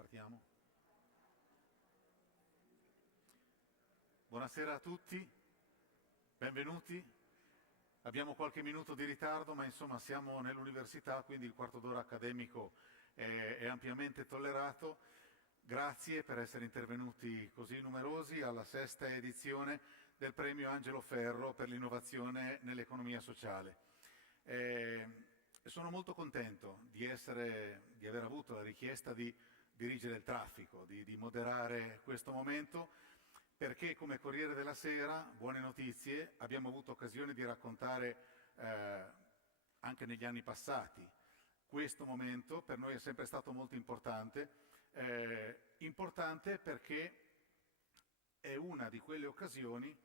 Partiamo. Buonasera a tutti, benvenuti. Abbiamo qualche minuto di ritardo, ma insomma siamo nell'università, quindi il quarto d'ora accademico è ampiamente tollerato. Grazie per essere intervenuti così numerosi alla sesta edizione del premio Angelo Ferro per l'innovazione nell'economia sociale. Sono molto contento di aver avuto la richiesta di dirigere il traffico, di moderare questo momento, perché come Corriere della Sera, buone notizie, abbiamo avuto occasione di raccontare anche negli anni passati. Questo momento per noi è sempre stato molto importante perché è una di quelle occasioni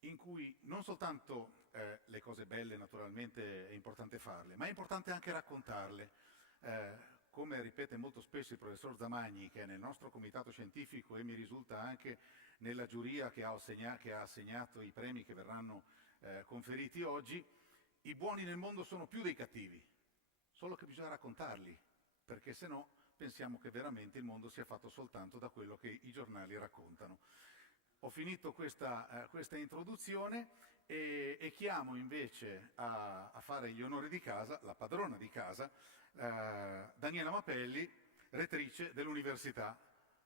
in cui non soltanto le cose belle naturalmente è importante farle, ma è importante anche raccontarle. Come ripete molto spesso il professor Zamagni, che è nel nostro comitato scientifico e mi risulta anche nella giuria che ha assegnato i premi che verranno conferiti oggi, i buoni nel mondo sono più dei cattivi, solo che bisogna raccontarli, perché se no pensiamo che veramente il mondo sia fatto soltanto da quello che i giornali raccontano. Ho finito questa introduzione e chiamo invece a fare gli onori di casa, la padrona di casa, Daniela Mapelli, rettrice dell'Università.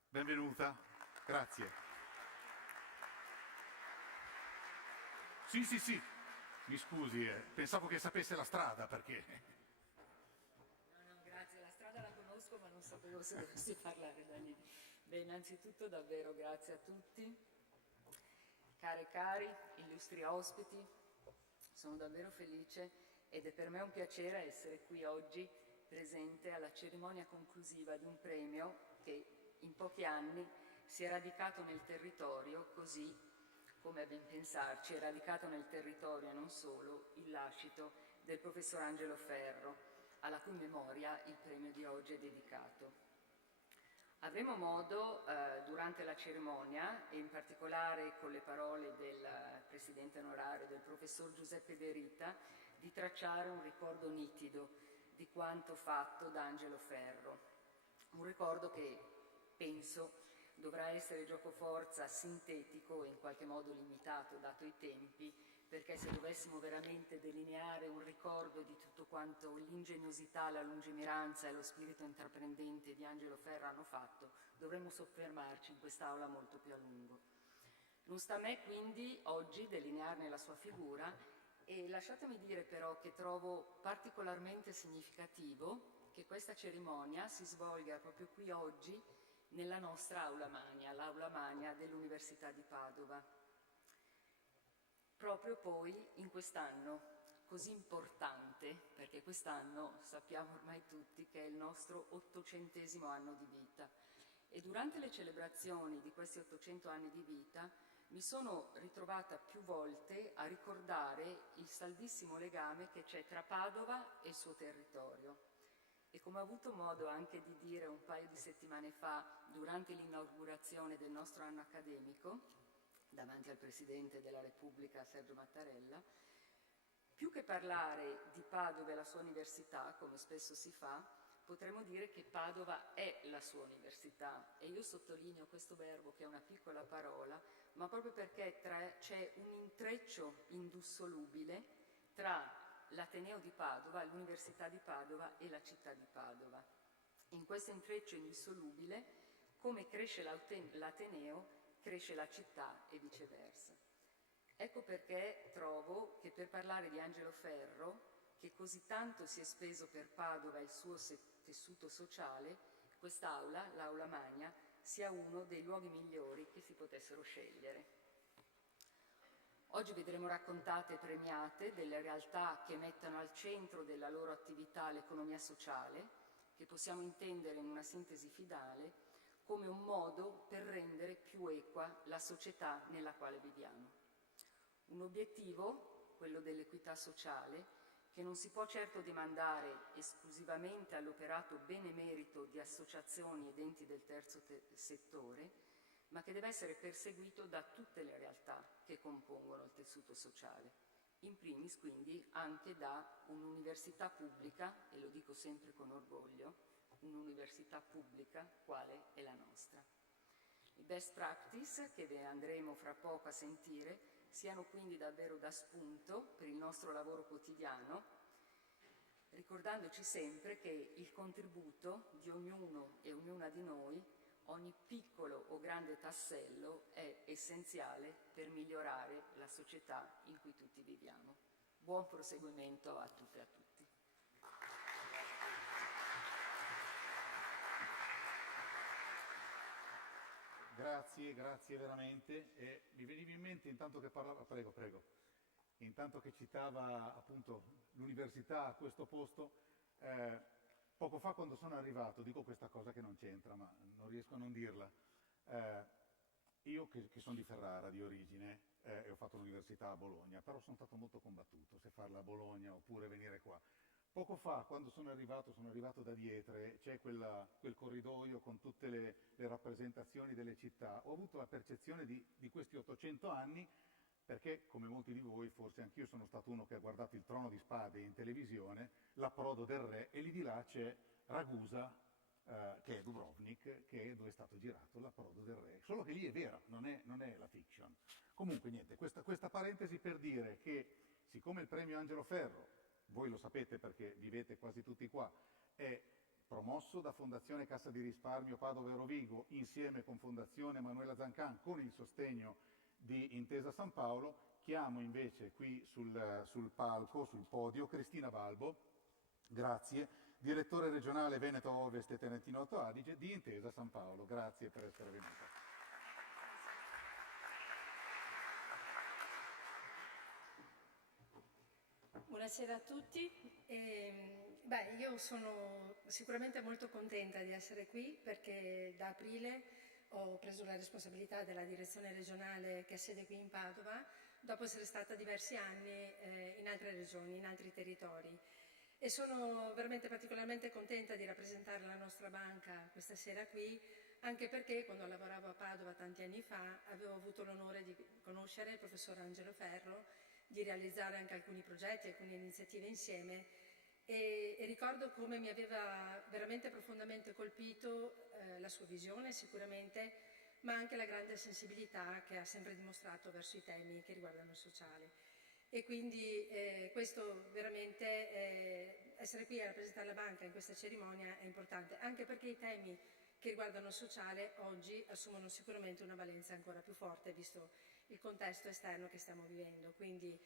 Benvenuta, grazie. Sì, mi scusi, pensavo che sapesse la strada perché... No, grazie, la strada la conosco ma non sapevo se dovessi parlare da lì. Beh, innanzitutto davvero grazie a tutti. Care e cari, illustri ospiti, sono davvero felice ed è per me un piacere essere qui oggi presente alla cerimonia conclusiva di un premio che in pochi anni si è radicato nel territorio, così come a ben pensarci è radicato nel territorio e non solo il lascito del professor Angelo Ferro, alla cui memoria il premio di oggi è dedicato. Avremo modo durante la cerimonia, e in particolare con le parole del presidente onorario, del professor Giuseppe De Rita, di tracciare un ricordo nitido di quanto fatto da Angelo Ferro. Un ricordo che penso dovrà essere giocoforza sintetico e in qualche modo limitato, dato i tempi, perché se dovessimo veramente delineare un ricordo di tutto quanto l'ingegnosità, la lungimiranza e lo spirito intraprendente di Angelo Ferro hanno fatto, dovremmo soffermarci in quest'Aula molto più a lungo. Non sta a me quindi oggi delinearne la sua figura e lasciatemi dire però che trovo particolarmente significativo che questa cerimonia si svolga proprio qui oggi nella nostra Aula Magna, l'Aula Magna dell'Università di Padova. Proprio poi in quest'anno così importante, perché quest'anno sappiamo ormai tutti che è il nostro 800° anno di vita e durante le celebrazioni di questi 800 anni di vita mi sono ritrovata più volte a ricordare il saldissimo legame che c'è tra Padova e il suo territorio. E come ho avuto modo anche di dire un paio di settimane fa durante l'inaugurazione del nostro anno accademico, davanti al Presidente della Repubblica Sergio Mattarella, più che parlare di Padova e la sua università, come spesso si fa, potremmo dire che Padova è la sua università e io sottolineo questo verbo che è una piccola parola, ma proprio perché c'è un intreccio indissolubile tra l'Ateneo di Padova, l'Università di Padova e la città di Padova. In questo intreccio indissolubile, come cresce l'Ateneo, cresce la città e viceversa. Ecco perché trovo che per parlare di Angelo Ferro, che così tanto si è speso per Padova e il suo tessuto sociale, quest'Aula, l'Aula Magna, sia uno dei luoghi migliori che si potessero scegliere. Oggi vedremo raccontate e premiate delle realtà che mettono al centro della loro attività l'economia sociale, che possiamo intendere in una sintesi finale come un modo per rendere più equa la società nella quale viviamo. Un obiettivo, quello dell'equità sociale, che non si può certo demandare esclusivamente all'operato benemerito di associazioni ed enti del terzo settore, ma che deve essere perseguito da tutte le realtà che compongono il tessuto sociale, in primis quindi anche da un'università pubblica, e lo dico sempre con orgoglio, un'università pubblica quale è la nostra. I best practice che andremo fra poco a sentire siano quindi davvero da spunto per il nostro lavoro quotidiano, ricordandoci sempre che il contributo di ognuno e ognuna di noi, ogni piccolo o grande tassello, è essenziale per migliorare la società in cui tutti viviamo. Buon proseguimento a tutte e a tutti. Grazie veramente. Mi veniva in mente intanto che parlava, prego, intanto che citava appunto l'università a questo posto, poco fa quando sono arrivato, dico questa cosa che non c'entra, ma non riesco a non dirla, io che sono di Ferrara di origine e ho fatto l'università a Bologna, però sono stato molto combattuto se farla a Bologna oppure venire qua. Poco fa, quando sono arrivato da dietro, c'è quel corridoio con tutte le rappresentazioni delle città. Ho avuto la percezione di questi 800 anni, perché, come molti di voi, forse anch'io sono stato uno che ha guardato il Trono di Spade in televisione, l'approdo del re, e lì di là c'è Ragusa, che è Dubrovnik, che è dove è stato girato l'approdo del re. Solo che lì è vera, non è la fiction. Comunque, niente, questa parentesi per dire che, siccome il premio Angelo Ferro, voi lo sapete perché vivete quasi tutti qua, è promosso da Fondazione Cassa di Risparmio Padova e Rovigo insieme con Fondazione Emanuela Zancan con il sostegno di Intesa San Paolo, chiamo invece qui sul palco, sul podio, Cristina Balbo, grazie, direttore regionale Veneto Ovest e Trentino Alto Adige di Intesa San Paolo. Grazie per essere venuta. Buonasera a tutti. Io sono sicuramente molto contenta di essere qui perché da aprile ho preso la responsabilità della direzione regionale che ha sede qui in Padova, dopo essere stata diversi anni in altre regioni, in altri territori. E sono veramente particolarmente contenta di rappresentare la nostra banca questa sera qui, anche perché quando lavoravo a Padova tanti anni fa avevo avuto l'onore di conoscere il professor Angelo Ferro, di realizzare anche alcuni progetti, alcune iniziative insieme e ricordo come mi aveva veramente profondamente colpito la sua visione sicuramente, ma anche la grande sensibilità che ha sempre dimostrato verso i temi che riguardano il sociale. E quindi questo veramente, essere qui a rappresentare la banca in questa cerimonia è importante, anche perché i temi che riguardano il sociale oggi assumono sicuramente una valenza ancora più forte, visto il contesto esterno che stiamo vivendo. Quindi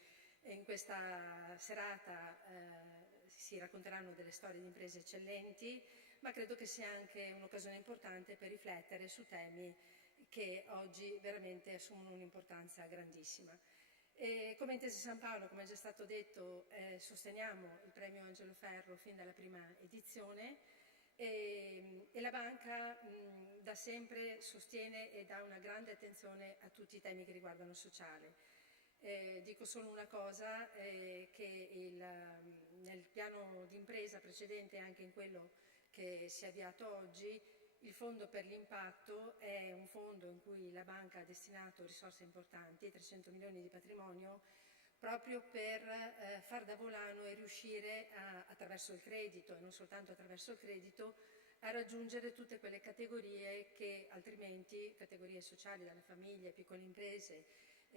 in questa serata si racconteranno delle storie di imprese eccellenti, ma credo che sia anche un'occasione importante per riflettere su temi che oggi veramente assumono un'importanza grandissima. E come Intesa San Paolo, come è già stato detto, sosteniamo il premio Angelo Ferro fin dalla prima edizione e la banca da sempre sostiene e dà una grande attenzione a tutti i temi che riguardano il sociale. Dico solo una cosa, che nel piano d'impresa precedente e anche in quello che si è avviato oggi, il fondo per l'impatto è un fondo in cui la banca ha destinato risorse importanti, 300 milioni di patrimonio, proprio per far da volano e riuscire attraverso il credito, e non soltanto attraverso il credito, a raggiungere tutte quelle categorie che altrimenti, categorie sociali, dalle famiglie, piccole imprese,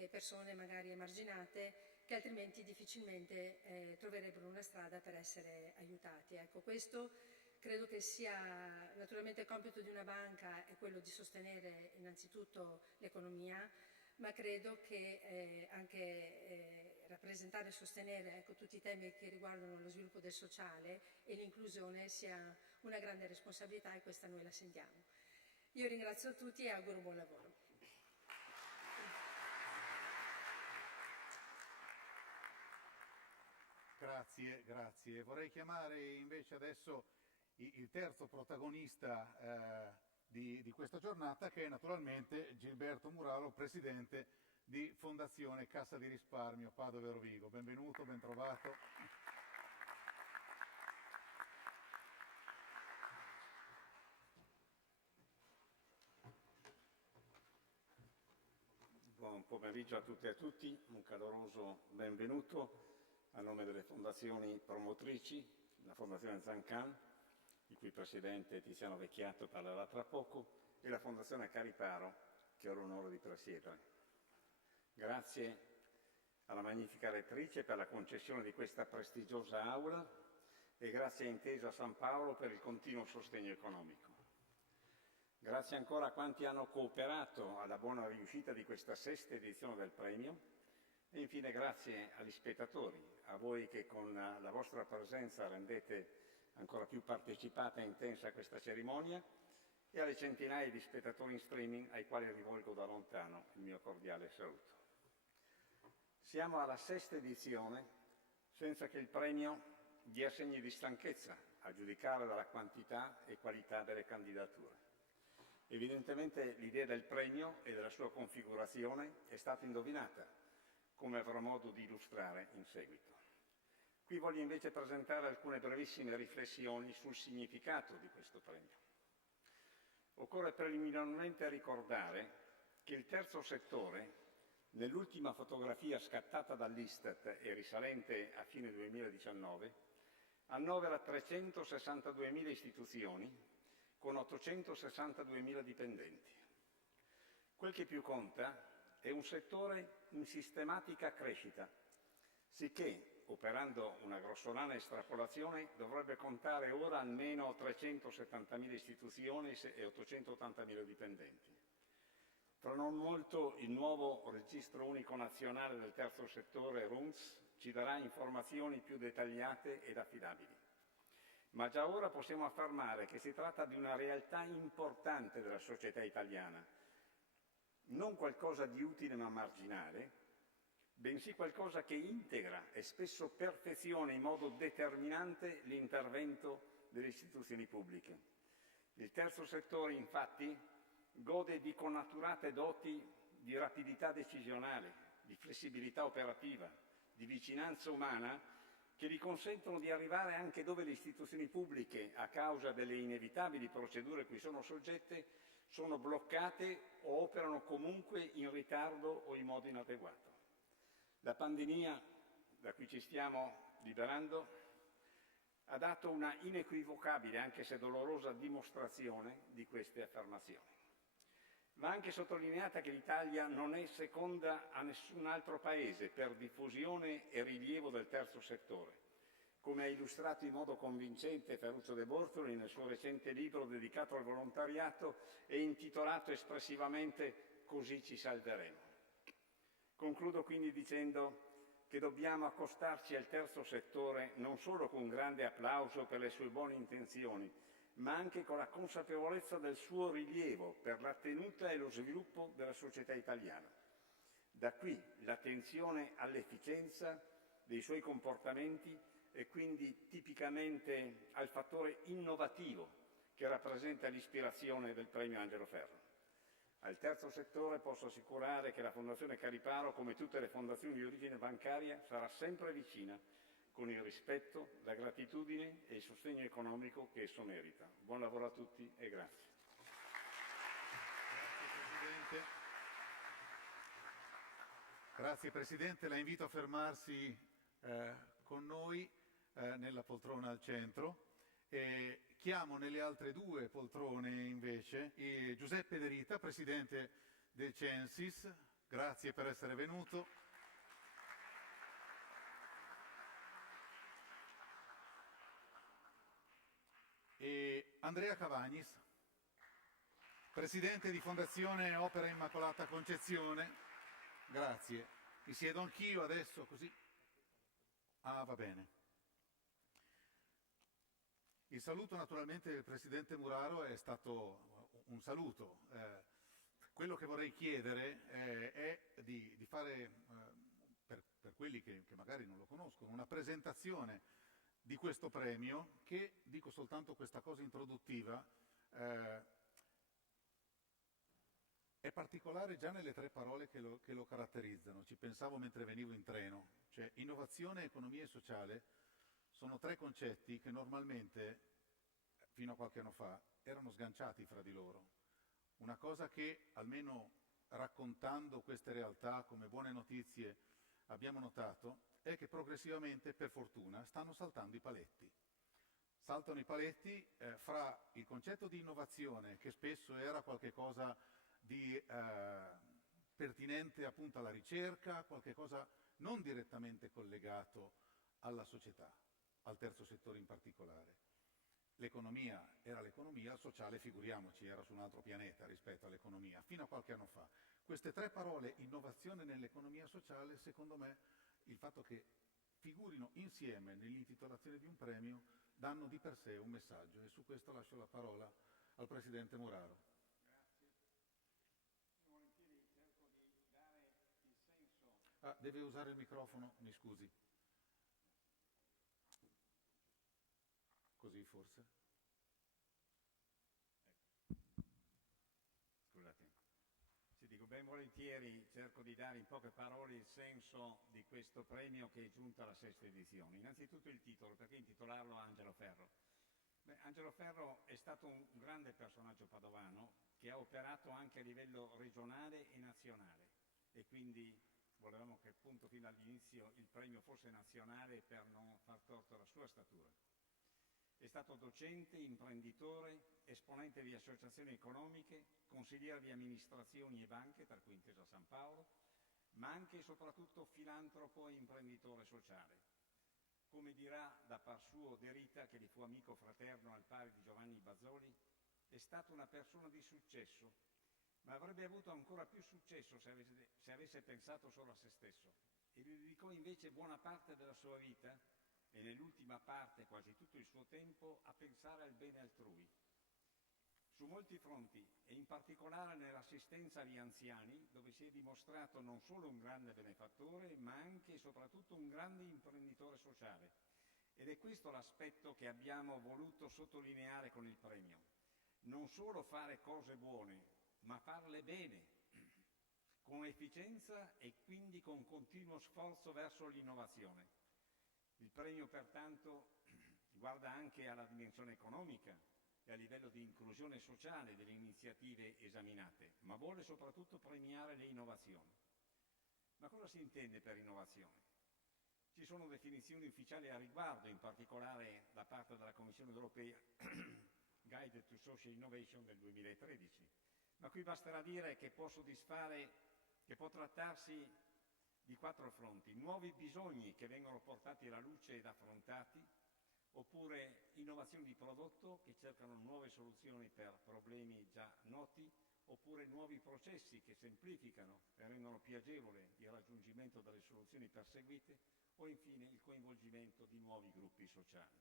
persone magari emarginate, che altrimenti difficilmente troverebbero una strada per essere aiutati. Ecco, questo credo che sia naturalmente il compito di una banca, è quello di sostenere innanzitutto l'economia, ma credo che anche rappresentare e sostenere tutti i temi che riguardano lo sviluppo del sociale e l'inclusione sia una grande responsabilità e questa noi la sentiamo. Io ringrazio tutti e auguro buon lavoro. Grazie. Vorrei chiamare invece adesso il terzo protagonista di questa giornata, che è naturalmente Gilberto Muralo, presidente di Fondazione Cassa di Risparmio Padova e Rovigo. Benvenuto, ben trovato. Buon pomeriggio a tutte e a tutti, un caloroso benvenuto a nome delle fondazioni promotrici, la Fondazione Zancan, il cui presidente Tiziano Vecchiato parlerà tra poco, e la Fondazione Cariparo, che ho l'onore di presiedere. Grazie alla magnifica rettrice per la concessione di questa prestigiosa aula e grazie a Intesa San Paolo per il continuo sostegno economico. Grazie ancora a quanti hanno cooperato alla buona riuscita di questa sesta edizione del premio e infine grazie agli spettatori, a voi che con la vostra presenza rendete ancora più partecipata e intensa questa cerimonia e alle centinaia di spettatori in streaming ai quali rivolgo da lontano il mio cordiale saluto. Siamo alla sesta edizione senza che il premio dia segni di stanchezza, a giudicare dalla quantità e qualità delle candidature. Evidentemente l'idea del premio e della sua configurazione è stata indovinata, come avrò modo di illustrare in seguito. Qui voglio invece presentare alcune brevissime riflessioni sul significato di questo premio. Occorre preliminarmente ricordare che il terzo settore, nell'ultima fotografia scattata dall'Istat e risalente a fine 2019, annovera 362.000 istituzioni con 862.000 dipendenti. Quel che più conta è un settore in sistematica crescita, sicché, operando una grossolana estrapolazione, dovrebbe contare ora almeno 370.000 istituzioni e 880.000 dipendenti. Tra non molto il nuovo registro unico nazionale del terzo settore, RUNTS, ci darà informazioni più dettagliate ed affidabili. Ma già ora possiamo affermare che si tratta di una realtà importante della società italiana, non qualcosa di utile ma marginale, bensì qualcosa che integra e spesso perfeziona in modo determinante l'intervento delle istituzioni pubbliche. Il terzo settore, infatti, gode di connaturate doti di rapidità decisionale, di flessibilità operativa, di vicinanza umana, che gli consentono di arrivare anche dove le istituzioni pubbliche, a causa delle inevitabili procedure cui sono soggette, sono bloccate o operano comunque in ritardo o in modo inadeguato. La pandemia, da cui ci stiamo liberando, ha dato una inequivocabile, anche se dolorosa, dimostrazione di queste affermazioni. Va anche sottolineata che l'Italia non è seconda a nessun altro paese per diffusione e rilievo del terzo settore, come ha illustrato in modo convincente Ferruccio De Bortoli nel suo recente libro dedicato al volontariato e intitolato espressivamente "Così ci salveremo". Concludo quindi dicendo che dobbiamo accostarci al terzo settore non solo con grande applauso per le sue buone intenzioni, ma anche con la consapevolezza del suo rilievo per la tenuta e lo sviluppo della società italiana. Da qui l'attenzione all'efficienza dei suoi comportamenti e quindi tipicamente al fattore innovativo che rappresenta l'ispirazione del premio Angelo Ferro. Al terzo settore posso assicurare che la Fondazione Cariparo, come tutte le fondazioni di origine bancaria, sarà sempre vicina con il rispetto, la gratitudine e il sostegno economico che esso merita. Buon lavoro a tutti e grazie. Grazie Presidente, la invito a fermarsi con noi nella poltrona al centro. Chiamo nelle altre due poltrone invece Giuseppe De Rita, Presidente del Censis, grazie per essere venuto. E Andrea Cavagnis, Presidente di Fondazione Opera Immacolata Concezione, grazie. Mi siedo anch'io adesso così. Ah, va bene. Il saluto naturalmente del Presidente Muraro è stato un saluto. Quello che vorrei chiedere è di fare, per quelli che magari non lo conoscono, una presentazione di questo premio che, dico soltanto questa cosa introduttiva, è particolare già nelle tre parole che lo caratterizzano. Ci pensavo mentre venivo in treno, cioè innovazione, economia e sociale sono tre concetti che normalmente, fino a qualche anno fa, erano sganciati fra di loro. Una cosa che, almeno raccontando queste realtà come buone notizie, abbiamo notato, è che progressivamente, per fortuna, stanno saltando i paletti. saltano i paletti fra il concetto di innovazione, che spesso era qualcosa di pertinente appunto alla ricerca, qualcosa non direttamente collegato alla società, al terzo settore in particolare. L'economia era l'economia, il sociale, figuriamoci, era su un altro pianeta rispetto all'economia, fino a qualche anno fa. Queste tre parole, innovazione nell'economia sociale, secondo me, il fatto che figurino insieme nell'intitolazione di un premio, danno di per sé un messaggio, e su questo lascio la parola al Presidente Muraro. Grazie. Volentieri cerco di dare il senso. Ah, deve usare il microfono, mi scusi. Così forse. Scusate. Sì, dico ben volentieri, cerco di dare in poche parole il senso di questo premio che è giunto alla sesta edizione. Innanzitutto il titolo, perché intitolarlo Angelo Ferro? Beh, Angelo Ferro è stato un grande personaggio padovano che ha operato anche a livello regionale e nazionale, e quindi volevamo che appunto fin dall'inizio il premio fosse nazionale per non far torto alla sua statura. È stato docente, imprenditore, esponente di associazioni economiche, consigliere di amministrazioni e banche, tra cui Intesa San Paolo, ma anche e soprattutto filantropo e imprenditore sociale. Come dirà da par suo De Rita, che gli fu amico fraterno al pari di Giovanni Bazzoli, è stata una persona di successo, ma avrebbe avuto ancora più successo se avesse pensato solo a se stesso, e gli dedicò invece buona parte della sua vita, e nell'ultima parte quasi tutto il suo tempo, a pensare al bene altrui. Su molti fronti, e in particolare nell'assistenza agli anziani, dove si è dimostrato non solo un grande benefattore, ma anche e soprattutto un grande imprenditore sociale. Ed è questo l'aspetto che abbiamo voluto sottolineare con il premio. Non solo fare cose buone, ma farle bene, con efficienza e quindi con continuo sforzo verso l'innovazione. Il premio pertanto guarda anche alla dimensione economica e a livello di inclusione sociale delle iniziative esaminate, ma vuole soprattutto premiare le innovazioni. Ma cosa si intende per innovazione? Ci sono definizioni ufficiali a riguardo, in particolare da parte della Commissione europea Guide to Social Innovation del 2013, ma qui basterà dire che può trattarsi di 4 fronti: nuovi bisogni che vengono portati alla luce ed affrontati, oppure innovazioni di prodotto che cercano nuove soluzioni per problemi già noti, oppure nuovi processi che semplificano e rendono più agevole il raggiungimento delle soluzioni perseguite, o infine il coinvolgimento di nuovi gruppi sociali.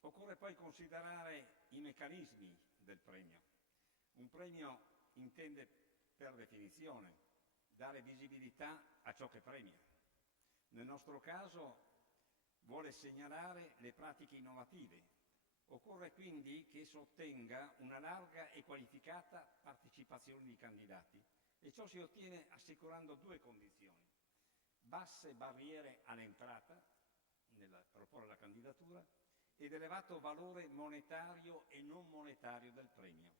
Occorre poi considerare i meccanismi del premio. Un premio intende per definizione dare visibilità a ciò che premia. Nel nostro caso vuole segnalare le pratiche innovative. Occorre quindi che esso ottenga una larga e qualificata partecipazione di candidati, e ciò si ottiene assicurando 2 condizioni: basse barriere all'entrata nel proporre la candidatura ed elevato valore monetario e non monetario del premio.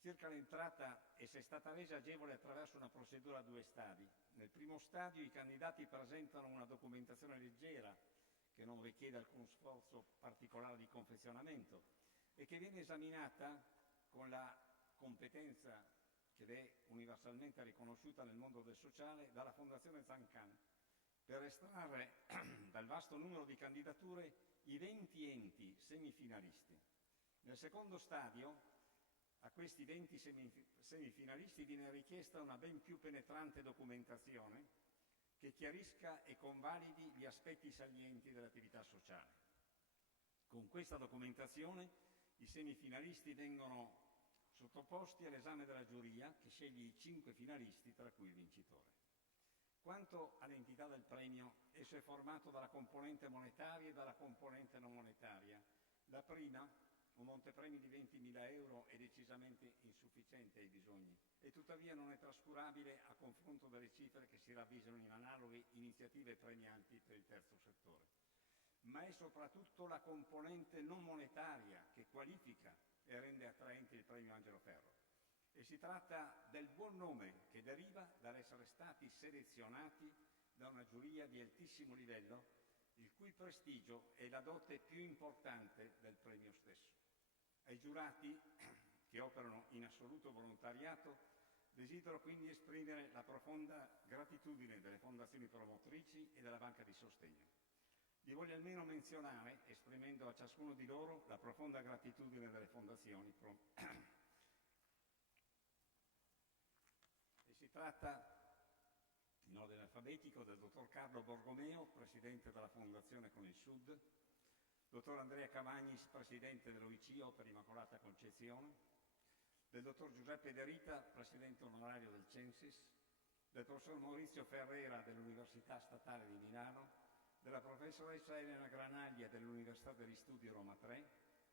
Circa l'entrata, essa è stata resa agevole attraverso una procedura a 2 stadi. Nel primo stadio i candidati presentano una documentazione leggera che non richiede alcun sforzo particolare di confezionamento e che viene esaminata con la competenza che è universalmente riconosciuta nel mondo del sociale dalla Fondazione Zancan, per estrarre dal vasto numero di candidature i 20 enti semifinalisti. Nel secondo stadio, a questi 20 semifinalisti viene richiesta una ben più penetrante documentazione che chiarisca e convalidi gli aspetti salienti dell'attività sociale. Con questa documentazione i semifinalisti vengono sottoposti all'esame della giuria, che sceglie i 5 finalisti, tra cui il vincitore. Quanto all'entità del premio, esso è formato dalla componente monetaria e dalla componente non monetaria. La prima, un montepremi di 20.000 euro, è decisamente insufficiente ai bisogni e tuttavia non è trascurabile a confronto delle cifre che si ravvisano in analoghe iniziative premianti per il terzo settore. Ma è soprattutto la componente non monetaria che qualifica e rende attraente il premio Angelo Ferro. E si tratta del buon nome che deriva dall'essere stati selezionati da una giuria di altissimo livello il cui prestigio è la dote più importante del premio stesso. Ai giurati, che operano in assoluto volontariato, desidero quindi esprimere la profonda gratitudine delle fondazioni promotrici e della banca di sostegno. Li voglio almeno menzionare, esprimendo a ciascuno di loro la profonda gratitudine delle fondazioni. E si tratta, in ordine alfabetico, del dottor Carlo Borromeo, presidente della Fondazione Con il Sud, dottor Andrea Cavagnis, presidente dell'OIC Opera Immacolata Concezione, del dottor Giuseppe De Rita, presidente onorario del Censis, del professor Maurizio Ferrera dell'Università Statale di Milano, della professoressa Elena Granaglia dell'Università degli Studi Roma 3,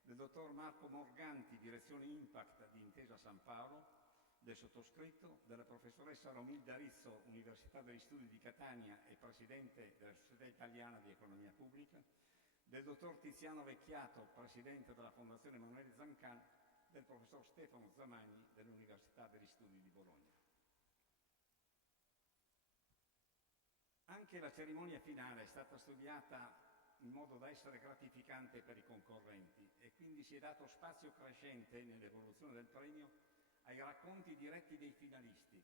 del dottor Marco Morganti, direzione Impact di Intesa San Paolo, del sottoscritto, della professoressa Romilda Rizzo, Università degli Studi di Catania e presidente della Società Italiana di Economia Pubblica, del dottor Tiziano Vecchiato, presidente della Fondazione Emanuele Zancan, del professor Stefano Zamagni dell'Università degli Studi di Bologna. Anche la cerimonia finale è stata studiata in modo da essere gratificante per i concorrenti e quindi si è dato spazio crescente nell'evoluzione del premio ai racconti diretti dei finalisti,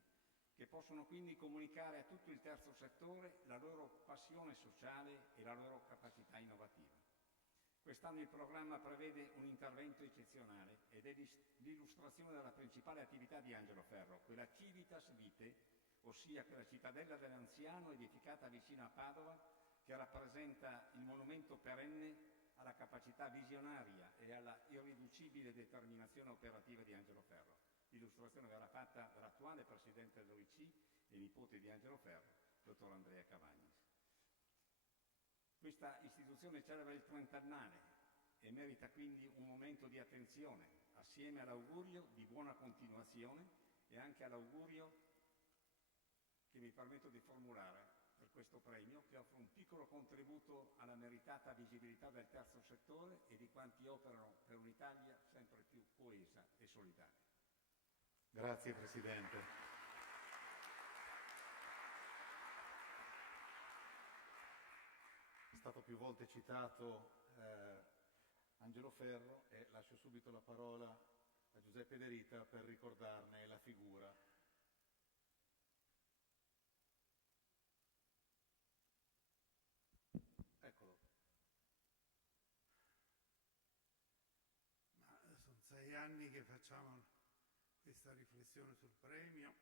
che possono quindi comunicare a tutto il terzo settore la loro passione sociale e la loro capacità innovativa. Quest'anno il programma prevede un intervento eccezionale ed è l'illustrazione della principale attività di Angelo Ferro, quella Civitas Vitae, ossia quella cittadella dell'anziano edificata vicino a Padova, che rappresenta il monumento perenne alla capacità visionaria e alla irriducibile determinazione operativa di Angelo Ferro. L'illustrazione verrà fatta dall'attuale presidente dell'OIC e nipote di Angelo Ferro, dottor Andrea Cavagnis. Questa istituzione celebra il 30ennale e merita quindi un momento di attenzione, assieme all'augurio di buona continuazione e anche all'augurio che mi permetto di formulare per questo premio, che offre un piccolo contributo alla meritata visibilità del terzo settore e di quanti operano per un'Italia sempre più coesa e solidale. Grazie Presidente. È stato più volte citato Angelo Ferro e lascio subito la parola a Giuseppe De Rita per ricordarne la figura. Eccolo. Ma sono 6 anni che facciamo questa riflessione sul premio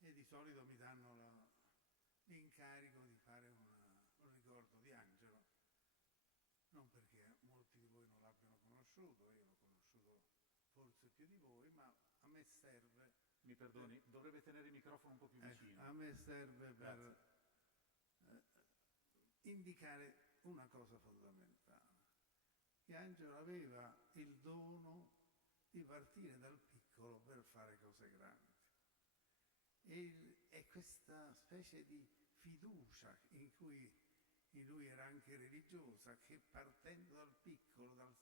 e di solito mi danno l'incarico di fare un ricordo di Angelo, non perché molti di voi non l'abbiano conosciuto, io l'ho conosciuto forse più di voi, ma a me serve... Mi perdoni, dovrebbe tenere il microfono un po' più vicino. A me serve per indicare una cosa fondamentale, che Angelo aveva il dono di partire dal piccolo per fare cose grandi. E questa specie di fiducia in cui in lui era anche religiosa, che partendo dal piccolo, dal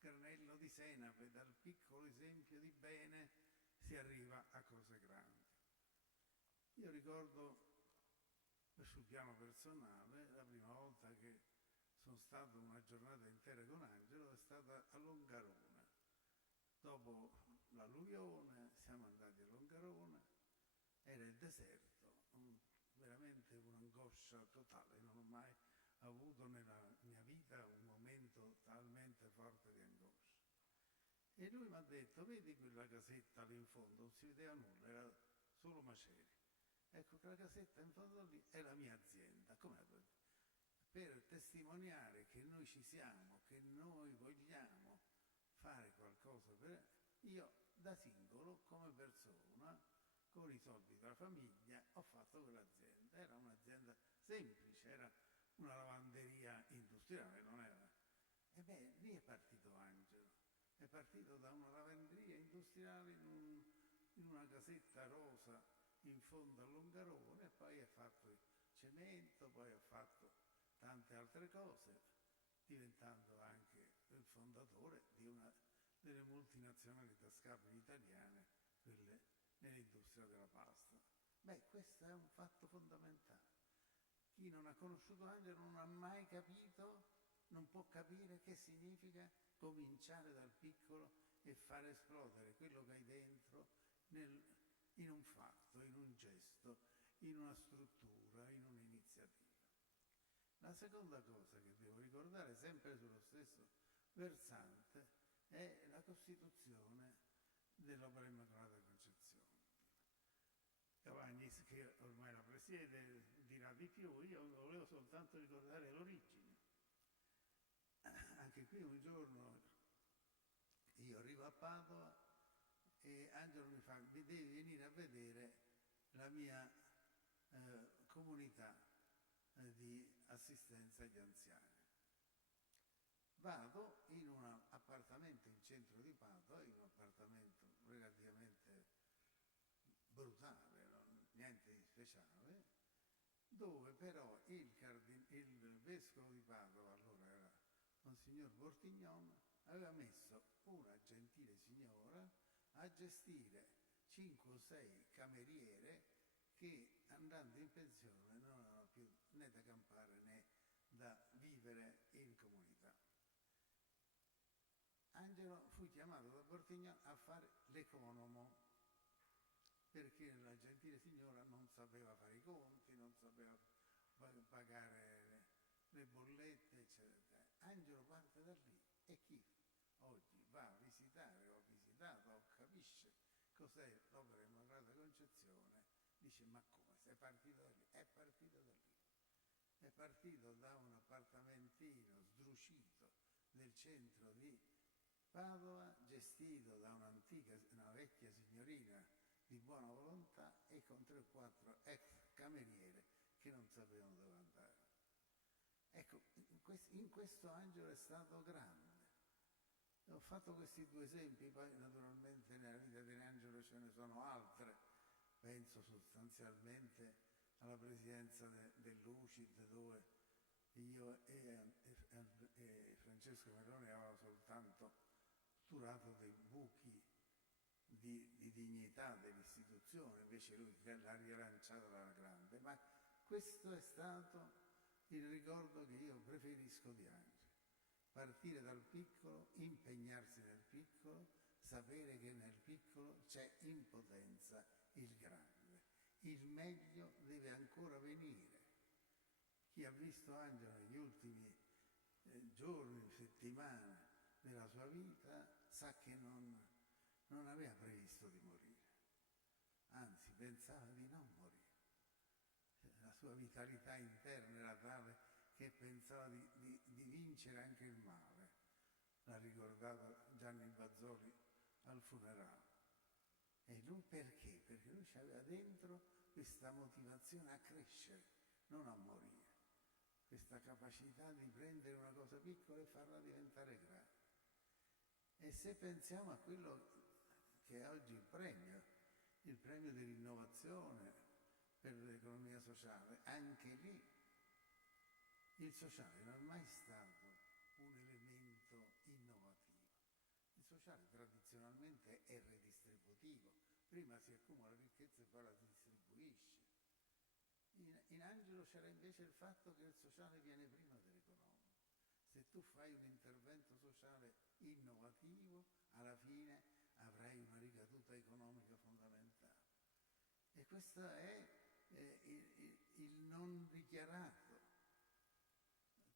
granello di senape, dal piccolo esempio di bene, si arriva a cose grandi. Io ricordo, sul piano personale, la prima volta che sono stato una giornata intera con Angelo è stata a Longarone. Dopo l'alluvione siamo andati a Longarone, era il deserto, veramente un'angoscia totale, non ho mai avuto nella mia vita un momento talmente forte di angoscia. E lui mi ha detto, vedi quella casetta lì in fondo, non si vedeva nulla, era solo macerie. Ecco, quella casetta in fondo lì è la mia azienda. Come la tua azienda? Per testimoniare che noi ci siamo, che noi vogliamo fare qualcosa per... Io da singolo, come persona, con i soldi della famiglia, ho fatto quell'azienda. Era un'azienda semplice, era una lavanderia industriale, non era... E beh, lì è partito Angelo. È partito da una lavanderia industriale in una casetta rosa in fondo a Longarone, e poi ha fatto il cemento, poi ha fatto tante altre cose, diventando anche il fondatore di una delle multinazionali tascabili italiane, quelle nell'industria della pasta. Beh, questo è un fatto fondamentale. Chi non ha conosciuto Angelo non ha mai capito, non può capire che significa cominciare dal piccolo e far esplodere quello che hai dentro in un fatto, in un gesto, in una struttura, in un'iniziativa. La seconda cosa che devo ricordare, sempre sullo stesso versante, è la costituzione dell'Opera Immacolata Concezione. Cavagnis, che ormai la presiede, dirà di più, io volevo soltanto ricordare l'origine. Anche qui un giorno io arrivo a Padova e Angelo mi fa: mi devi venire a vedere la mia comunità di assistenza agli anziani. Vado in un appartamento in centro di Padova, in un appartamento relativamente brutale, niente di speciale, dove però il vescovo di Padova, allora era Monsignor Bortignon, aveva messo una gentile signora a gestire 5 o 6 cameriere che, andando in pensione, non avevano più né da campare né da vivere in comunità. Angelo fu chiamato da Bortignon a fare l'economo, perché la gentile signora non sapeva fare i conti, non sapeva pagare le bollette, eccetera. Angelo parte da lì, e chi oggi va a visitare o ha visitato o capisce cos'è l'Opera Immacolata Concezione dice: ma come, sei partito da lì? È partito da lì. È partito da un appartamentino sdrucito nel centro di Padova, gestito da una vecchia signorina di buona volontà e con 3 o 4 ex cameriere che non sapevano dove andare. Ecco, in questo Angelo è stato grande. Ho fatto questi 2 esempi, poi naturalmente nella vita di Angelo ce ne sono altre, penso sostanzialmente alla presidenza dell'UCID, dove io e Francesco Meloni avevamo soltanto turato dei buchi di dignità dell'istituzione, invece lui l'ha rilanciata alla grande. Ma questo è stato il ricordo che io preferisco di Angelo. Partire dal piccolo, impegnarsi nel piccolo, sapere che nel piccolo c'è in potenza il grande. Il meglio deve ancora venire. Chi ha visto Angelo negli ultimi giorni, settimane della sua vita sa che non aveva previsto di morire, anzi pensava di non morire. La sua vitalità interna era tale che pensava di vincere anche il male. L'ha ricordato Gianni Bazzoli al funerale. E lui perché? Perché lui aveva dentro questa motivazione a crescere, non a morire. Questa capacità di prendere una cosa piccola e farla diventare grande. E se pensiamo a quello che è oggi il premio dell'innovazione per l'economia sociale, anche lì il sociale non è mai stato un elemento innovativo. Il sociale tradizionalmente è redistributivo, prima si accumula ricchezza e poi la si distribuisce. In Angelo c'era invece il fatto che il sociale viene prima dell'economico. Se tu fai un intervento sociale innovativo, alla fine avrai una ricaduta economica fondamentale. E questo è il non dichiarato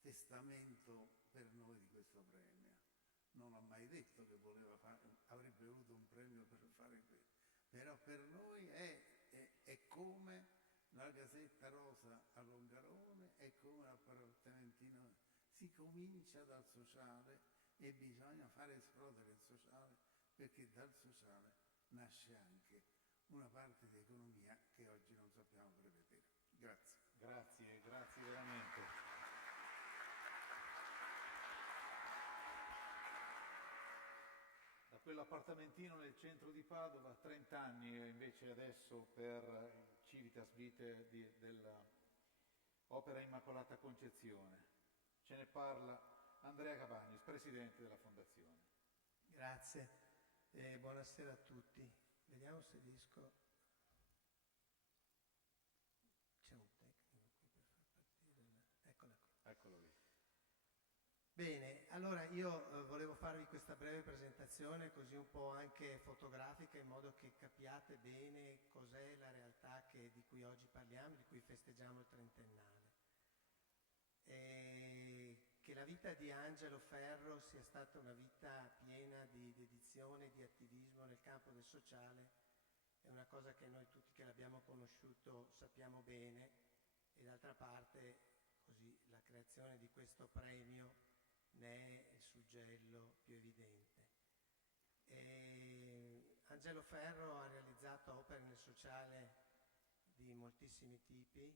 testamento per noi di questo premio. Non ha mai detto che avrebbe avuto un premio per fare questo, però per noi è come la Gasetta Rosa a Longarone, è come l'appartamentino. Si comincia dal sociale e bisogna fare esplodere il sociale, perché dal sociale nasce anche una parte di economia che oggi non sappiamo prevedere. Grazie. Grazie veramente. Da quell'appartamentino nel centro di Padova, 30 anni invece adesso per il Civitas Vitae dell'Opera Immacolata Concezione. Ce ne parla Andrea Cavagnis, presidente della Fondazione. Grazie e buonasera a tutti. Vediamo se riesco. C'è un tecnico qui per far partire. Bene, allora io volevo farvi questa breve presentazione così un po' anche fotografica in modo che capiate bene cos'è la realtà di cui oggi parliamo, di cui festeggiamo il trentennale. E che la vita di Angelo Ferro sia stata una vita piena di dedizione, di attivismo nel campo del sociale è una cosa che noi tutti che l'abbiamo conosciuto sappiamo bene e d'altra parte così la creazione di questo premio ne è il suggello più evidente. Angelo Ferro ha realizzato opere nel sociale di moltissimi tipi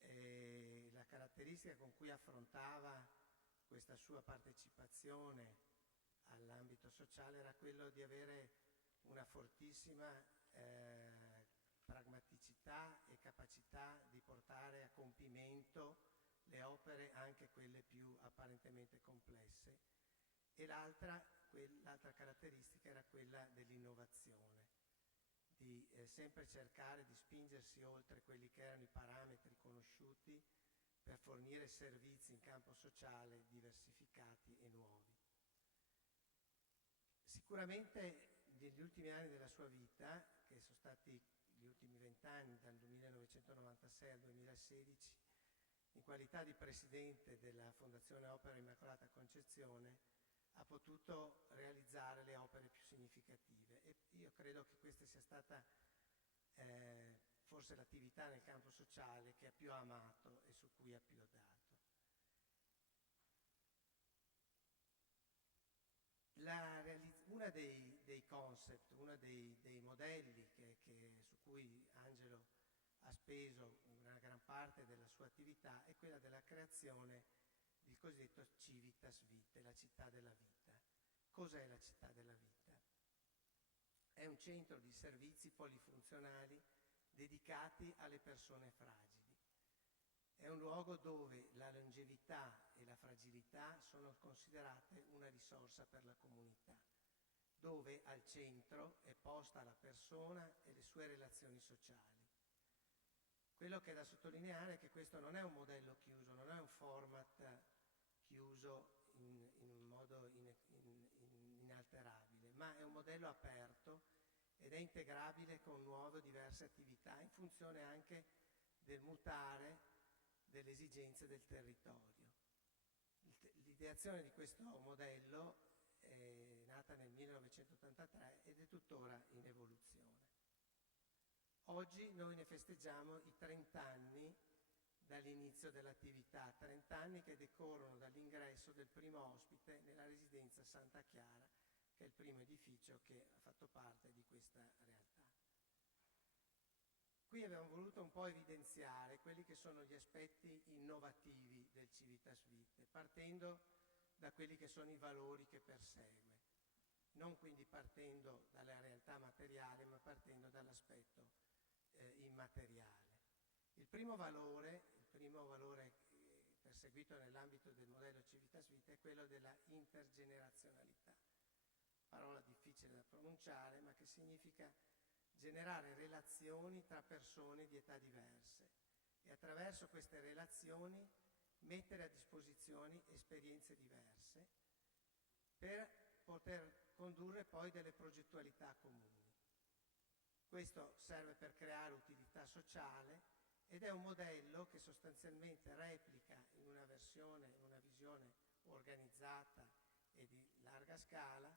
e la caratteristica con cui affrontava questa sua partecipazione all'ambito sociale era quello di avere una fortissima pragmaticità e capacità di portare a compimento le opere, anche quelle più apparentemente complesse, e l'altra caratteristica era quella dell'innovazione, di sempre cercare di spingersi oltre quelli che erano i parametri conosciuti per fornire servizi in campo sociale diversificati e nuovi. Sicuramente negli ultimi anni della sua vita, che sono stati gli ultimi 20 anni, dal 1996 al 2016, in qualità di presidente della Fondazione Opera Immacolata Concezione, ha potuto realizzare le opere più significative e io credo che questa sia stata forse l'attività nel campo sociale che ha più amato e su cui ha più dato. Uno dei concept, uno dei modelli su cui Angelo ha speso una gran parte della sua attività è quella della creazione del cosiddetto Civitas Vitae, la città della vita. Cos'è la città della vita? È un centro di servizi polifunzionali dedicati alle persone fragili. È un luogo dove la longevità e la fragilità sono considerate una risorsa per la comunità, dove al centro è posta la persona e le sue relazioni sociali. Quello che è da sottolineare è che questo non è un modello chiuso, non è un format chiuso in un modo inalterabile, ma è un modello aperto ed è integrabile con nuove o diverse attività in funzione anche del mutare delle esigenze del territorio. L'ideazione di questo modello è nata nel 1983 ed è tuttora in evoluzione. Oggi noi ne festeggiamo i 30 anni dall'inizio dell'attività, 30 anni che decorrono dall'ingresso del primo ospite nella residenza Santa Chiara, che è il primo edificio che ha fatto parte di questa realtà. Qui abbiamo voluto un po' evidenziare quelli che sono gli aspetti innovativi del Civitas Vitae, partendo da quelli che sono i valori che persegue, non quindi partendo dalla realtà materiale, ma partendo dall'aspetto immateriale. Il primo valore perseguito nell'ambito del modello Civitas Vitae è quello della intergenerazionalità, parola difficile da pronunciare, ma che significa generare relazioni tra persone di età diverse e attraverso queste relazioni mettere a disposizione esperienze diverse per poter condurre poi delle progettualità comuni. Questo serve per creare utilità sociale ed è un modello che sostanzialmente replica in una visione organizzata e di larga scala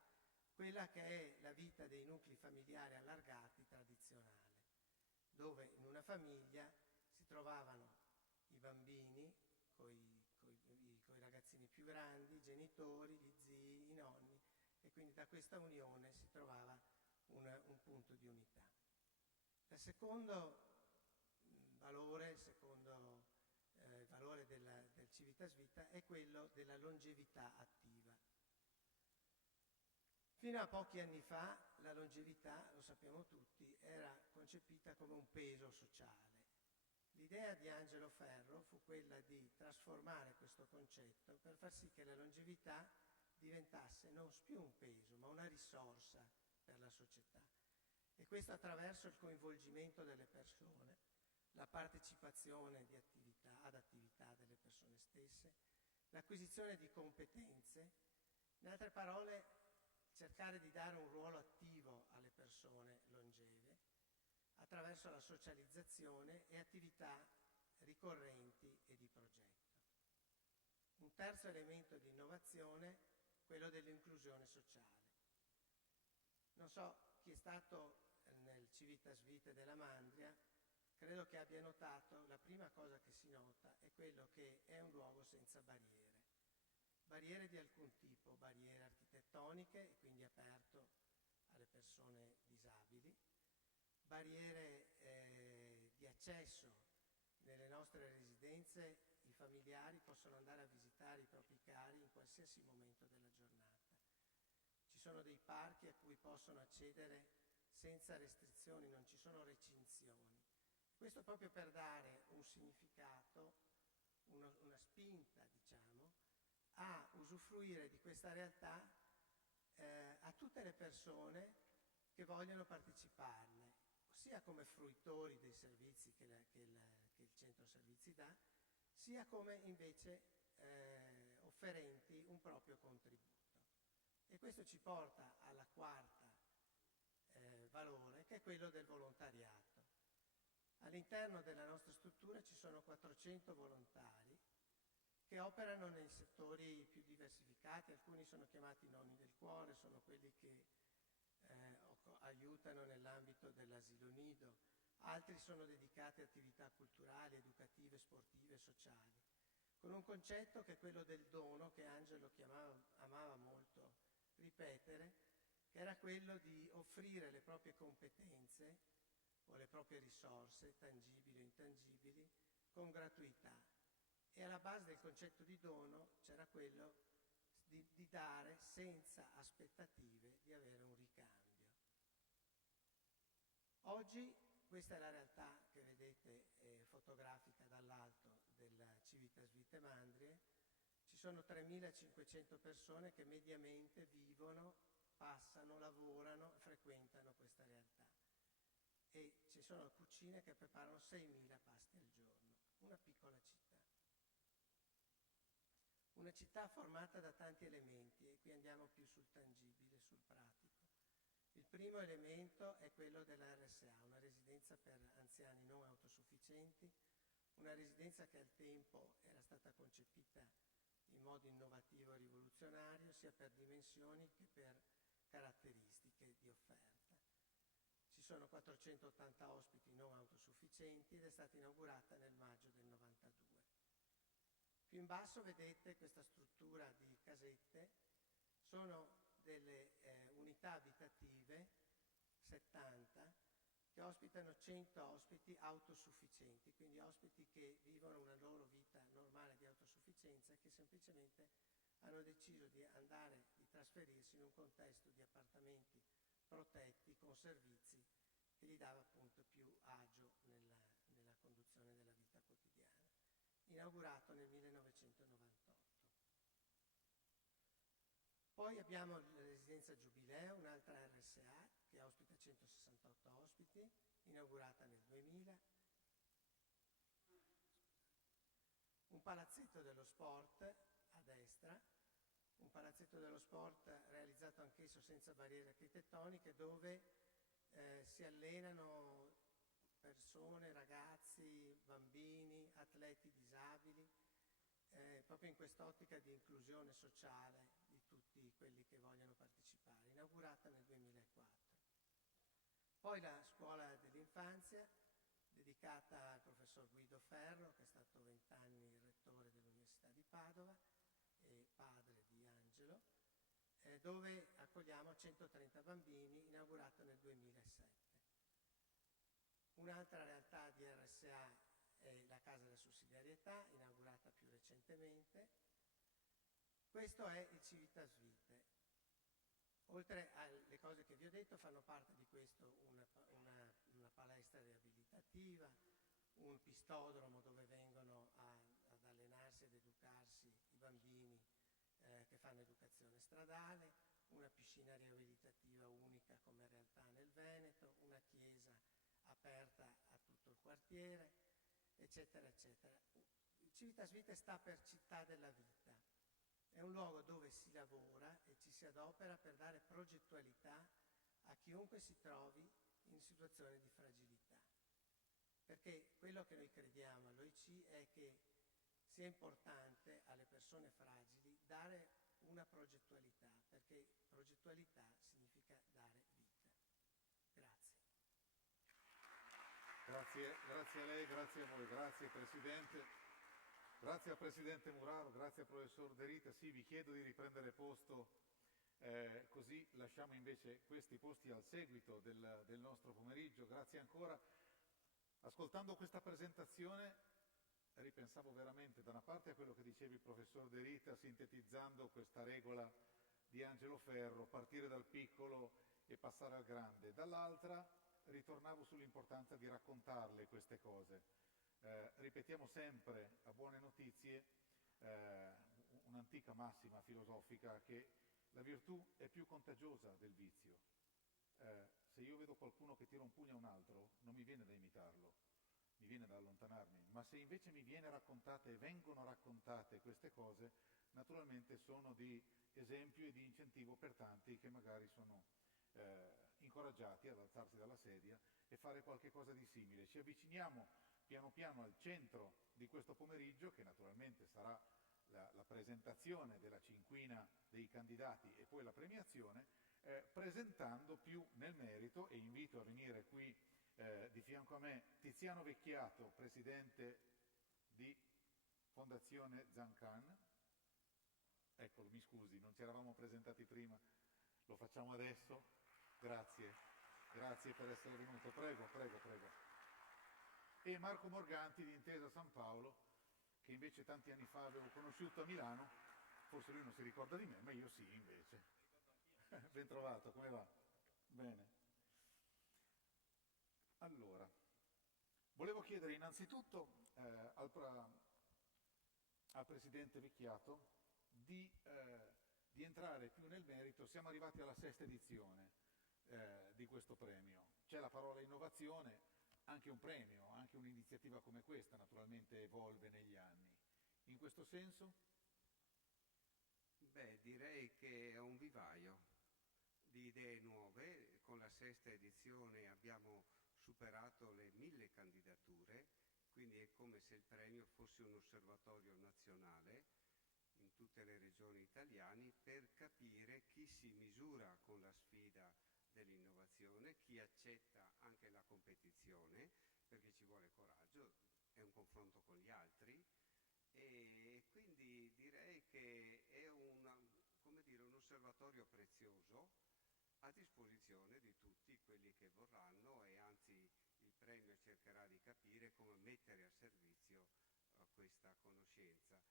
quella che è la vita dei nuclei familiari allargati tradizionali, dove in una famiglia si trovavano i bambini con i ragazzini più grandi, i genitori, gli zii, i nonni, e quindi da questa unione si trovava un punto di unità. Il secondo valore del Civitas Vitae è quello della longevità attiva. Fino a pochi anni fa la longevità, lo sappiamo tutti, era concepita come un peso sociale. L'idea di Angelo Ferro fu quella di trasformare questo concetto per far sì che la longevità diventasse non più un peso, ma una risorsa per la società. E questo attraverso il coinvolgimento delle persone, la partecipazione ad attività delle persone stesse, l'acquisizione di competenze, in altre parole cercare di dare un ruolo attivo alle persone longeve attraverso la socializzazione e attività ricorrenti e di progetto. Un terzo elemento di innovazione, quello dell'inclusione sociale. Non so chi è stato nel Civitas Vitae della Mandria, credo che abbia notato, la prima cosa che si nota è quello che è un luogo senza barriere. Barriere di alcun tipo, barriere architettoniche, e quindi aperto alle persone disabili, barriere di accesso. Nelle nostre residenze i familiari possono andare a visitare i propri cari in qualsiasi momento della giornata. Ci sono dei parchi a cui possono accedere senza restrizioni, non ci sono recinzioni. Questo proprio per dare un significato, una spinta, diciamo, a usufruire di questa realtà a tutte le persone che vogliono parteciparne, sia come fruitori dei servizi che il centro servizi dà, sia come invece offerenti un proprio contributo. E questo ci porta alla quarta valore, che è quello del volontariato. All'interno della nostra struttura ci sono 400 volontari che operano nei settori più diversificati, alcuni sono chiamati nonni del cuore, sono quelli che aiutano nell'ambito dell'asilo nido, altri sono dedicati a attività culturali, educative, sportive, sociali, con un concetto che è quello del dono, che Angelo amava molto ripetere, che era quello di offrire le proprie competenze o le proprie risorse, tangibili o intangibili, con gratuità. E alla base del concetto di dono c'era quello di dare senza aspettative di avere un ricambio. Oggi questa è la realtà che vedete fotografica dall'alto del Civitas Vitae Mandrie. Ci sono 3.500 persone che mediamente vivono, passano, lavorano, frequentano questa realtà. E ci sono cucine che preparano 6.000 pasti al giorno. Una piccola città. Una città formata da tanti elementi, e qui andiamo più sul tangibile, sul pratico. Il primo elemento è quello della RSA, una residenza per anziani non autosufficienti, una residenza che al tempo era stata concepita in modo innovativo e rivoluzionario, sia per dimensioni che per caratteristiche di offerta. Ci sono 480 ospiti non autosufficienti ed è stata inaugurata nel maggio del 92. Più in basso vedete questa struttura di casette, sono delle unità abitative, 70, che ospitano 100 ospiti autosufficienti, quindi ospiti che vivono una loro vita normale di autosufficienza e che semplicemente hanno deciso di trasferirsi in un contesto di appartamenti protetti con servizi che gli dava appunto più agio nella conduzione della vita quotidiana. Inaugurato nel 1998. Poi abbiamo la residenza Giubileo, un'altra RSA che ospita 168 ospiti, inaugurata nel 2000. Un palazzetto dello sport a destra, un palazzetto dello sport realizzato anch'esso senza barriere architettoniche, dove si allenano persone, ragazzi, bambini, atleti disabili, proprio in quest'ottica di inclusione sociale di tutti quelli che vogliono partecipare, inaugurata nel 2004. Poi la scuola dell'infanzia, dedicata al professor Guido Ferro, che è stato 20 anni il rettore dell'Università di Padova e padre di Angelo, dove accogliamo 130 bambini, inaugurato nel 2007. Un'altra realtà di RSA è la Casa della Sussidiarietà, inaugurata più recentemente. Questo è il Civitas Vitae. Oltre alle cose che vi ho detto, fanno parte di questo una palestra riabilitativa, un pistodromo dove vengono ad allenarsi ed educarsi i bambini che fanno educazione stradale, una piscina riabilitativa unica come realtà nel Veneto, una chiesa aperta a tutto il quartiere, eccetera, eccetera. Il Civitas Vitae sta per città della vita. È un luogo dove si lavora e ci si adopera per dare progettualità a chiunque si trovi in situazione di fragilità. Perché quello che noi crediamo all'OIC è che sia importante alle persone fragili dare una progettualità, perché progettualità significa dare vita. Grazie. Grazie a lei, grazie a voi, grazie Presidente. Grazie al Presidente Muraro, grazie al Professor De Rita. Sì, vi chiedo di riprendere posto, così lasciamo invece questi posti al seguito del nostro pomeriggio. Grazie ancora. Ascoltando questa presentazione ripensavo veramente da una parte a quello che diceva il Professor De Rita, sintetizzando questa regola di Angelo Ferro, partire dal piccolo e passare al grande. Dall'altra ritornavo sull'importanza di raccontarle queste cose. Ripetiamo sempre a buone notizie un'antica massima filosofica che la virtù è più contagiosa del vizio. Se io vedo qualcuno che tira un pugno a un altro, non mi viene da imitarlo, mi viene da allontanarmi, ma se invece mi viene raccontate e vengono raccontate queste cose, naturalmente sono di esempio e di incentivo per tanti che magari sono incoraggiati ad alzarsi dalla sedia e fare qualche cosa di simile. Ci avviciniamo piano piano al centro di questo pomeriggio, che naturalmente sarà la presentazione della cinquina dei candidati e poi la premiazione, presentando più nel merito, e invito a venire qui di fianco a me Tiziano Vecchiato, presidente di Fondazione Zancan. Eccolo, mi scusi, non ci eravamo presentati prima, lo facciamo adesso. Grazie, grazie per essere venuto. Prego, prego, prego. E Marco Morganti di Intesa San Paolo, che invece tanti anni fa avevo conosciuto a Milano. Forse lui non si ricorda di me, ma io sì, invece. Ben trovato, come va? Bene. Allora, volevo chiedere innanzitutto al Presidente Vecchiato di entrare più nel merito. Siamo arrivati alla 6ª edizione di questo premio. C'è la parola innovazione, anche un premio, anche un'iniziativa come questa naturalmente evolve negli anni. In questo senso? Beh, direi che è un vivaio di idee nuove. Con la 6ª edizione abbiamo superato le 1000 candidature, quindi è come se il premio fosse un osservatorio nazionale in tutte le regioni italiane per capire chi si misura con la sfida dell'innovazione, chi accetta anche la competizione, perché ci vuole coraggio, è un confronto con gli altri, e quindi direi che è un osservatorio prezioso a disposizione di tutti quelli che vorranno, e anzi il premio cercherà di capire come mettere a servizio questa conoscenza.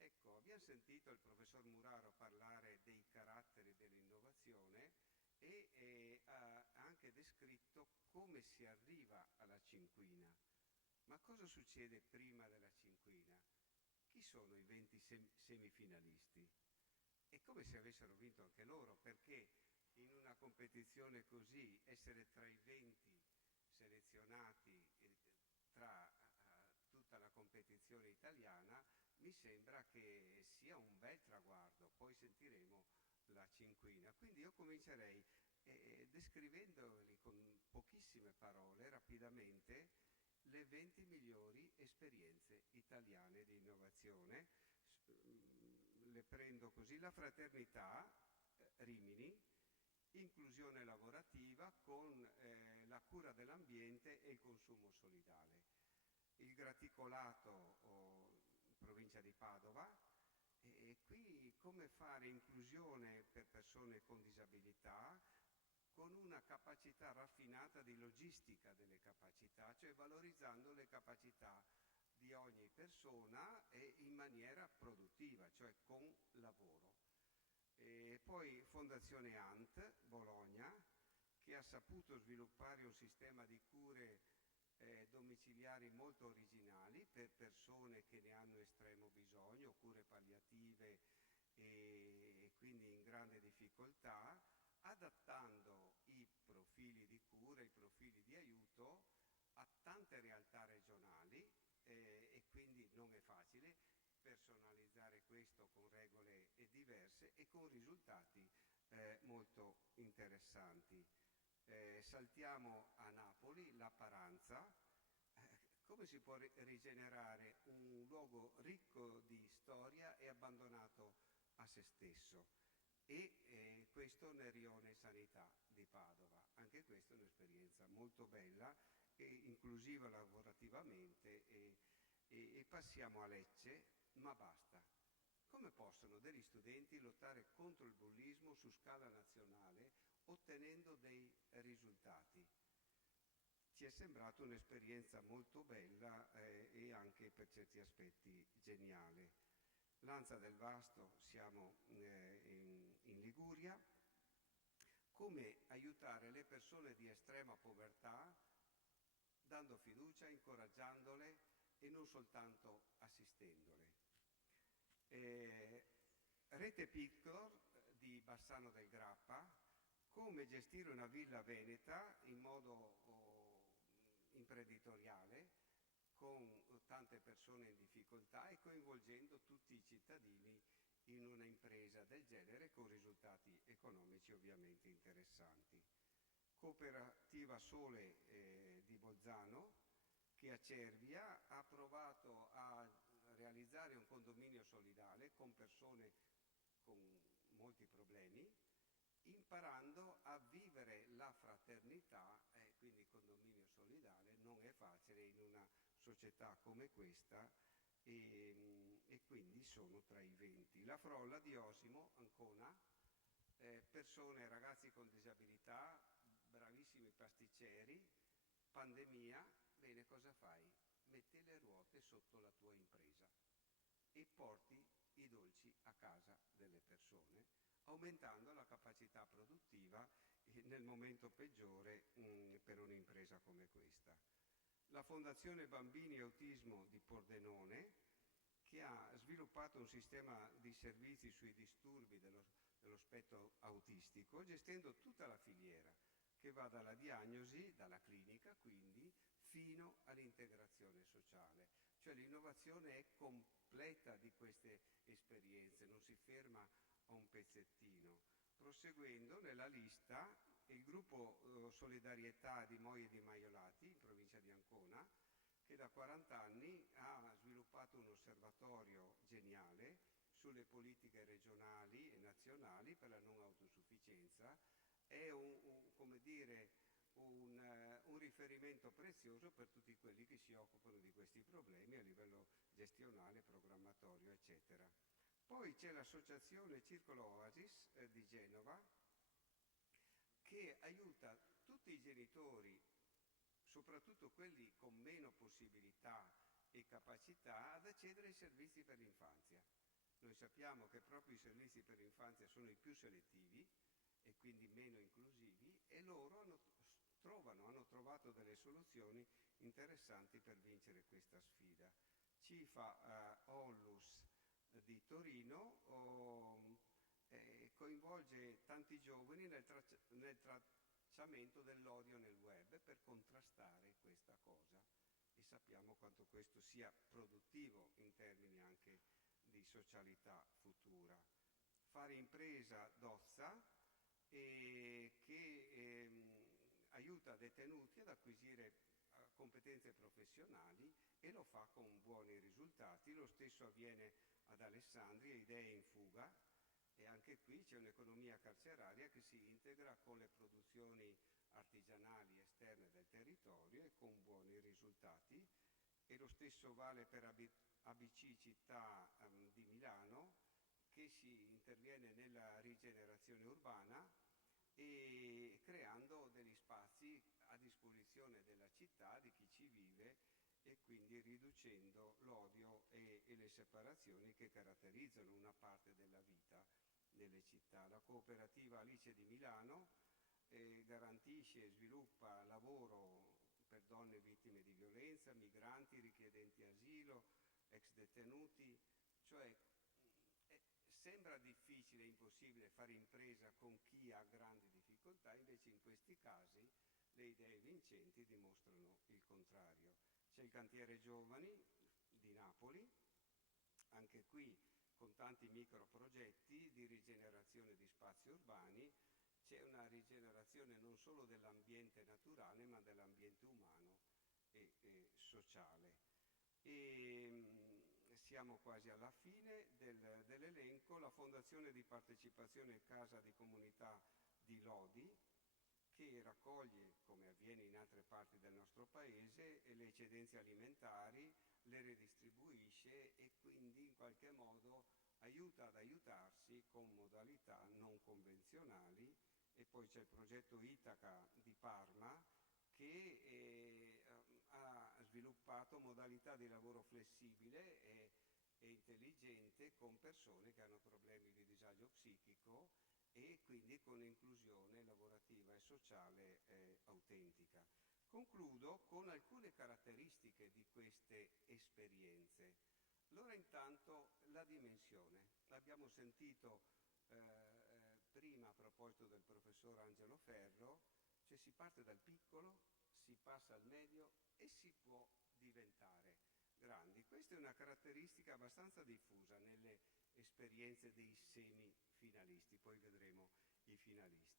Ecco, abbiamo sentito il professor Muraro parlare dei caratteri dell'innovazione e ha anche descritto come si arriva alla cinquina. Ma cosa succede prima della cinquina? Chi sono i 20 semifinalisti? È come se avessero vinto anche loro, perché in una competizione così essere tra i 20 selezionati tra tutta la competizione italiana mi sembra che sia un bel traguardo. Poi sentiremo la cinquina. Quindi io comincerei descrivendoli con pochissime parole, rapidamente, le 20 migliori esperienze italiane di innovazione. Le prendo così: la fraternità, Rimini, inclusione lavorativa con la cura dell'ambiente e il consumo solidale. Il Graticolato, provincia di Padova, e qui come fare inclusione per persone con disabilità con una capacità raffinata di logistica delle capacità, cioè valorizzando le capacità di ogni persona e in maniera produttiva, cioè con lavoro. E poi Fondazione ANT, Bologna, che ha saputo sviluppare un sistema di cure domiciliari molto originali per persone che ne hanno estremo bisogno, cure palliative e quindi in grande difficoltà, adattando i profili di cura, i profili di aiuto a tante realtà regionali, e quindi non è facile. personalizzare questo con regole diverse e con risultati molto interessanti. Saltiamo a Napoli, la Paranza. Come si può rigenerare un luogo ricco di storia e abbandonato a se stesso? E questo nel rione Sanità di Padova. Anche questa è un'esperienza molto bella e inclusiva lavorativamente. E passiamo a Lecce, ma basta. Come possono degli studenti lottare contro il bullismo su scala nazionale ottenendo dei risultati? Ci è sembrata un'esperienza molto bella e anche per certi aspetti geniale. Lanza del Vasto, siamo in Liguria. Come aiutare le persone di estrema povertà dando fiducia, incoraggiandole e non soltanto assistendole. Rete Pictor di Bassano del Grappa, come gestire una villa veneta in modo imprenditoriale con tante persone in difficoltà e coinvolgendo tutti i cittadini in una impresa del genere con risultati economici ovviamente interessanti. Cooperativa Sole di Bolzano, che a Cervia ha provato a realizzare un condominio solidale con persone con molti problemi, imparando a vivere la fraternità, quindi condominio solidale non è facile in una società come questa e quindi sono tra i 20. La Frolla di Osimo, Ancona, persone, ragazzi con disabilità, bravissimi pasticceri, pandemia, bene, cosa fai? Metti le ruote sotto la tua impresa e porti i dolci a casa delle persone, aumentando la capacità produttiva nel momento peggiore per un'impresa come questa. La Fondazione Bambini e Autismo di Pordenone, che ha sviluppato un sistema di servizi sui disturbi dello spettro autistico, gestendo tutta la filiera, che va dalla diagnosi, dalla clinica quindi, fino all'integrazione sociale. Cioè l'innovazione è completa di queste esperienze, non si ferma a un pezzettino. Proseguendo nella lista, il gruppo Solidarietà di Moie di Maiolati, in provincia di Ancona, che da 40 anni ha sviluppato un osservatorio geniale sulle politiche regionali e nazionali per la non autosufficienza. È un riferimento prezioso per tutti quelli che si occupano di questi problemi a livello gestionale, programmatorio, eccetera. Poi c'è l'associazione Circolo Oasis di Genova, che aiuta tutti i genitori, soprattutto quelli con meno possibilità e capacità, ad accedere ai servizi per l'infanzia. Noi sappiamo che proprio i servizi per l'infanzia sono i più selettivi e quindi meno inclusivi, e loro hanno trovato delle soluzioni interessanti per vincere questa sfida. CIFA Onlus di Torino coinvolge tanti giovani nel tracciamento dell'odio nel web per contrastare questa cosa, e sappiamo quanto questo sia produttivo in termini anche di socialità futura. Fare impresa Dozza, che aiuta detenuti ad acquisire competenze professionali e lo fa con buoni risultati. Lo stesso avviene ad Alessandria, Idee in Fuga, e anche qui c'è un'economia carceraria che si integra con le produzioni artigianali esterne del territorio e con buoni risultati. E lo stesso vale per ABC Città di Milano, che si interviene nella rigenerazione urbana e creando degli spazi a disposizione della città, di chi ci vive, e quindi riducendo l'odio e le separazioni che caratterizzano una parte della vita nelle città. La cooperativa Alice di Milano garantisce e sviluppa lavoro per donne vittime di violenza, migranti, richiedenti asilo, ex detenuti, cioè sembra difficile, impossibile fare impresa con chi ha grandi difficoltà, invece in questi casi le idee vincenti dimostrano il contrario. C'è il cantiere giovani di Napoli, anche qui con tanti microprogetti di rigenerazione di spazi urbani. C'è una rigenerazione non solo dell'ambiente naturale ma dell'ambiente umano e sociale. Siamo quasi alla fine dell'elenco. La Fondazione di Partecipazione Casa di Comunità di Lodi, che raccoglie, come avviene in altre parti del nostro paese, le eccedenze alimentari, le redistribuisce e quindi in qualche modo aiuta ad aiutarsi con modalità non convenzionali. E poi c'è il progetto Itaca di Parma, che ha sviluppato modalità di lavoro flessibile e intelligente con persone che hanno problemi di disagio psichico e quindi con inclusione lavorativa e sociale autentica. Concludo con alcune caratteristiche di queste esperienze. Allora, intanto la dimensione. L'abbiamo sentito prima a proposito del professor Angelo Ferro, cioè si parte dal piccolo, si passa al medio e si può diventare grandi. Questa è una caratteristica abbastanza diffusa nelle esperienze dei semifinalisti, poi vedremo i finalisti.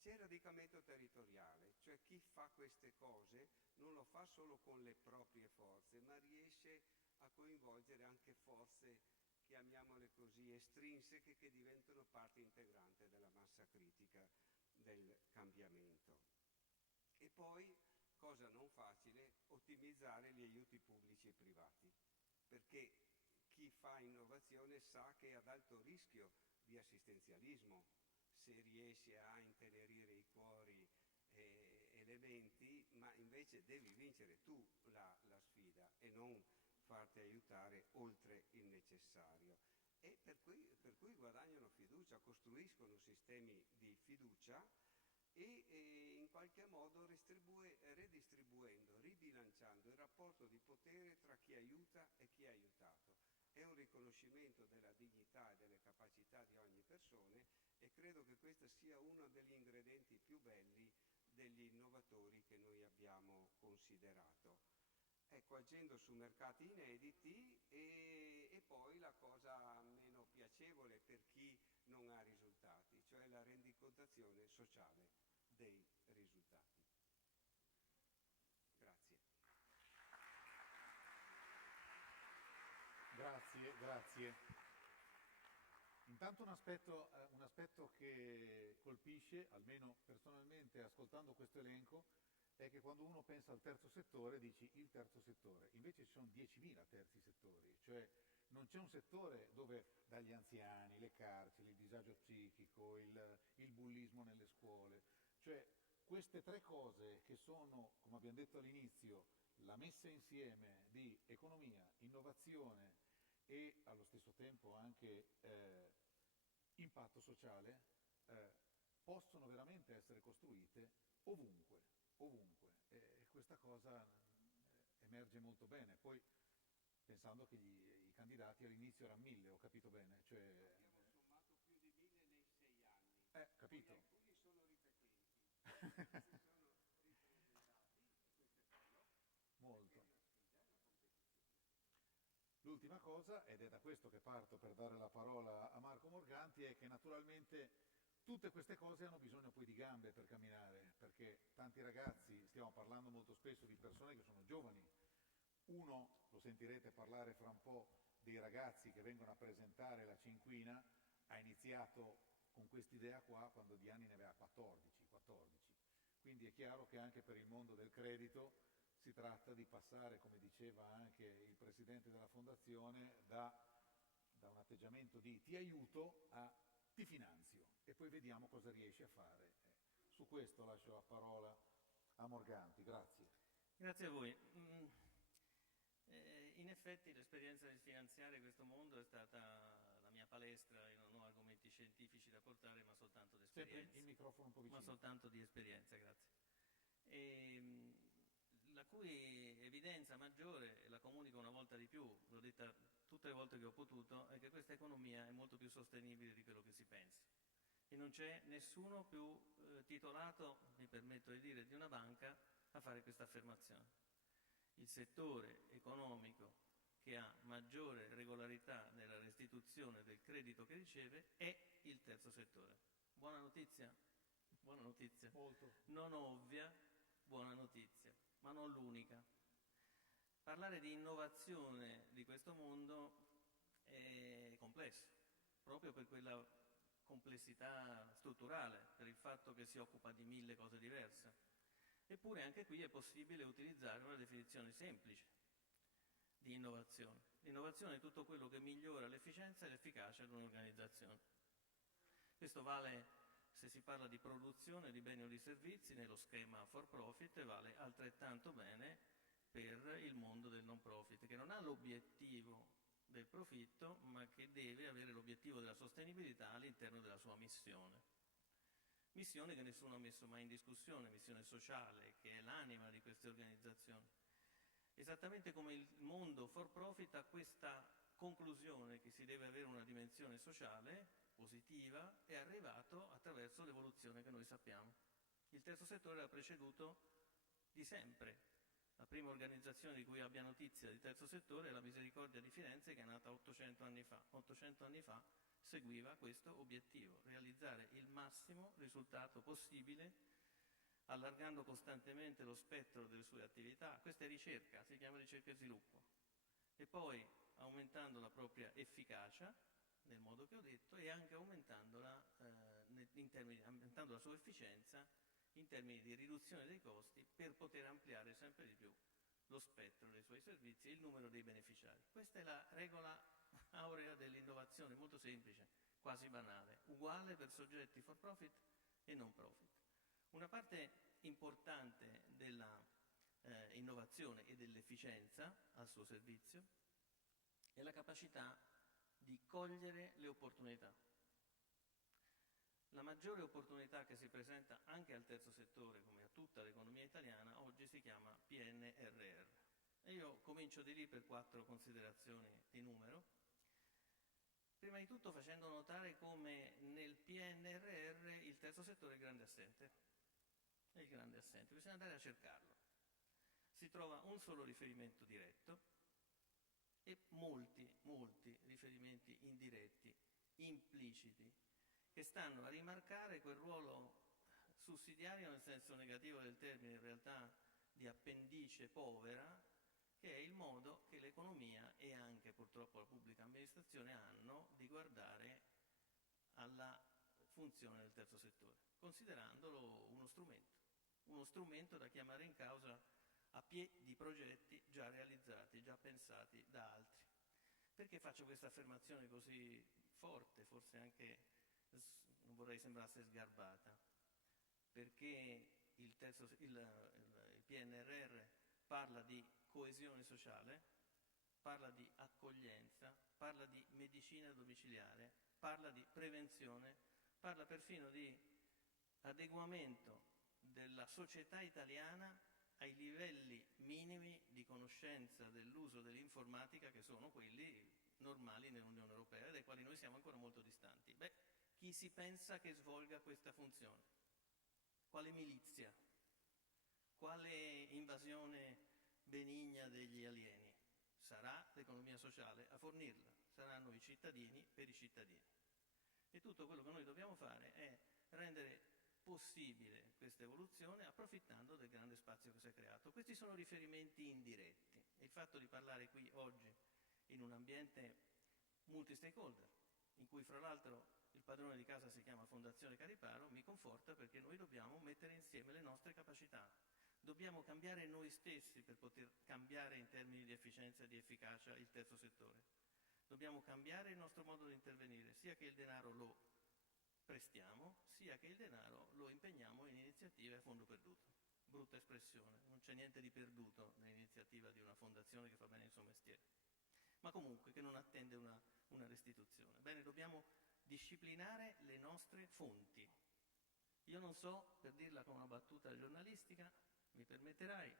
C'è il radicamento territoriale, cioè chi fa queste cose non lo fa solo con le proprie forze, ma riesce a coinvolgere anche forze, chiamiamole così, estrinseche, che diventano parte integrante della massa critica del cambiamento. E poi, cosa non facile, ottimizzare gli aiuti pubblici e privati, perché chi fa innovazione sa che è ad alto rischio di assistenzialismo se riesce a intenerire i cuori elementi, ma invece devi vincere tu la sfida e non farti aiutare oltre il necessario. E per cui guadagnano fiducia, costruiscono sistemi di fiducia e in qualche modo redistribuendo, ribilanciando il rapporto di potere tra chi aiuta e chi è aiutato. È un riconoscimento della dignità e delle capacità di ogni persona e credo che questo sia uno degli ingredienti più belli degli innovatori che noi abbiamo considerato. Ecco, agendo su mercati inediti e poi la cosa meno piacevole per chi non ha risultati, cioè la rendicontazione sociale dei risultati. Grazie. Grazie. Intanto un aspetto che colpisce, almeno personalmente ascoltando questo elenco, è che quando uno pensa al terzo settore dici il terzo settore, invece ci sono 10.000 terzi settori, cioè non c'è un settore dove dagli anziani, le carceri, il disagio psichico, il bullismo nelle scuole, cioè queste tre cose che sono, come abbiamo detto all'inizio, la messa insieme di economia, innovazione e allo stesso tempo anche impatto sociale, possono veramente essere costruite ovunque. E questa cosa emerge molto bene. Poi pensando che i candidati all'inizio erano 1.000, ho capito bene. Cioè, abbiamo sommato più di 1.000 nei 6 anni. Capito. Poi alcuni sono ripetenti. Molto. L'ultima cosa, ed è da questo che parto per dare la parola a Marco Morganti, è che naturalmente tutte queste cose hanno bisogno poi di gambe per camminare, perché tanti ragazzi, stiamo parlando molto spesso di persone che sono giovani, uno, lo sentirete parlare fra un po', dei ragazzi che vengono a presentare la cinquina, ha iniziato con quest'idea qua quando di anni ne aveva 14, quindi è chiaro che anche per il mondo del credito si tratta di passare, come diceva anche il presidente della fondazione, da un atteggiamento di ti aiuto a ti finanzio e poi vediamo cosa riesci a fare. Su questo lascio la parola a Morganti, grazie. Grazie a voi. In effetti l'esperienza di finanziare questo mondo è stata la mia palestra. Io non ho argomenti scientifici da portare, ma soltanto di esperienza. Sempre il microfono un po' vicino. Ma soltanto di esperienza, grazie. La cui evidenza maggiore, la comunico una volta di più, l'ho detta tutte le volte che ho potuto, è che questa economia è molto più sostenibile di quello che si pensa. E non c'è nessuno più titolato, mi permetto di dire, di una banca a fare questa affermazione. Il settore economico che ha maggiore regolarità nella restituzione del credito che riceve è il terzo settore. Buona notizia? Buona notizia. Molto. Non ovvia, buona notizia, ma non l'unica. Parlare di innovazione di questo mondo è complesso, proprio per quella complessità strutturale, per il fatto che si occupa di 1000 cose diverse. Eppure anche qui è possibile utilizzare una definizione semplice di innovazione. L'innovazione è tutto quello che migliora l'efficienza e l'efficacia di un'organizzazione. Questo vale se si parla di produzione di beni o di servizi nello schema for profit, e vale altrettanto bene per il mondo del non profit, che non ha l'obiettivo del profitto, ma che deve avere l'obiettivo della sostenibilità all'interno della sua missione. Missione che nessuno ha messo mai in discussione, missione sociale, che è l'anima di queste organizzazioni. Esattamente come il mondo for profit ha questa conclusione che si deve avere una dimensione sociale positiva, è arrivato attraverso l'evoluzione che noi sappiamo. Il terzo settore ha preceduto di sempre. La prima organizzazione di cui abbia notizia di terzo settore è la Misericordia di Firenze, che è nata 800 anni fa. 800 anni fa seguiva questo obiettivo, realizzare il massimo risultato possibile, allargando costantemente lo spettro delle sue attività. Questa è ricerca, si chiama ricerca e sviluppo. E poi aumentando la propria efficacia, nel modo che ho detto, e anche aumentando la sua efficienza in termini di riduzione dei costi, per poter ampliare sempre di più lo spettro dei suoi servizi e il numero dei beneficiari. Questa è la regola aurea dell'innovazione, molto semplice, quasi banale, uguale per soggetti for profit e non profit. Una parte importante della innovazione e dell'efficienza al suo servizio è la capacità di cogliere le opportunità. La maggiore opportunità che si presenta anche al terzo settore, come a tutta l'economia italiana, oggi si chiama PNRR. E io comincio di lì per 4 considerazioni di numero. Prima di tutto facendo notare come nel PNRR il terzo settore è il grande assente. È il grande assente, bisogna andare a cercarlo. Si trova un solo riferimento diretto e molti riferimenti indiretti, impliciti, che stanno a rimarcare quel ruolo sussidiario nel senso negativo del termine, in realtà di appendice povera, che è il modo che l'economia e anche purtroppo la pubblica amministrazione hanno di guardare alla funzione del terzo settore, considerandolo uno strumento da chiamare in causa a piè di progetti già realizzati, già pensati da altri. Perché faccio questa affermazione così forte, forse anche, non vorrei sembrasse sgarbata? Perché il PNRR parla di coesione sociale, parla di accoglienza, parla di medicina domiciliare, parla di prevenzione, parla perfino di adeguamento della società italiana ai livelli minimi di conoscenza dell'uso dell'informatica, che sono quelli normali nell'Unione Europea e dai quali noi siamo ancora molto distanti. Beh, chi si pensa che svolga questa funzione? Quale milizia? Quale invasione benigna degli alieni? Sarà l'economia sociale a fornirla, saranno i cittadini per i cittadini. E tutto quello che noi dobbiamo fare è rendere possibile questa evoluzione approfittando del grande spazio che si è creato. Questi sono riferimenti indiretti. E il fatto di parlare qui oggi in un ambiente multi-stakeholder, in cui fra l'altro il padrone di casa si chiama Fondazione Cariparo, mi conforta, perché noi dobbiamo mettere insieme le nostre capacità. Dobbiamo cambiare noi stessi per poter cambiare in termini di efficienza e di efficacia il terzo settore. Dobbiamo cambiare il nostro modo di intervenire, sia che il denaro lo prestiamo, sia che il denaro lo impegniamo in iniziative a fondo perduto. Brutta espressione, non c'è niente di perduto nell'iniziativa di una fondazione che fa bene il suo mestiere, ma comunque che non attende una restituzione. Bene, dobbiamo disciplinare le nostre fonti. Io non so, per dirla con una battuta giornalistica, mi permetterai,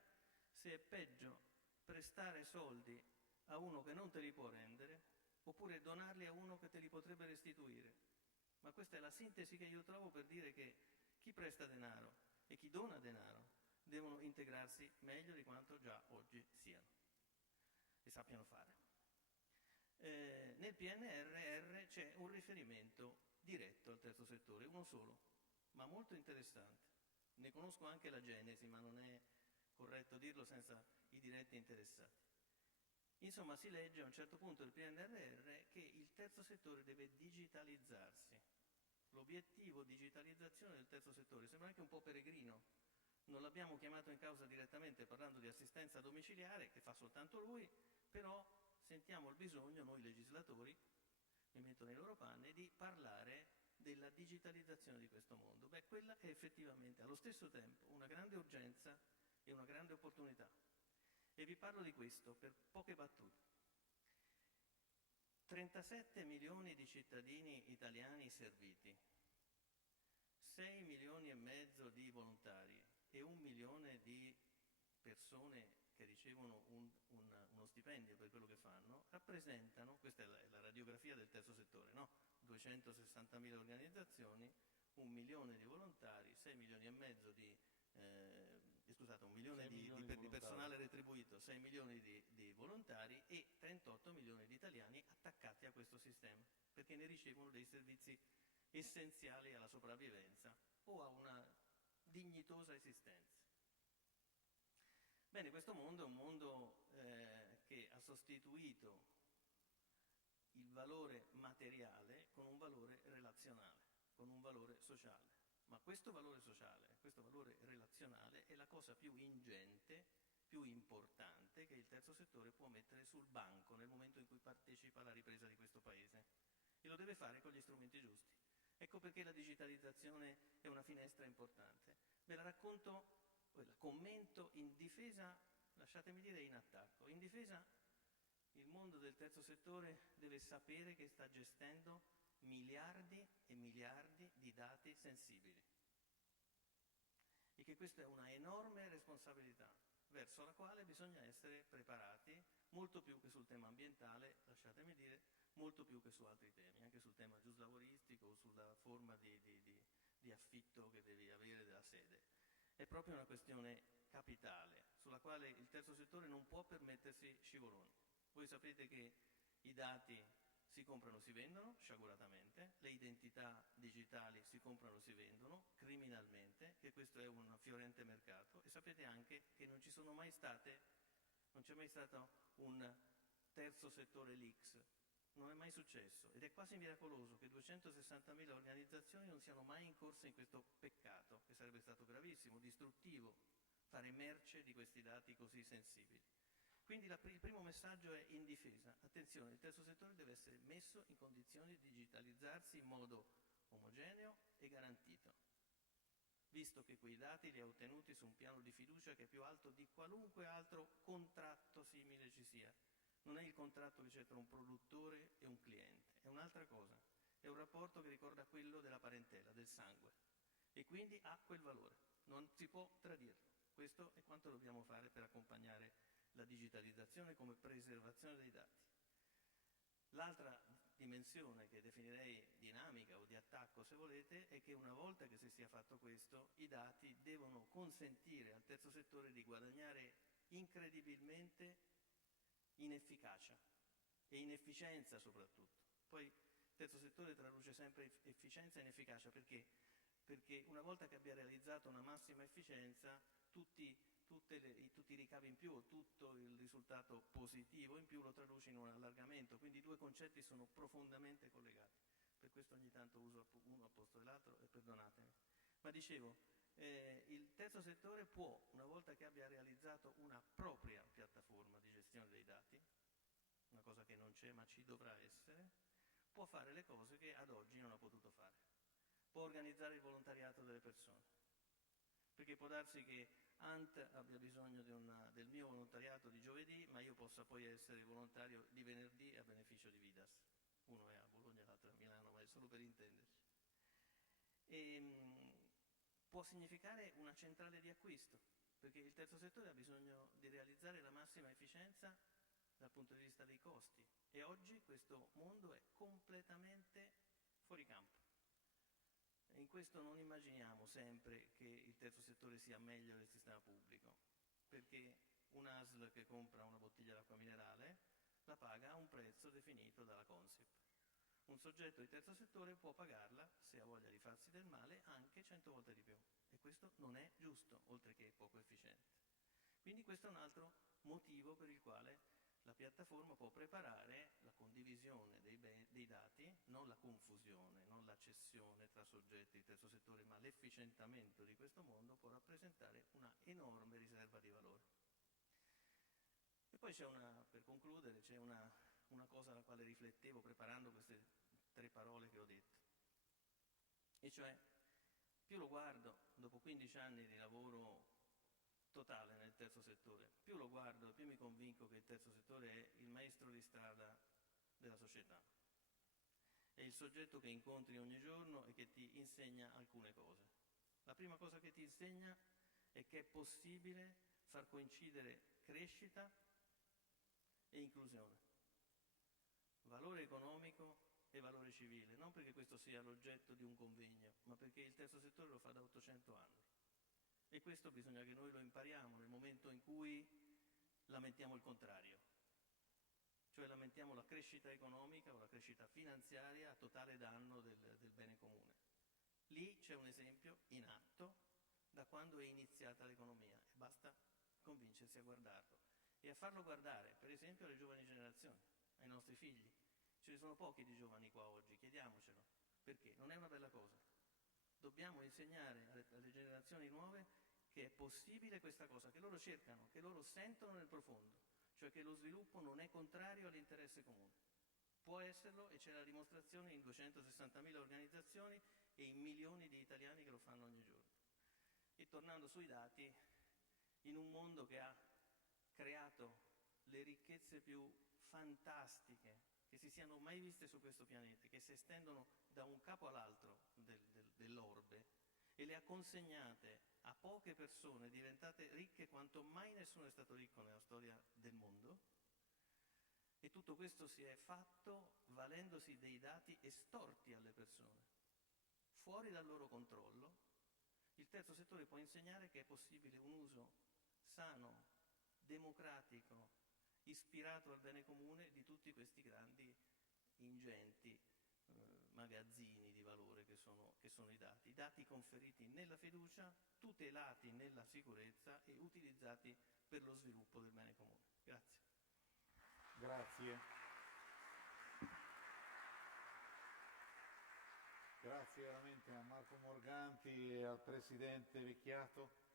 se è peggio prestare soldi a uno che non te li può rendere, oppure donarli a uno che te li potrebbe restituire. Ma questa è la sintesi che io trovo per dire che chi presta denaro e chi dona denaro devono integrarsi meglio di quanto già oggi siano. e sappiano fare. Nel PNRR c'è un riferimento diretto al terzo settore, uno solo, ma molto interessante. Ne conosco anche la genesi, ma non è corretto dirlo senza i diretti interessati. Insomma, si legge a un certo punto del PNRR che il terzo settore deve digitalizzarsi. L'obiettivo digitalizzazione del terzo settore sembra anche un po' peregrino. Non l'abbiamo chiamato in causa direttamente parlando di assistenza domiciliare, che fa soltanto lui, però sentiamo il bisogno, noi legislatori, mi metto nei loro panni, di parlare della digitalizzazione di questo mondo. Beh, quella è effettivamente allo stesso tempo una grande urgenza e una grande opportunità. E vi parlo di questo per poche battute. 37 milioni di cittadini italiani serviti, 6 milioni e mezzo di volontari e 1 milione di persone che ricevono uno stipendio per quello che fanno, rappresentano, questa è la radiografia del terzo settore, no? 260.000 organizzazioni, 1 milione di volontari, 6 milioni e mezzo di 1 milione di personale retribuito, 6 milioni di volontari e 38 milioni di italiani attaccati a questo sistema, perché ne ricevono dei servizi essenziali alla sopravvivenza o a una dignitosa esistenza. Bene, questo mondo è un mondo che ha sostituito il valore materiale con un valore relazionale, con un valore sociale. Ma questo valore sociale, questo valore relazionale è la cosa più ingente, più importante che il terzo settore può mettere sul banco nel momento in cui partecipa alla ripresa di questo Paese. E lo deve fare con gli strumenti giusti. Ecco perché la digitalizzazione è una finestra importante. Ve la racconto, la commento in difesa, lasciatemi dire in attacco. In difesa il mondo del terzo settore deve sapere che sta gestendo miliardi e miliardi di dati sensibili e che questa è una enorme responsabilità verso la quale bisogna essere preparati molto più che sul tema ambientale, lasciatemi dire, molto più che su altri temi, anche sul tema giuslavoristico o sulla forma di affitto che devi avere della sede. È proprio una questione capitale sulla quale il terzo settore non può permettersi scivoloni. Voi sapete che i dati si comprano, si vendono, sciaguratamente, le identità digitali si comprano, si vendono, criminalmente, che questo è un fiorente mercato, e sapete anche che non c'è mai stato un terzo settore leaks, non è mai successo, ed è quasi miracoloso che 260.000 organizzazioni non siano mai incorse in questo peccato, che sarebbe stato gravissimo, distruttivo, fare merce di questi dati così sensibili. Quindi il primo messaggio è in difesa. Attenzione, il terzo settore deve essere messo in condizioni di digitalizzarsi in modo omogeneo e garantito, visto che quei dati li ha ottenuti su un piano di fiducia che è più alto di qualunque altro contratto simile ci sia. Non è il contratto che c'è tra un produttore e un cliente, è un'altra cosa. È un rapporto che ricorda quello della parentela, del sangue, e quindi ha quel valore. Non si può tradirlo. Questo è quanto dobbiamo fare per accompagnare la digitalizzazione come preservazione dei dati. L'altra dimensione, che definirei dinamica o di attacco se volete, è che una volta che si sia fatto questo, i dati devono consentire al terzo settore di guadagnare incredibilmente in efficacia e in efficienza soprattutto. Poi il terzo settore traduce sempre efficienza in efficacia perché una volta che abbia realizzato una massima efficienza, tutti i ricavi in più o tutto il risultato positivo in più lo traduce in un allargamento, quindi i due concetti sono profondamente collegati. Per questo ogni tanto uso uno al posto dell'altro e perdonatemi. Ma dicevo, il terzo settore può, una volta che abbia realizzato una propria piattaforma di gestione dei dati, una cosa che non c'è ma ci dovrà essere, può fare le cose che ad oggi non ha potuto fare. Può organizzare il volontariato delle persone, perché può darsi che Ant abbia bisogno del mio volontariato di giovedì, ma io possa poi essere volontario di venerdì a beneficio di Vidas. Uno è a Bologna e l'altro è a Milano, ma è solo per intenderci. Può significare una centrale di acquisto, perché il terzo settore ha bisogno di realizzare la massima efficienza dal punto di vista dei costi, e oggi questo mondo è completamente fuori campo. In questo non immaginiamo sempre che il terzo settore sia meglio del sistema pubblico, perché un ASL che compra una bottiglia d'acqua minerale la paga a un prezzo definito dalla Consip. Un soggetto di terzo settore può pagarla, se ha voglia di farsi del male, anche 100 volte di più. E questo non è giusto, oltre che poco efficiente. Quindi questo è un altro motivo per il quale la piattaforma può preparare la condivisione dei dati, non la confusione, non la cessione tra soggetti di terzo settore, ma l'efficientamento di questo mondo può rappresentare una enorme riserva di valore. E poi per concludere, c'è una cosa alla quale riflettevo preparando queste 3 parole che ho detto, e cioè più lo guardo, dopo 15 anni di lavoro totale nel terzo settore, più lo guardo e più mi convinco che il terzo settore è il maestro di strada della società. È il soggetto che incontri ogni giorno e che ti insegna alcune cose. La prima cosa che ti insegna è che è possibile far coincidere crescita e inclusione, valore economico e valore civile, non perché questo sia l'oggetto di un convegno, ma perché il terzo settore lo fa da 800 anni. E questo bisogna che noi lo impariamo nel momento in cui lamentiamo il contrario, cioè lamentiamo la crescita economica o la crescita finanziaria a totale danno del bene comune. Lì c'è un esempio in atto da quando è iniziata l'economia e basta convincersi a guardarlo e a farlo guardare, per esempio, alle giovani generazioni, ai nostri figli. Ce ne sono pochi di giovani qua oggi, chiediamocelo, perché non è una bella cosa. Dobbiamo insegnare alle generazioni nuove che è possibile questa cosa, che loro cercano, che loro sentono nel profondo, cioè che lo sviluppo non è contrario all'interesse comune. Può esserlo e c'è la dimostrazione in 260.000 organizzazioni e in milioni di italiani che lo fanno ogni giorno. E tornando sui dati, in un mondo che ha creato le ricchezze più fantastiche che si siano mai viste su questo pianeta, che si estendono da un capo all'altro dell'orbe e le ha consegnate a poche persone diventate ricche quanto mai nessuno è stato ricco nella storia del mondo, e tutto questo si è fatto valendosi dei dati estorti alle persone, fuori dal loro controllo. Il terzo settore può insegnare che è possibile un uso sano, democratico, ispirato al bene comune di tutti questi grandi, ingenti magazzini di valore che sono i dati conferiti nella fiducia, tutelati nella sicurezza e utilizzati per lo sviluppo del bene comune. Grazie. Grazie. Grazie veramente a Marco Morganti e al Presidente Vecchiato.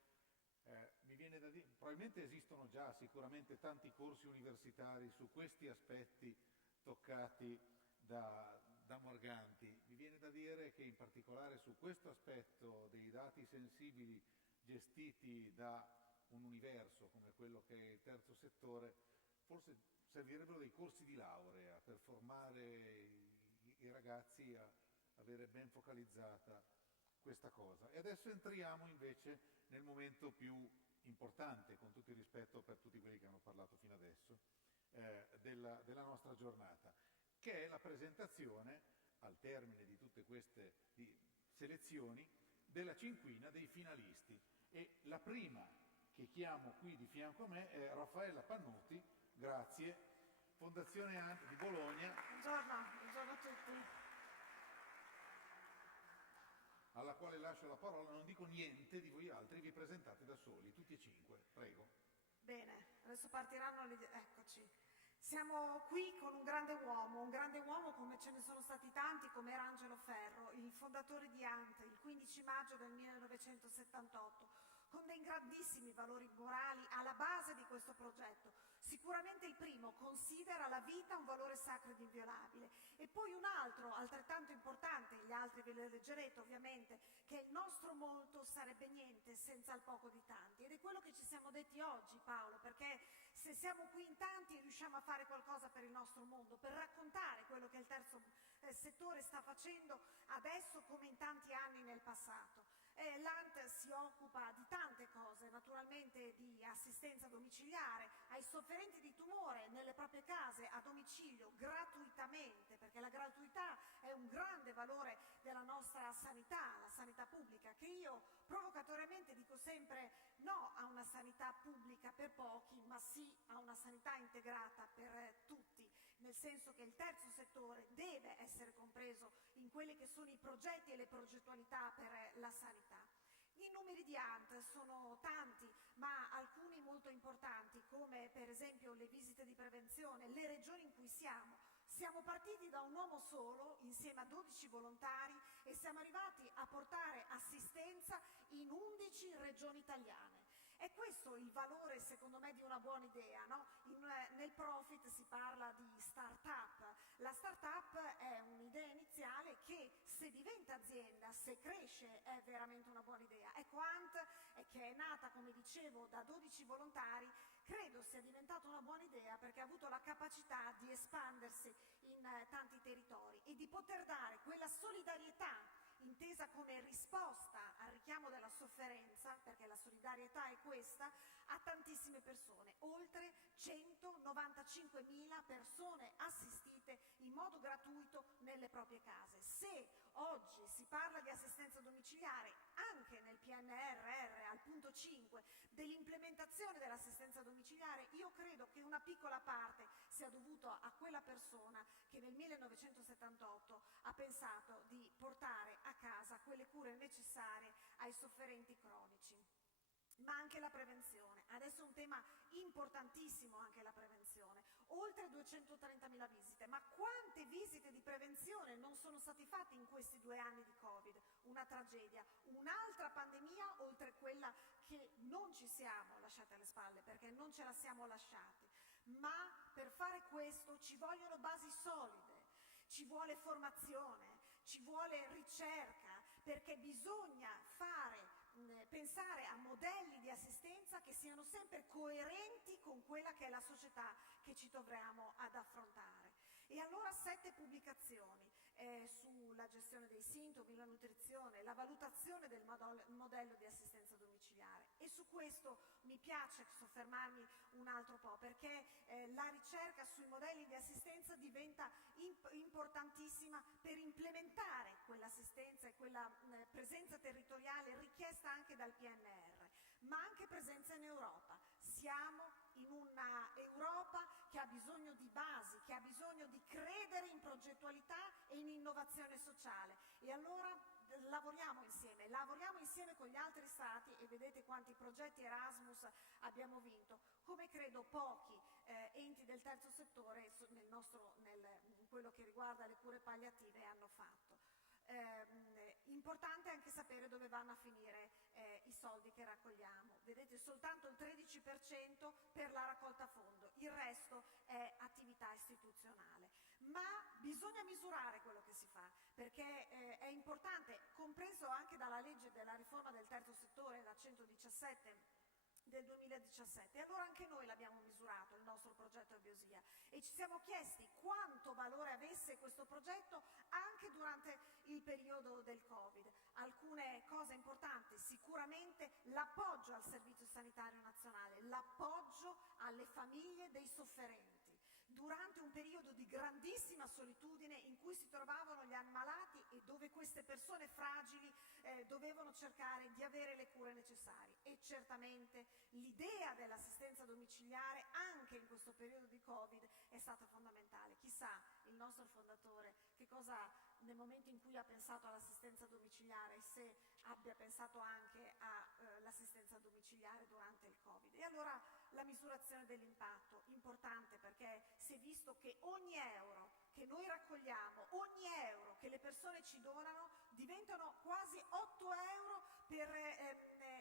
Mi viene da dire, probabilmente esistono già sicuramente tanti corsi universitari su questi aspetti toccati da Morganti. Mi viene da dire che in particolare su questo aspetto dei dati sensibili gestiti da un universo come quello che è il terzo settore, forse servirebbero dei corsi di laurea per formare i ragazzi a avere ben focalizzata questa cosa. E adesso entriamo invece nel momento più importante, con tutto il rispetto per tutti quelli che hanno parlato fino adesso, della nostra giornata, che è la presentazione, al termine di tutte queste selezioni, della cinquina dei finalisti. E la prima che chiamo qui di fianco a me è Raffaella Pannuti, grazie, Fondazione di Bologna. Buongiorno a tutti. Alla quale lascio la parola, non dico niente di voi altri, vi presentate da soli, tutti e 5, prego. Bene, adesso partiranno le... Eccoci. Siamo qui con un grande uomo come ce ne sono stati tanti, come era Angelo Ferro, il fondatore di ANT, il 15 maggio del 1978, con dei grandissimi valori morali alla base di questo progetto. Sicuramente il primo, considera la vita un valore sacro ed inviolabile, e poi un altro altrettanto importante, gli altri ve li leggerete ovviamente, che il nostro molto sarebbe niente senza il poco di tanti, ed è quello che ci siamo detti oggi, Paolo, perché se siamo qui in tanti riusciamo a fare qualcosa per il nostro mondo, per raccontare quello che il terzo settore sta facendo adesso come in tanti anni nel passato. L'ANT si occupa di tante cose, naturalmente di assistenza domiciliare ai sofferenti di tumore nelle proprie case a domicilio gratuitamente, perché la gratuità è un grande valore della nostra sanità, la sanità pubblica, che io provocatoriamente dico sempre no a una sanità pubblica per pochi, ma integrata per tutti, nel senso che il terzo settore deve essere compreso in quelli che sono i progetti e le progettualità per la sanità. I numeri di ANT sono tanti, ma alcuni molto importanti, come per esempio le visite di prevenzione, le regioni in cui siamo. Siamo partiti da un uomo solo, insieme a 12 volontari, e siamo arrivati a portare assistenza in 11 regioni italiane. È questo il valore, secondo me, di una buona idea, no? Nel Profit si parla di start-up. La start-up è un'idea iniziale che, se diventa azienda, se cresce, è veramente una buona idea. Ecco, ANT, che è nata, come dicevo, da 12 volontari, credo sia diventata una buona idea perché ha avuto la capacità di espandersi in tanti territori e di poter dare quella solidarietà intesa come risposta al richiamo della sofferenza, perché la solidarietà è questa, a tantissime persone, oltre 195.000 persone assistite in modo gratuito nelle proprie case. Se oggi si parla di assistenza domiciliare, anche nel PNRR al punto 5 dell'implementazione dell'assistenza domiciliare, io credo che una piccola parte sia dovuta a quella persona che nel 1978 ha pensato di portare a casa quelle cure necessarie ai sofferenti cronici. Ma anche la prevenzione, adesso è un tema importantissimo anche la prevenzione, oltre 230.000 visite, ma quante visite di prevenzione non sono state fatte in questi 2 anni di Covid? Una tragedia, un'altra pandemia oltre quella che non ci siamo lasciati alle spalle, perché non ce la siamo lasciati, ma per fare questo ci vogliono basi solide, ci vuole formazione, ci vuole ricerca, perché bisogna pensare a modelli di assistenza che siano sempre coerenti con quella che è la società che ci troviamo ad affrontare. E allora 7 pubblicazioni sulla gestione dei sintomi, la nutrizione, la valutazione del modello di assistenza domiciliare. E su questo mi piace soffermarmi un altro po', perché la ricerca sui modelli di assistenza diventa importantissima per implementare quell'assistenza e quella presenza territoriale richiesta anche dal PNR, ma anche presenza in Europa. Siamo in una Europa che ha bisogno di basi, che ha bisogno di credere in progettualità e in innovazione sociale. E allora lavoriamo insieme con gli altri Stati e vedete quanti progetti Erasmus abbiamo vinto, come credo pochi enti del terzo settore in quello che riguarda le cure palliative hanno fatto. Importante anche sapere dove vanno a finire i soldi che raccogliamo. Vedete, soltanto il 13% per la raccolta fondo, il resto è attività istituzionale. Ma bisogna misurare quello che si fa, perché è importante, compreso anche dalla legge della riforma del terzo settore, la 117 del 2017, e allora anche noi l'abbiamo misurato, il nostro progetto Biosia, e ci siamo chiesti quanto valore avesse questo progetto anche durante il periodo del Covid. Alcune cose importanti, sicuramente l'appoggio al Servizio Sanitario Nazionale, l'appoggio alle famiglie dei sofferenti, durante un periodo di grandissima solitudine in cui si trovavano gli ammalati e dove queste persone fragili dovevano cercare di avere le cure necessarie. E certamente l'idea dell'assistenza domiciliare anche in questo periodo di Covid è stata fondamentale. Chissà il nostro fondatore che cosa nel momento in cui ha pensato all'assistenza domiciliare, se abbia pensato anche all'assistenza domiciliare durante il Covid. E allora la misurazione dell'impatto, importante, perché si è visto che ogni euro che noi raccogliamo, ogni euro che le persone ci donano, diventano quasi 8 euro per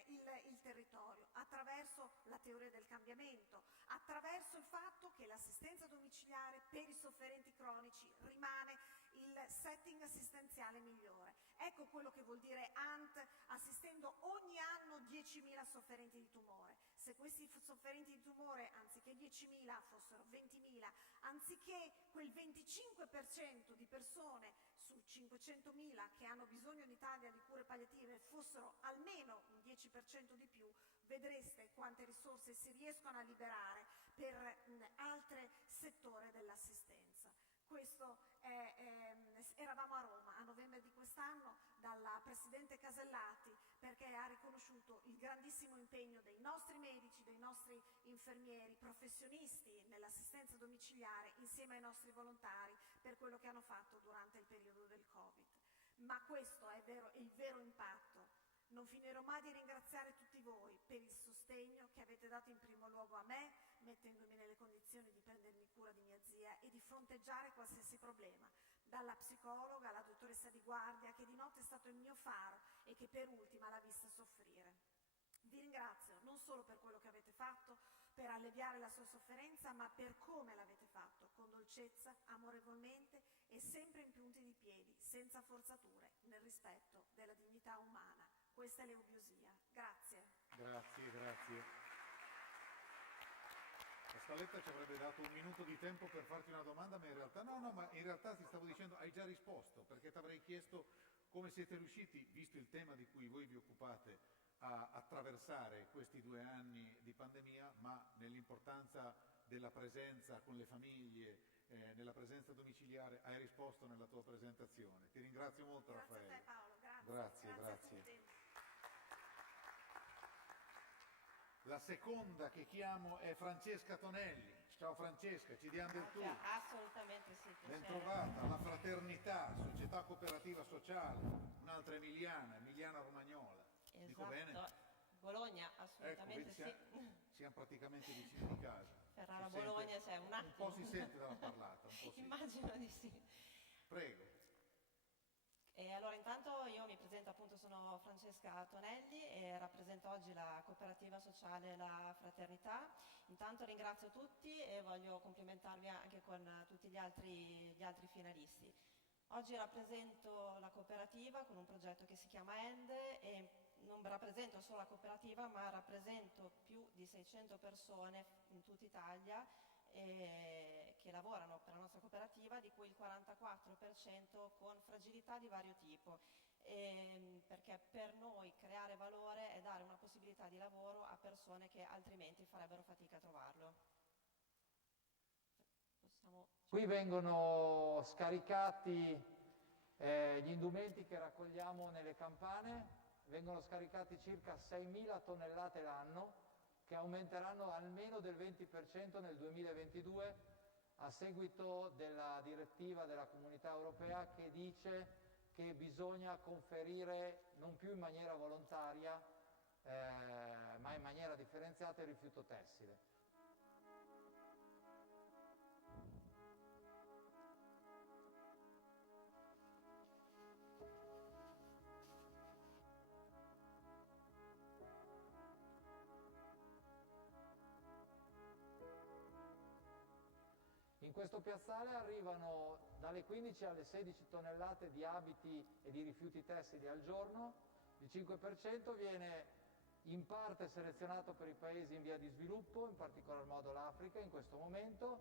il territorio, attraverso la teoria del cambiamento, attraverso il fatto che l'assistenza domiciliare per i sofferenti cronici rimane il setting assistenziale migliore. Ecco quello che vuol dire ANT, assistendo ogni anno 10.000 sofferenti di tumore. Se questi sofferenti di tumore, anziché 10.000, fossero 20.000, anziché quel 25% di persone su 500.000 che hanno bisogno in Italia di cure palliative fossero almeno un 10% di più, vedreste quante risorse si riescono a liberare per altri settori dell'assistenza. Eravamo a Roma a novembre di quest'anno dalla Presidente Casellati, perché ha riconosciuto il grandissimo impegno dei nostri medici, dei nostri infermieri, professionisti nell'assistenza domiciliare, insieme ai nostri volontari, per quello che hanno fatto durante il periodo del Covid. Ma questo è il vero impatto. Non finirò mai di ringraziare tutti voi per il sostegno che avete dato in primo luogo a me, mettendomi nelle condizioni di prendermi cura di mia zia e di fronteggiare qualsiasi problema, dalla psicologa alla dottoressa di guardia, che di notte è stato il mio faro e che per ultima l'ha vista soffrire. Vi ringrazio non solo per quello che avete fatto per alleviare la sua sofferenza, ma per come l'avete fatto, con dolcezza, amorevolmente e sempre in punti di piedi, senza forzature, nel rispetto della dignità umana. Questa è l'eubiusia. Grazie. Grazie. La Scaletta ci avrebbe dato 1 minuto di tempo per farti una domanda, ma in realtà ti stavo dicendo, hai già risposto, perché ti avrei chiesto come siete riusciti, visto il tema di cui voi vi occupate, a attraversare questi 2 anni di pandemia, ma nell'importanza della presenza con le famiglie, nella presenza domiciliare, hai risposto nella tua presentazione. Ti ringrazio molto, Grazie Raffaele. a te Paolo, Grazie. a tutti. La seconda che chiamo è Francesca Tonelli. Ciao Francesca, ci diamo del tu. Assolutamente sì. Bentrovata, la Fraternità, società cooperativa sociale, un'altra Emiliana Romagnola. Esatto. Dico bene? Bologna, assolutamente ecco, sì. Siamo praticamente vicini di casa. Ferrara Bologna c'è un attimo. Un po' si sente dalla parlata. Immagino di sì. Prego. E allora intanto io mi presento, appunto sono Francesca Tonelli e rappresento oggi la cooperativa sociale La Fraternità. Intanto ringrazio tutti e voglio complimentarvi anche con tutti gli altri finalisti. Oggi rappresento la cooperativa con un progetto che si chiama END e non rappresento solo la cooperativa, ma rappresento più di 600 persone in tutta Italia che lavorano per la nostra cooperativa, di cui il 44% con fragilità di vario tipo, perché per noi creare valore è dare una possibilità di lavoro a persone che altrimenti farebbero fatica a trovarlo. Qui vengono scaricati gli indumenti che raccogliamo nelle campane, vengono scaricati circa 6.000 tonnellate l'anno, che aumenteranno almeno del 20% nel 2022 a seguito della direttiva della Comunità Europea che dice che bisogna conferire non più in maniera volontaria ma in maniera differenziata il rifiuto tessile. In questo piazzale arrivano dalle 15 alle 16 tonnellate di abiti e di rifiuti tessili al giorno, il 5% viene in parte selezionato per i paesi in via di sviluppo, in particolar modo l'Africa in questo momento,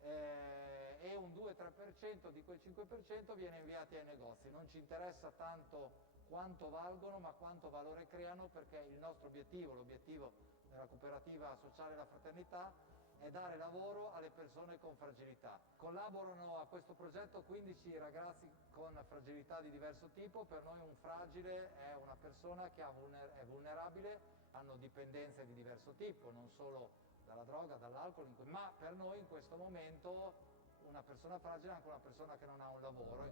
e un 2-3% di quel 5% viene inviati ai negozi. Non ci interessa tanto quanto valgono, ma quanto valore creano, perché il nostro obiettivo, l'obiettivo della cooperativa sociale La Fraternità, è dare lavoro alle persone con fragilità. Collaborano a questo progetto 15 ragazzi con fragilità di diverso tipo. Per noi un fragile è una persona che è vulnerabile, hanno dipendenze di diverso tipo, non solo dalla droga, dall'alcol, ma per noi in questo momento una persona fragile è anche una persona che non ha un lavoro.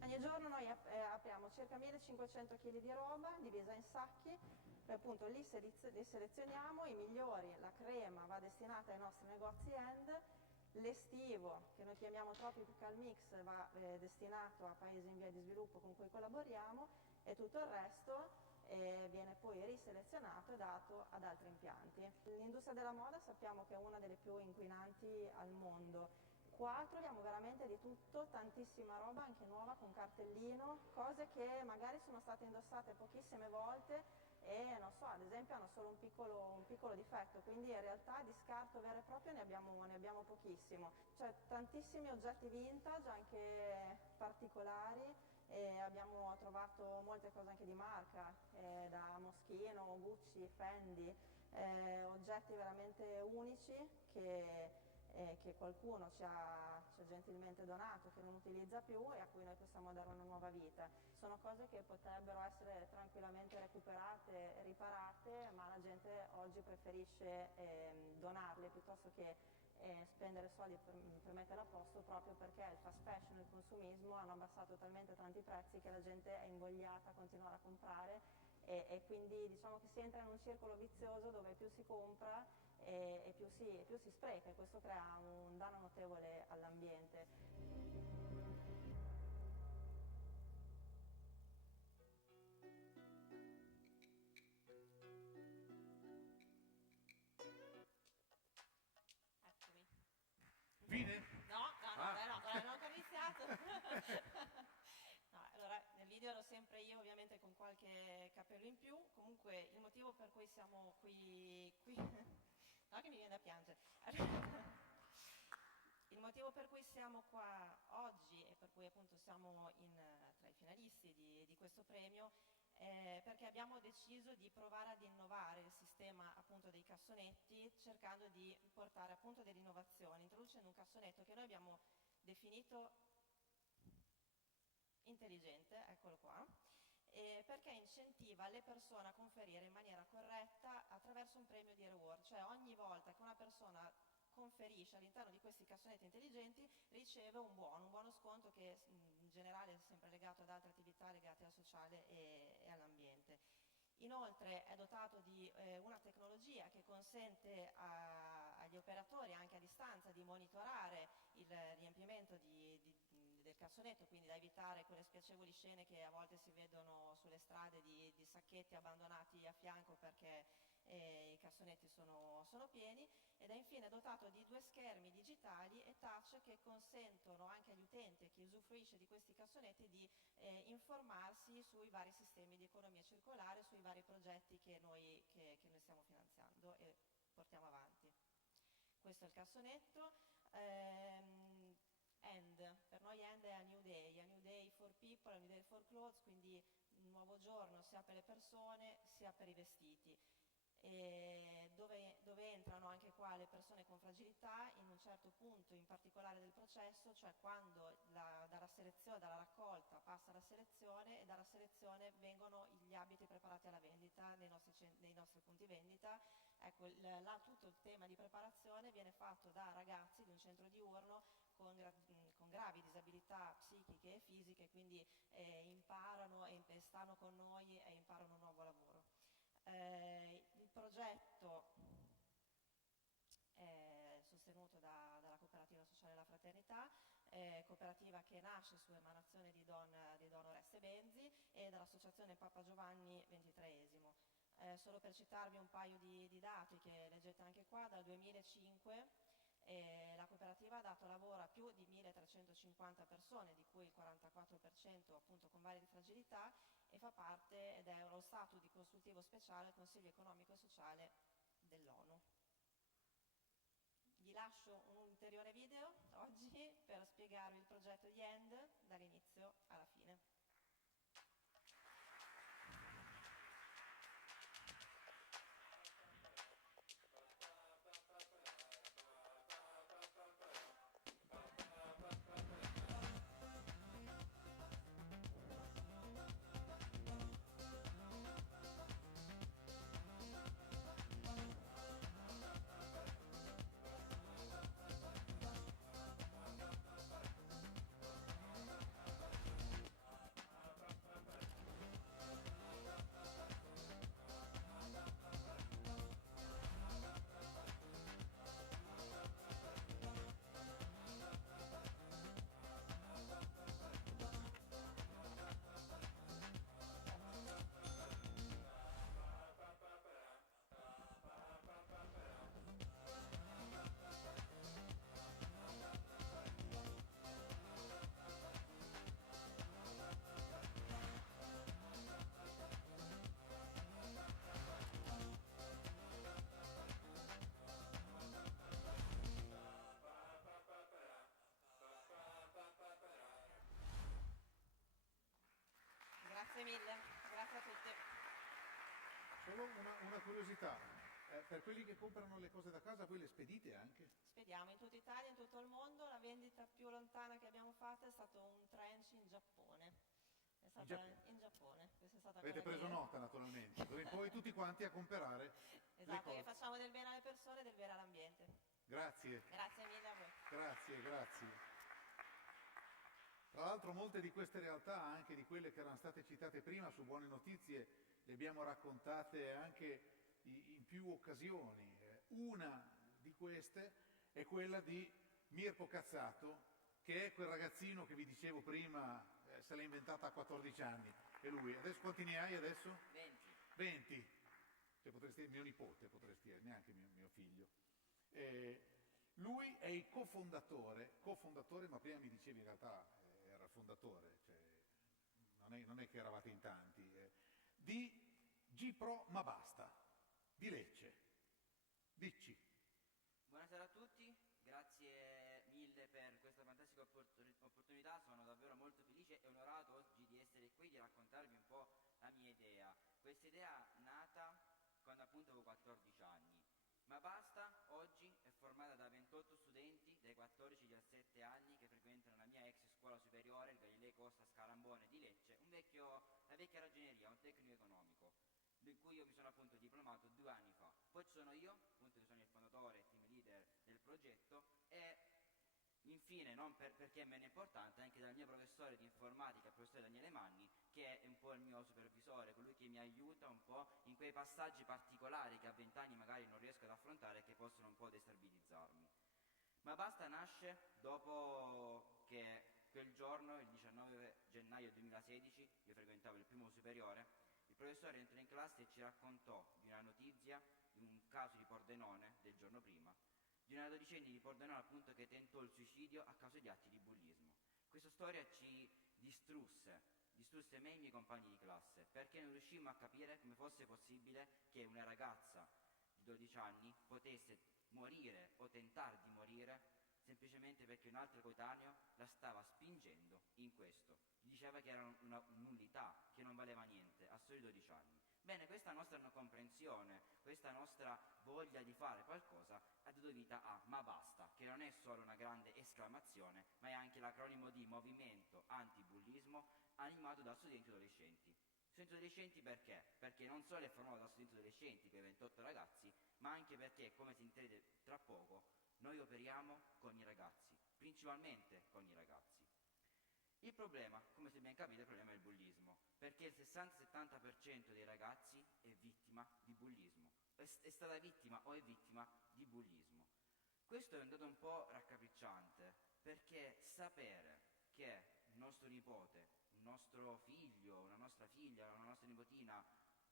Ogni giorno noi apriamo circa 1500 kg di roba divisa in sacchi, e appunto li selezioniamo, i migliori, la crema va destinata ai nostri negozi END, l'estivo, che noi chiamiamo Tropical Mix, va destinato a paesi in via di sviluppo con cui collaboriamo, e tutto il resto viene poi riselezionato e dato ad altri impianti. L'industria della moda sappiamo che è una delle più inquinanti al mondo. Qua troviamo veramente di tutto, tantissima roba anche nuova con cartellino, cose che magari sono state indossate pochissime volte e non so, ad esempio hanno solo un piccolo difetto, quindi in realtà di scarto vero e proprio ne abbiamo pochissimo. Cioè tantissimi oggetti vintage, anche particolari, e abbiamo trovato molte cose anche di marca, da Moschino, Gucci, Fendi, oggetti veramente unici che qualcuno ci ha ci ha gentilmente donato, che non utilizza più e a cui noi possiamo dare una nuova vita. Sono cose che potrebbero essere tranquillamente recuperate e riparate, ma la gente oggi preferisce donarle piuttosto che spendere soldi per metterla a posto, proprio perché il fast fashion e il consumismo hanno abbassato talmente tanti prezzi che la gente è invogliata a continuare a comprare e quindi diciamo che si entra in un circolo vizioso dove più si compra e più si spreca, e questo crea un danno notevole all'ambiente. Fine? No, non ho iniziato. No, allora, nel video ero sempre io, ovviamente con qualche capello in più. Comunque il motivo per cui siamo qui no, che mi viene da piangere. Il motivo per cui siamo qua oggi e per cui appunto siamo tra i finalisti di questo premio è perché abbiamo deciso di provare ad innovare il sistema appunto dei cassonetti, cercando di portare appunto delle innovazioni, introducendo un cassonetto che noi abbiamo definito intelligente, eccolo qua, perché incentiva le persone a conferire in maniera corretta attraverso un premio di reward, cioè ogni volta che una persona conferisce all'interno di questi cassonetti intelligenti riceve un buono sconto che in generale è sempre legato ad altre attività legate al sociale e all'ambiente. Inoltre è dotato di una tecnologia che consente agli operatori anche a distanza di monitorare il riempimento del cassonetto, quindi da evitare quelle spiacevoli scene che a volte si vedono sulle strade di sacchetti abbandonati a fianco perché i cassonetti sono pieni, ed è infine dotato di 2 schermi digitali e touch che consentono anche agli utenti e chi usufruisce di questi cassonetti di informarsi sui vari sistemi di economia circolare, sui vari progetti che noi stiamo finanziando e portiamo avanti. Questo è il cassonetto. Per noi End è a New Day for people, a New Day for clothes, quindi un nuovo giorno sia per le persone sia per i vestiti. Dove entrano anche qua le persone con fragilità in un certo punto in particolare del processo, cioè quando dalla raccolta passa alla selezione, e dalla selezione vengono gli abiti preparati alla vendita nei nostri punti vendita. Ecco, tutto il tema di preparazione viene fatto da ragazzi di un centro diurno con gravi disabilità psichiche e fisiche, quindi imparano e stanno con noi e imparano un nuovo lavoro. Il progetto è sostenuto dalla cooperativa sociale La Fraternità, cooperativa che nasce su emanazione di Don Oreste Benzi e dall'associazione Papa Giovanni XXIII. Solo per citarvi un paio di dati che leggete anche qua, dal 2005 la cooperativa ha dato lavoro a più di 1350 persone, di cui il 44% appunto con varie fragilità, e fa parte ed è lo status di consultivo speciale al Consiglio economico e sociale dell'ONU. Vi lascio un ulteriore video oggi per spiegarvi il progetto di End dall'inizio alla fine. Grazie mille, grazie a tutti. Solo una curiosità, Per quelli che comprano le cose da casa, voi le spedite anche? Spediamo in tutta Italia, in tutto il mondo. La vendita più lontana che abbiamo fatto è stato un trench in Giappone. È stata in Giappone. Questa è stata Avete come preso dire. nota naturalmente, poi tutti quanti a comprare le Esatto, cose. che facciamo del bene alle persone e del bene all'ambiente. Grazie. Grazie mille a voi. Grazie. Tra l'altro molte di queste realtà, anche di quelle che erano state citate prima su Buone Notizie, le abbiamo raccontate anche in più occasioni. Una di queste è quella di Mirko Cazzato, che è quel ragazzino che vi dicevo prima, se l'ha inventata a 14 anni. E lui, adesso quanti ne hai adesso? 20. Cioè potresti, mio nipote potresti, neanche mio figlio. Lui è il cofondatore, ma prima mi dicevi in realtà era il fondatore, cioè non è che eravate in tanti, di G-Pro Ma Basta, di Lecce. Dici. Buonasera a tutti, grazie mille per questa fantastica opportunità, sono davvero molto felice e onorato oggi di essere qui, di raccontarvi un po' la mia idea. Questa idea è nata quando appunto avevo 14 anni. Ma Basta oggi è formata da 28 studenti dai 14 ai 17 anni che frequentano la mia ex scuola superiore, il Galilei Costa Scarambone di Lecce, la vecchia ragioneria, un tecnico economico, in cui io mi sono appunto diplomato 2 anni fa. Poi ci sono io, appunto che sono il fondatore, team leader del progetto, e infine, non perché è meno importante, anche dal mio professore di informatica, il professore Daniele Manni, che è un po' il mio supervisore, colui che mi aiuta un po' in quei passaggi particolari che a 20 anni magari non riesco ad affrontare e che possono un po' destabilizzarmi. Ma Basta nasce dopo che quel giorno, il 19 gennaio 2016, io frequentavo il primo superiore, il professore entrò in classe e ci raccontò di una notizia, di un caso di Pordenone del giorno prima, di una dodicenne di Pordenone appunto che tentò il suicidio a causa di atti di bullismo. Questa storia ci distrusse me e i miei compagni di classe, perché non riuscimmo a capire come fosse possibile che una ragazza di 12 anni potesse morire o tentare di morire semplicemente perché un altro coetaneo la stava spingendo in questo. Diceva che era una nullità, che non valeva niente, a soli 12 anni. Bene, questa nostra non comprensione, questa nostra voglia di fare qualcosa ha dato vita a Ma Basta, che non è solo una grande esclamazione, ma è anche l'acronimo di Movimento Antibullismo animato da studenti adolescenti. Studenti adolescenti perché? Perché non solo è formato da studenti adolescenti, quei 28 ragazzi, ma anche perché, come si intende tra poco, noi operiamo con i ragazzi, principalmente con i ragazzi. Il problema, come si ben capite, il problema è il bullismo, perché il 60-70% dei ragazzi è vittima di bullismo, è stata vittima o è vittima di bullismo. Questo è un dato un po' raccapricciante, perché sapere che un nostro nipote, un nostro figlio, una nostra figlia, una nostra nipotina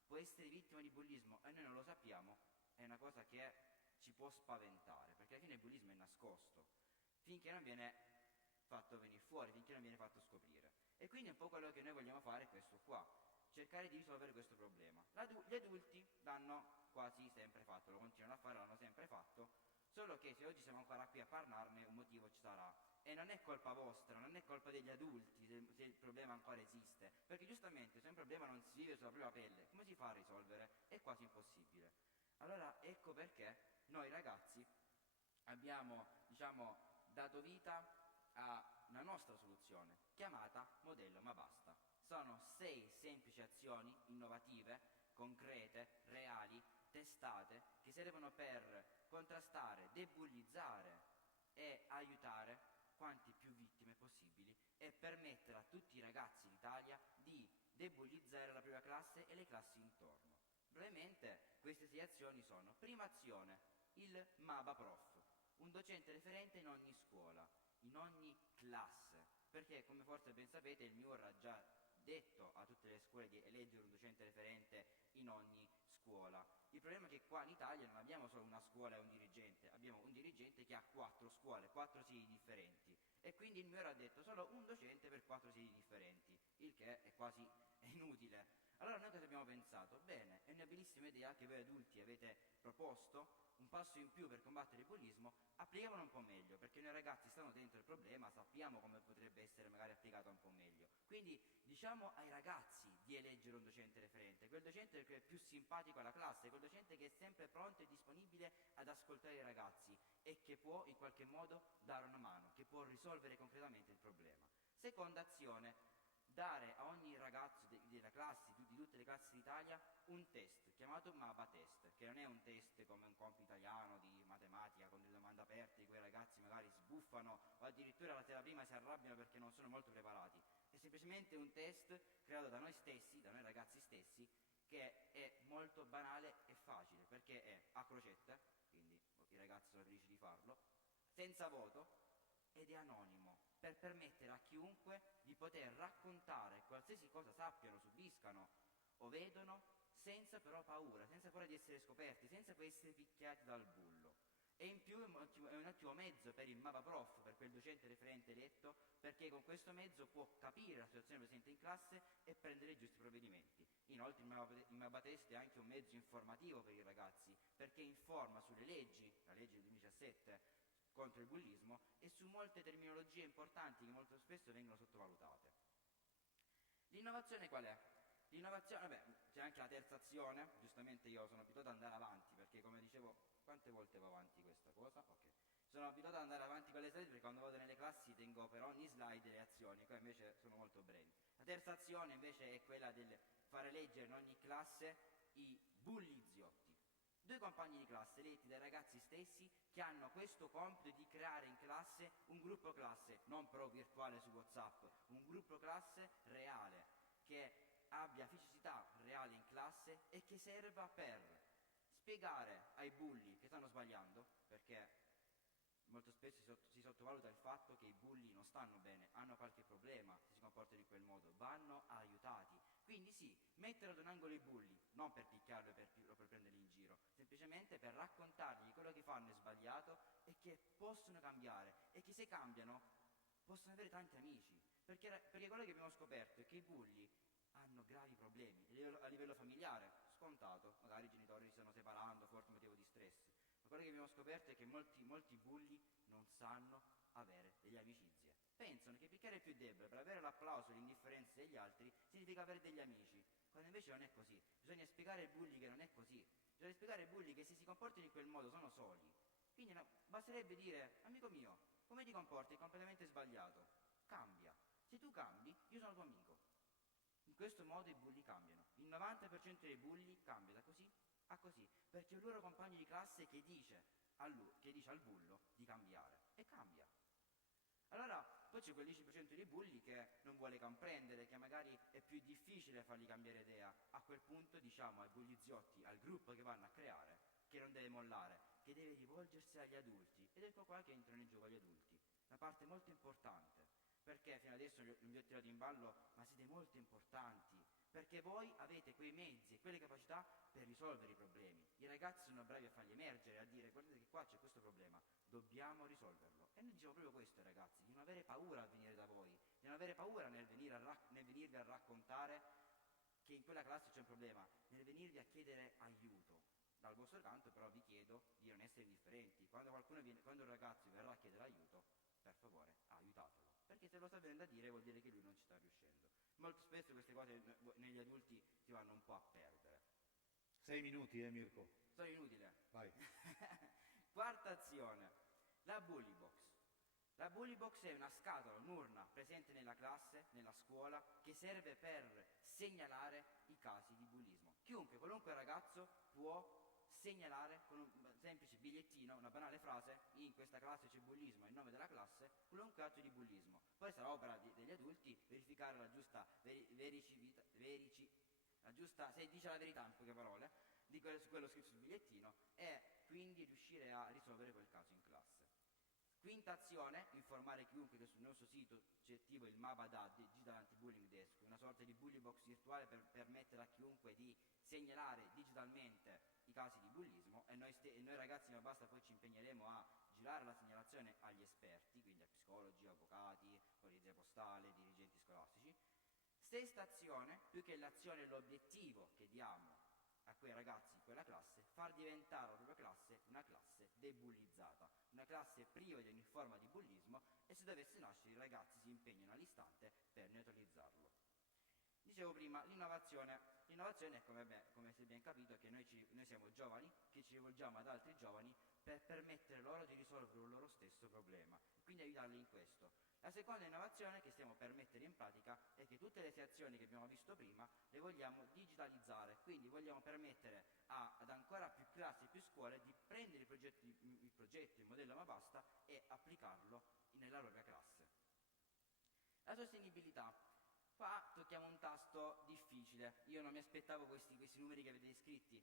può essere vittima di bullismo e noi non lo sappiamo, è una cosa che ci può spaventare, perché alla fine il bullismo è nascosto, finché non viene fatto venire fuori, finché non viene fatto scoprire. E quindi un po' quello che noi vogliamo fare è questo qua, cercare di risolvere questo problema. Gli adulti l'hanno quasi sempre fatto, lo continuano a fare, l'hanno sempre fatto, solo che se oggi siamo ancora qui a parlarne un motivo ci sarà. E non è colpa vostra, non è colpa degli adulti se il problema ancora esiste, perché giustamente se un problema non si vive sulla propria pelle, come si fa a risolvere? È quasi impossibile. Allora ecco perché noi ragazzi abbiamo, dato vita a una nostra soluzione, chiamata Modello Ma Basta. Sono 6 semplici azioni innovative, concrete, reali, testate, che servono per contrastare, debullizzare e aiutare quanti più vittime possibili e permettere a tutti i ragazzi d'Italia di debullizzare la propria classe e le classi intorno. Brevemente queste 6 azioni sono: prima azione, il MABA Prof, un docente referente in ogni scuola, in ogni classe, perché come forse ben sapete il MIUR ha già detto a tutte le scuole di eleggere un docente referente in ogni scuola. Il problema è che qua in Italia non abbiamo solo una scuola e un dirigente, abbiamo un dirigente che ha 4 scuole, 4 siti differenti, e quindi il MIUR ha detto solo un docente per 4 siti differenti, il che è quasi inutile. Allora noi cosa abbiamo pensato? Bene, è una bellissima idea che voi adulti avete proposto, un passo in più per combattere il bullismo, applichiamolo un po' meglio, perché noi ragazzi stiamo dentro il problema, sappiamo come potrebbe essere magari applicato un po' meglio. Quindi diciamo ai ragazzi di eleggere un docente referente, quel docente che è più simpatico alla classe, quel docente che sempre pronto e disponibile ad ascoltare i ragazzi e che può in qualche modo dare una mano, che può risolvere concretamente il problema. Seconda azione, dare a ogni ragazzo della classe, di tutte le classi d'Italia, un test chiamato MABA test, che non è un test come un compito italiano di matematica con delle domande aperte di cui i ragazzi magari sbuffano o addirittura la sera prima si arrabbiano perché non sono molto preparati. È semplicemente un test creato da noi stessi, da noi ragazzi stessi, che è molto banale e facile, perché è a crocette, quindi i ragazzi sono felici di farlo, senza voto ed è anonimo, per permettere a chiunque di poter raccontare qualsiasi cosa sappiano, subiscano o vedono, senza però paura, senza paura di essere scoperti, senza poi essere picchiati dal bullo. E in più è un ottimo mezzo per il MAPA prof, per quel docente referente eletto, perché con questo mezzo può capire la situazione presente in classe e prendere i giusti provvedimenti. Inoltre il MAPA test è anche un mezzo informativo per i ragazzi, perché informa sulle leggi, la legge del 2017 contro il bullismo, e su molte terminologie importanti che molto spesso vengono sottovalutate. L'innovazione qual è? L'innovazione, c'è anche la terza azione, giustamente io sono abituato ad andare avanti, perché come dicevo, quante volte va avanti questa cosa? Ok. Sono abituato ad andare avanti con le slide perché quando vado nelle classi tengo per ogni slide le azioni, qua invece sono molto brevi. La terza azione invece è quella del fare leggere in ogni classe i bulliziotti. 2 compagni di classe eletti dai ragazzi stessi che hanno questo compito di creare in classe un gruppo classe, non però virtuale su WhatsApp, un gruppo classe reale, che abbia fisicità reale in classe e che serva per spiegare ai bulli che stanno sbagliando, perché molto spesso si sottovaluta il fatto che i bulli non stanno bene, hanno qualche problema se si comportano in quel modo, vanno aiutati. Quindi sì, mettere ad un angolo i bulli, non per picchiarli o per prenderli in giro, semplicemente per raccontargli quello che fanno è sbagliato e che possono cambiare e che se cambiano possono avere tanti amici. Perché quello che abbiamo scoperto è che i bulli hanno gravi problemi a livello familiare, scontato, magari i genitori si stanno separando, forte motivo di stress. Ma quello che abbiamo scoperto è che molti bulli non sanno avere delle amicizie. Pensano che picchiare il più debole per avere l'applauso e l'indifferenza degli altri significa avere degli amici, quando invece non è così. Bisogna spiegare ai bulli che non è così. Bisogna spiegare ai bulli che se si comportano in quel modo sono soli. Quindi basterebbe dire, amico mio, come ti comporti è completamente sbagliato. Cambia. Se tu cambi, io sono tuo amico. In questo modo i bulli cambiano. Il 90% dei bulli cambia da così a così, perché è il loro compagno di classe che dice al bullo di cambiare, e cambia. Allora, poi c'è quel 10% di bulli che non vuole comprendere, che magari è più difficile fargli cambiare idea. A quel punto diciamo ai bulliziotti, al gruppo che vanno a creare, che non deve mollare, che deve rivolgersi agli adulti, ed ecco qua che entrano in gioco gli adulti. Una parte molto importante, perché fino adesso non vi ho tirato in ballo, ma siete molto importanti, perché voi avete quei mezzi e quelle capacità per risolvere i problemi. I ragazzi sono bravi a farli emergere, a dire guardate che qua c'è questo problema, dobbiamo risolverlo. E noi diciamo proprio questo ai ragazzi, di non avere paura a venire da voi, di non avere paura nel venirvi a raccontare che in quella classe c'è un problema, nel venirvi a chiedere aiuto. Dal vostro canto però vi chiedo di non essere indifferenti. Quando un ragazzo vi verrà a chiedere aiuto, per favore, aiutatelo. Perché se lo sta venendo a dire vuol dire che lui non ci sta riuscendo. Molto spesso queste cose negli adulti si vanno un po' a perdere. 6 minuti, Mirko? Sono inutile. Vai. Quarta azione, la bully box. La bully box è una scatola, un'urna presente nella classe, nella scuola, che serve per segnalare i casi di bullismo. Chiunque, qualunque ragazzo può segnalare con un semplice bigliettino, una banale frase, in questa classe c'è bullismo, il nome della classe, qualunque atto di bullismo. Poi sarà opera degli adulti verificare la giusta se dice la verità in poche parole, di quello scritto sul bigliettino, e quindi riuscire a risolvere quel caso in classe. Quinta azione, informare chiunque che sul nostro sito c'è attivo il MABA-DAD, Digital Anti-Bullying Desk, una sorta di bully box virtuale per permettere a chiunque di segnalare digitalmente i casi di bullismo, e noi ragazzi non basta, poi ci impegneremo a girare la segnalazione agli esperti, quindi a psicologi, avvocati, polizia postale, dirigenti scolastici. Sesta azione, più che l'azione e l'obiettivo che diamo a quei ragazzi in quella classe, far diventare la propria classe una classe debullizzata, una classe priva di ogni forma di bullismo, e se dovesse nascere i ragazzi si impegnano all'istante per neutralizzarlo. Dicevo prima, l'innovazione è come si è ben capito che noi siamo giovani rivolgiamo ad altri giovani per permettere loro di risolvere un loro stesso problema, quindi aiutarli in questo. La seconda innovazione che stiamo per mettere in pratica è che tutte le sezioni che abbiamo visto prima le vogliamo digitalizzare, quindi vogliamo permettere ad ancora più classi e più scuole di prendere il modello Ma Basta e applicarlo nella propria classe. La sostenibilità. Qua tocchiamo un tasto difficile, io non mi aspettavo questi numeri che avete iscritti,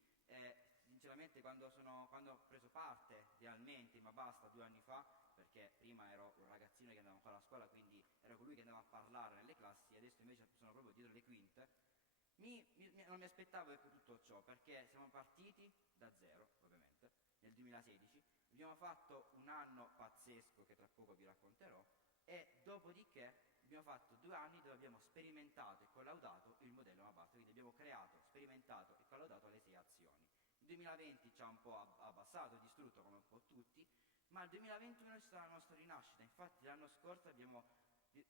sinceramente quando ho preso parte realmente in Ma Basta 2 anni fa, perché prima ero un ragazzino che andava ancora a scuola, quindi ero colui che andava a parlare nelle classi, adesso invece sono proprio dietro le quinte, non mi aspettavo tutto ciò, perché siamo partiti da zero, ovviamente, nel 2016, abbiamo fatto un anno pazzesco che tra poco vi racconterò, e dopodiché abbiamo fatto 2 anni dove abbiamo sperimentato e collaudato il modello Ma Basta, quindi abbiamo creato, sperimentato e collaudato le 6 azioni. Il 2020 ci ha un po' abbassato, distrutto come un po' tutti, ma il 2021 è stata la nostra rinascita. Infatti l'anno scorso abbiamo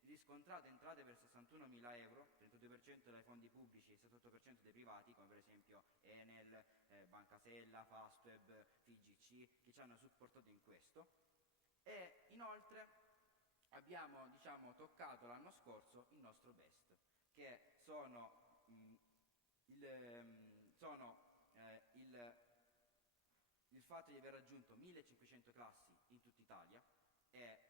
riscontrato entrate per 61.000 euro, 32% dai fondi pubblici e 68% dei privati, come per esempio Enel, Bancasella, Fastweb, FIGC, che ci hanno supportato in questo. E inoltre abbiamo toccato l'anno scorso il nostro best, che sono il fatto di aver raggiunto 1500 classi in tutta Italia e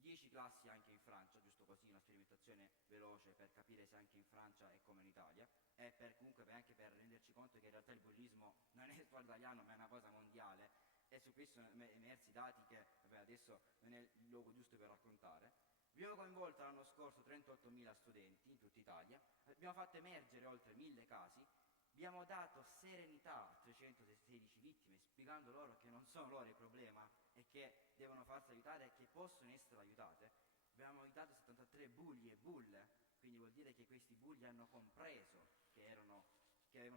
10 classi anche in Francia, giusto così una sperimentazione veloce per capire se anche in Francia è come in Italia, e anche per renderci conto che in realtà il bullismo non è solo italiano ma è una cosa mondiale, e su questo sono emersi dati che adesso non è il luogo giusto per raccontare. Abbiamo coinvolto l'anno scorso 38.000 studenti in tutta Italia, abbiamo fatto emergere oltre 1000 casi, abbiamo dato serenità a 316 vittime, spiegando loro che non sono loro il problema e che devono farsi aiutare e che possono essere aiutate. Abbiamo aiutato 73 bulli e bulle, quindi vuol dire che questi bulli hanno compreso che avevano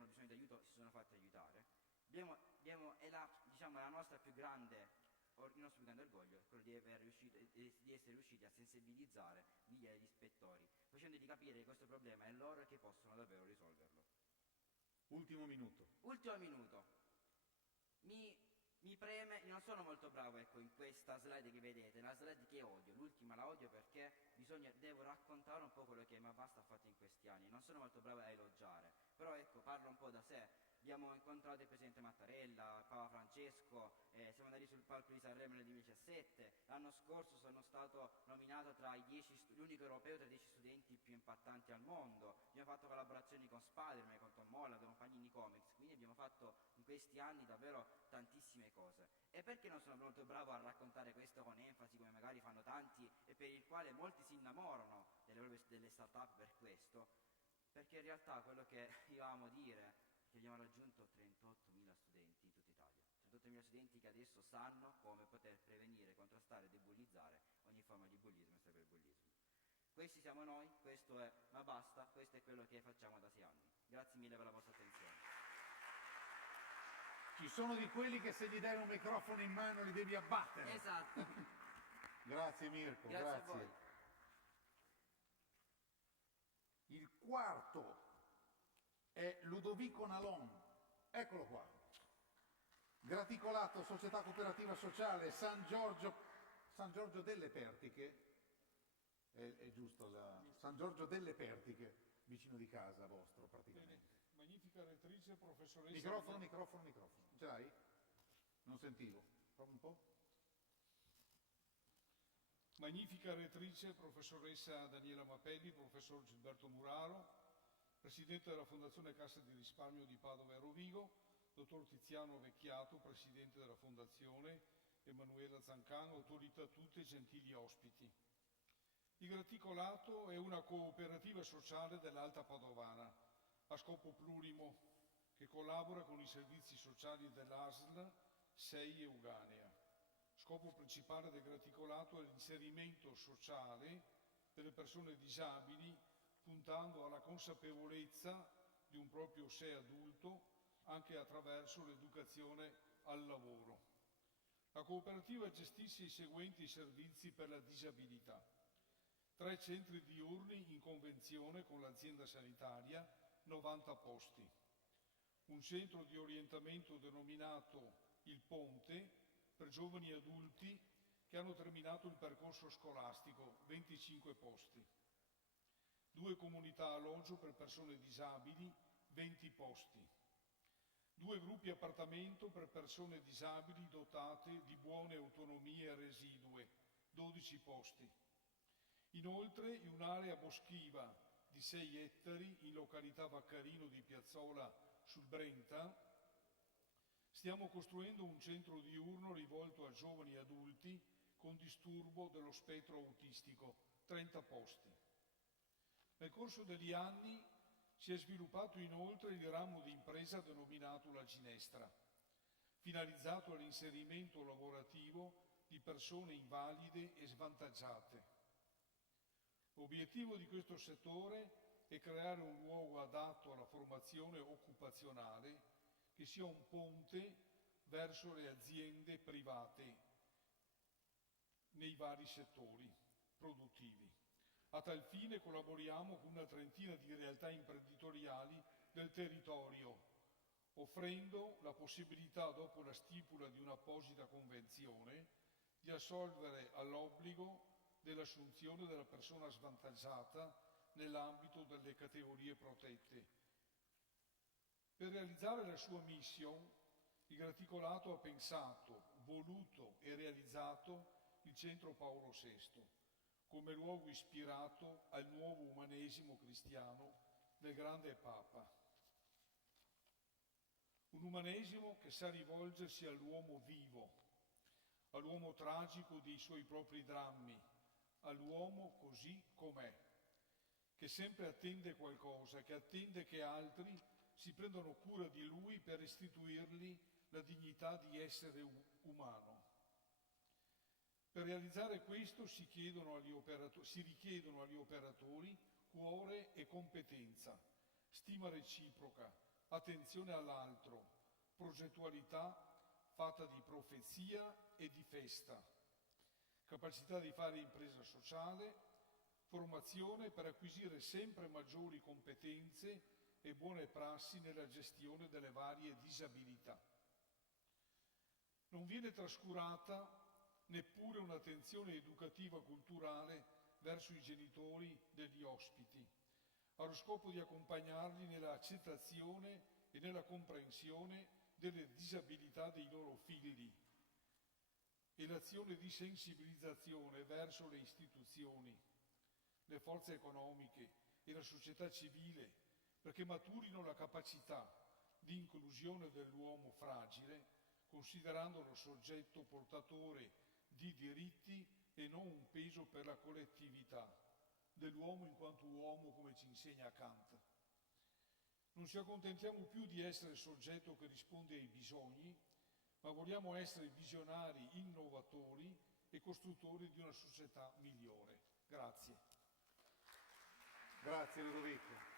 bisogno di aiuto e si sono fatti aiutare. La nostra più grande il nostro più grande orgoglio è quello di essere riusciti a sensibilizzare migliaia di ispettori, facendogli capire che questo problema è loro e che possono davvero risolverlo. Ultimo minuto. Mi preme, io non sono molto bravo in questa slide che vedete, la slide che odio, l'ultima la odio perché devo raccontare un po' quello che Ma Basta ha fatto in questi anni, non sono molto bravo a elogiare, però parla un po' da sé. Abbiamo incontrato il Presidente Mattarella, Papa Francesco, siamo andati sul palco di Sanremo nel 2017, l'anno scorso sono stato nominato tra l'unico europeo tra i 10 studenti più impattanti al mondo, abbiamo fatto collaborazioni con Spider-Man, con Tom Holland, con Panini Comics, quindi abbiamo fatto in questi anni davvero tantissime cose. E perché non sono molto bravo a raccontare questo con enfasi, come magari fanno tanti, e per il quale molti si innamorano delle start-up per questo? Perché in realtà quello che io amo dire che abbiamo raggiunto 38.000 studenti in tutta Italia, 38.000 studenti che adesso sanno come poter prevenire, contrastare e debullizzare ogni forma di bullismo e cyberbullismo. Questi siamo noi, questo è Ma Basta, questo è quello che facciamo da 6 anni. Grazie mille per la vostra attenzione. Ci sono di quelli che se gli dai un microfono in mano li devi abbattere. Esatto. Grazie Mirko, grazie. A voi. Il quarto è Ludovico Nalon, eccolo qua, Graticolato, società cooperativa sociale, San Giorgio delle Pertiche, è giusto, San Giorgio delle Pertiche, vicino di casa vostro praticamente. Bene. Magnifica rettrice, professoressa... Microfono, ce l'hai? Non sentivo, prova un po'. Magnifica rettrice, professoressa Daniela Mapelli, professor Gilberto Muraro, Presidente della Fondazione Cassa di Risparmio di Padova e Rovigo, dottor Tiziano Vecchiato, Presidente della Fondazione, Emanuela Zancan, autorità tutte, gentili ospiti. Il Graticolato è una cooperativa sociale dell'Alta Padovana, a scopo plurimo, che collabora con i servizi sociali dell'ASL, SEI e Uganea. Scopo principale del Graticolato è l'inserimento sociale delle persone disabili, puntando alla consapevolezza di un proprio sé adulto anche attraverso l'educazione al lavoro. La cooperativa gestisce i seguenti servizi per la disabilità: 3 centri diurni in convenzione con l'azienda sanitaria, 90 posti, un centro di orientamento denominato Il Ponte per giovani adulti che hanno terminato il percorso scolastico, 25 posti. 2 comunità alloggio per persone disabili, 20 posti. 2 gruppi appartamento per persone disabili dotate di buone autonomie residue, 12 posti. Inoltre, in un'area boschiva di 6 ettari in località Vaccarino di Piazzola sul Brenta, stiamo costruendo un centro diurno rivolto a giovani adulti con disturbo dello spettro autistico, 30 posti. Nel corso degli anni si è sviluppato inoltre il ramo di impresa denominato La Ginestra, finalizzato all'inserimento lavorativo di persone invalide e svantaggiate. L'obiettivo di questo settore è creare un luogo adatto alla formazione occupazionale che sia un ponte verso le aziende private nei vari settori produttivi. A tal fine collaboriamo con una trentina di realtà imprenditoriali del territorio, offrendo la possibilità, dopo la stipula di un'apposita convenzione, di assolvere all'obbligo dell'assunzione della persona svantaggiata nell'ambito delle categorie protette. Per realizzare la sua mission, il Graticolato ha pensato, voluto e realizzato il Centro Paolo VI, come luogo ispirato al nuovo umanesimo cristiano del grande Papa. Un umanesimo che sa rivolgersi all'uomo vivo, all'uomo tragico dei suoi propri drammi, all'uomo così com'è, che sempre attende qualcosa, che attende che altri si prendano cura di lui per restituirgli la dignità di essere umano. Per realizzare questo si richiedono agli operatori cuore e competenza, stima reciproca, attenzione all'altro, progettualità fatta di profezia e di festa, capacità di fare impresa sociale, formazione per acquisire sempre maggiori competenze e buone prassi nella gestione delle varie disabilità. Non viene trascurata neppure un'attenzione educativa culturale verso i genitori degli ospiti, allo scopo di accompagnarli nella accettazione e nella comprensione delle disabilità dei loro figli e l'azione di sensibilizzazione verso le istituzioni, le forze economiche e la società civile perché maturino la capacità di inclusione dell'uomo fragile, considerandolo soggetto portatore di diritti e non un peso per la collettività, dell'uomo in quanto uomo, come ci insegna Kant. Non ci accontentiamo più di essere soggetto che risponde ai bisogni, ma vogliamo essere visionari, innovatori e costruttori di una società migliore. Grazie. Grazie Ludovico.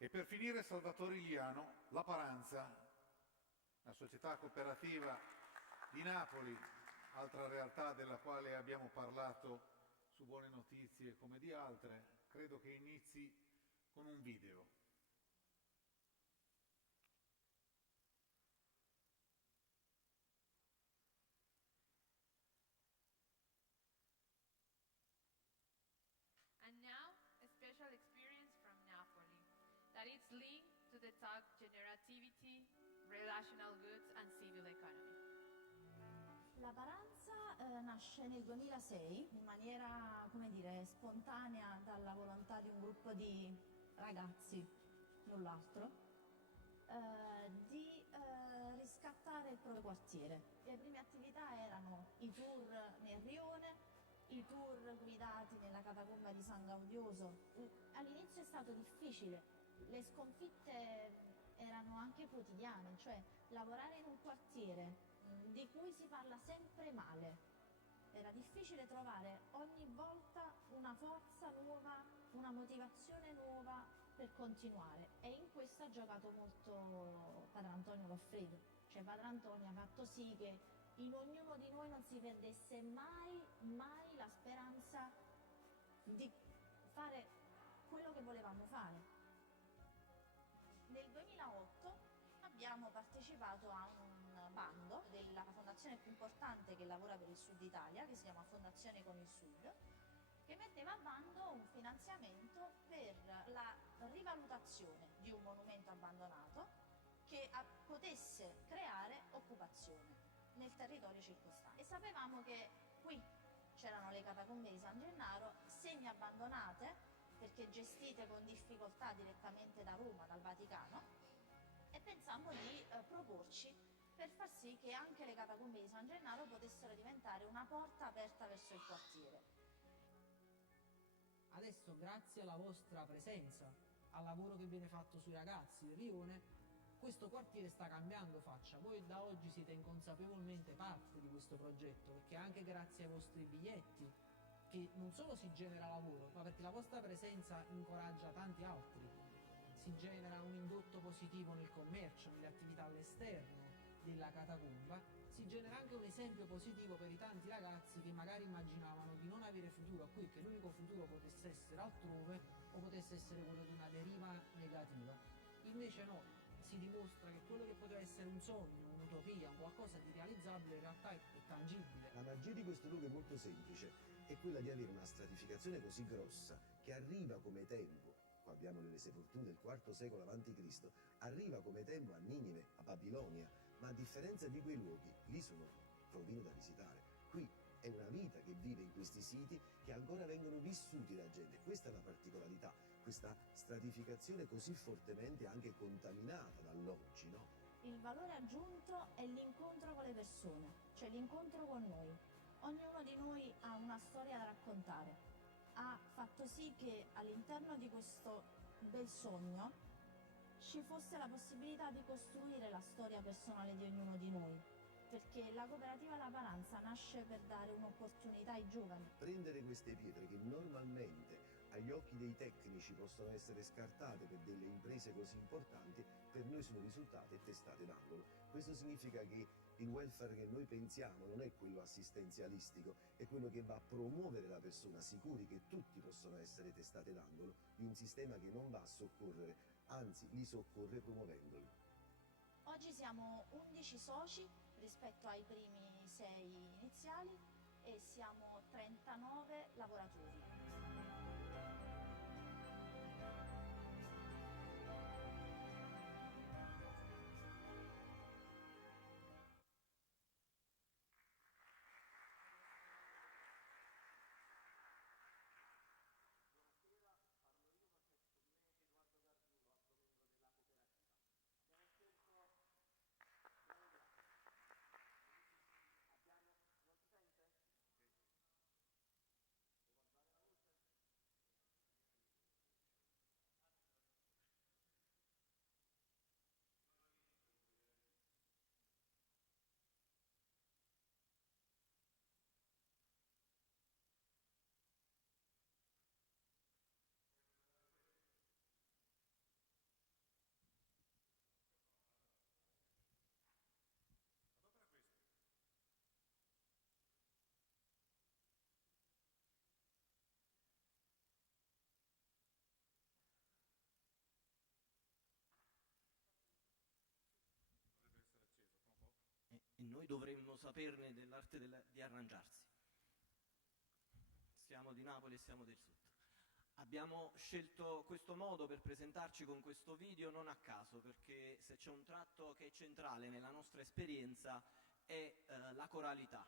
E per finire Salvatore Iliano, La Paranza, la società cooperativa di Napoli, altra realtà della quale abbiamo parlato su Buone Notizie come di altre. Credo che inizi con un video. And now, a special experience from Napoli that is linked to the talk generativity, relational goods and civil economy. La Paranza nasce nel 2006 in maniera, come dire, spontanea dalla volontà di un gruppo di ragazzi, null'altro, di riscattare il proprio quartiere. Le prime attività erano i tour nel rione, i tour guidati nella catacomba di San Gaudioso. All'inizio è stato difficile, le sconfitte erano anche quotidiane, cioè lavorare in un quartiere di cui si parla sempre male. Era difficile trovare ogni volta una forza nuova, una motivazione nuova per continuare, e in questo ha giocato molto Padre Antonio Loffredo. Cioè Padre Antonio ha fatto sì che in ognuno di noi non si perdesse mai la speranza di fare quello che volevamo fare. abbiamo partecipato a un bando della fondazione più importante che lavora per il Sud Italia, che si chiama Fondazione Con il Sud, che metteva a bando un finanziamento per la rivalutazione di un monumento abbandonato che potesse creare occupazione nel territorio circostante. E sapevamo che qui c'erano le catacombe di San Gennaro, semi abbandonate perché gestite con difficoltà direttamente da Roma, dal Vaticano, e pensammo di proporci per far sì che anche le catacombe di San Gennaro potessero diventare una porta aperta verso il quartiere. Adesso, grazie alla vostra presenza, al lavoro che viene fatto sui ragazzi del Rione, questo quartiere sta cambiando faccia. Voi da oggi siete inconsapevolmente parte di questo progetto, perché anche grazie ai vostri biglietti che non solo si genera lavoro, ma perché la vostra presenza incoraggia tanti altri. Si genera un indotto positivo nel commercio, nelle attività all'esterno della catacomba, si genera anche un esempio positivo per i tanti ragazzi che magari immaginavano di non avere futuro qui, che l'unico futuro potesse essere altrove o potesse essere quello di una deriva negativa. Invece no, si dimostra che quello che poteva essere un sogno, un'utopia, un qualcosa di realizzabile in realtà è tangibile. La magia di questo luogo è molto semplice, è quella di avere una stratificazione così grossa che arriva come tempo, qua abbiamo nelle sepolture del IV secolo a.C., arriva come tempo a Ninive, a Babilonia, ma a differenza di quei luoghi, lì sono rovine da visitare. Qui è una vita che vive in questi siti che ancora vengono vissuti da gente. Questa è la particolarità, questa stratificazione così fortemente anche contaminata dall'oggi, no? Il valore aggiunto è l'incontro con le persone, cioè l'incontro con noi. Ognuno di noi ha una storia da raccontare. Ha fatto sì che all'interno di questo bel sogno ci fosse la possibilità di costruire la storia personale di ognuno di noi, perché la cooperativa La Paranza nasce per dare un'opportunità ai giovani. Prendere queste pietre che normalmente agli occhi dei tecnici possono essere scartate per delle imprese così importanti, per noi sono risultate testate d'angolo. Questo significa che il welfare che noi pensiamo non è quello assistenzialistico, è quello che va a promuovere la persona, sicuri che tutti possono essere testate d'angolo di un sistema che non va a soccorrere, anzi li soccorre promuovendoli. Oggi siamo 11 soci rispetto ai primi 6 iniziali e siamo 39 lavoratori. E noi dovremmo saperne dell'arte di arrangiarsi. Siamo di Napoli e siamo del Sud. Abbiamo scelto questo modo per presentarci con questo video non a caso, perché se c'è un tratto che è centrale nella nostra esperienza è la coralità.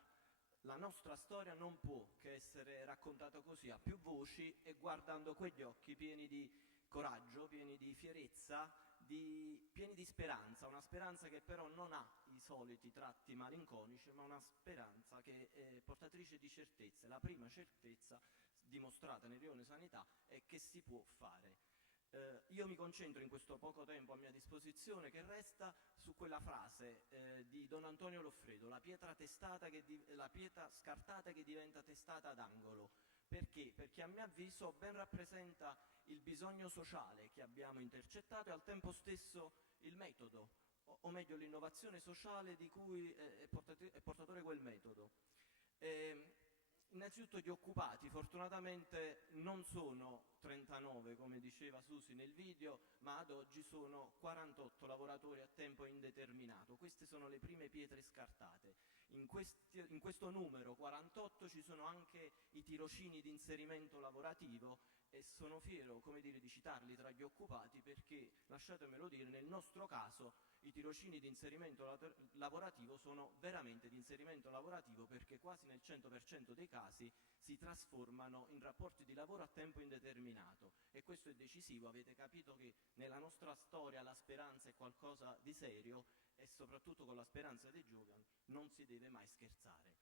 La nostra storia non può che essere raccontata così, a più voci e guardando quegli occhi pieni di coraggio, pieni di fierezza, pieni di speranza, una speranza che però non ha i soliti tratti malinconici, ma una speranza che è portatrice di certezze. La prima certezza dimostrata nel Rione Sanità è che si può fare. Io mi concentro in questo poco tempo a mia disposizione che resta su quella frase di Don Antonio Loffredo, la pietra scartata che diventa testata d'angolo. Perché? Perché a mio avviso ben rappresenta il bisogno sociale che abbiamo intercettato e al tempo stesso il metodo, o meglio l'innovazione sociale di cui è portatore quel metodo. Innanzitutto gli occupati, fortunatamente non sono 39 come diceva Susi nel video, ma ad oggi sono 48 lavoratori a tempo indeterminato. insegnato. Queste sono le prime pietre scartate. In questo numero 48 ci sono anche i tirocini di inserimento lavorativo, e sono fiero, come dire, di citarli tra gli occupati, perché, lasciatemelo dire, nel nostro caso i tirocini di inserimento lavorativo sono veramente di inserimento lavorativo, perché quasi nel 100% dei casi si trasformano in rapporti di lavoro a tempo indeterminato, e questo è decisivo. Avete capito che nella nostra storia la speranza è qualcosa di serio, e soprattutto con la speranza dei giovani non si deve mai scherzare.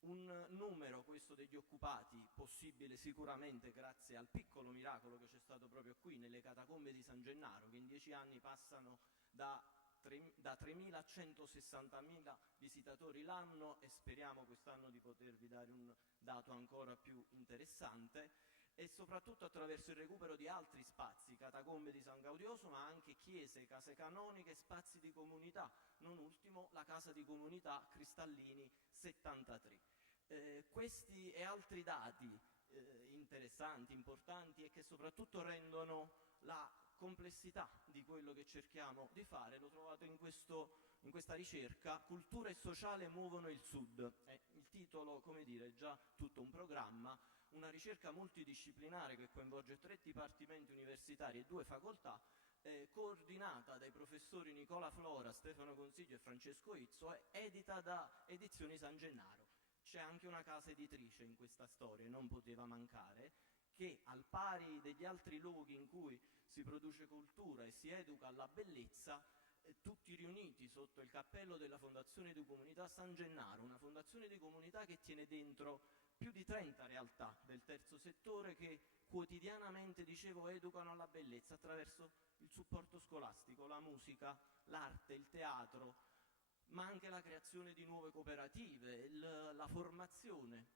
Un numero, questo degli occupati, possibile sicuramente grazie al piccolo miracolo che c'è stato proprio qui nelle catacombe di San Gennaro, che in 10 anni passano da 3.000 a 160.000 visitatori l'anno, e speriamo quest'anno di potervi dare un dato ancora più interessante, e soprattutto attraverso il recupero di altri spazi, catacombe di San Gaudioso, ma anche chiese, case canoniche, spazi di comunità, non ultimo la casa di comunità Cristallini 73. Questi e altri dati interessanti, importanti, e che soprattutto rendono la complessità di quello che cerchiamo di fare, lo trovate in questa ricerca, Cultura e sociale muovono il Sud. Il titolo, come dire, è già tutto un programma, una ricerca multidisciplinare che coinvolge 3 dipartimenti universitari e 2 facoltà, coordinata dai professori Nicola Flora, Stefano Consiglio e Francesco Izzo, e edita da Edizioni San Gennaro. C'è anche una casa editrice in questa storia, non poteva mancare, che al pari degli altri luoghi in cui si produce cultura e si educa alla bellezza, tutti riuniti sotto il cappello della Fondazione di Comunità San Gennaro, una fondazione di comunità che tiene dentro più di 30 realtà del terzo settore che quotidianamente, dicevo, educano alla bellezza attraverso il supporto scolastico, la musica, l'arte, il teatro, ma anche la creazione di nuove cooperative, la formazione.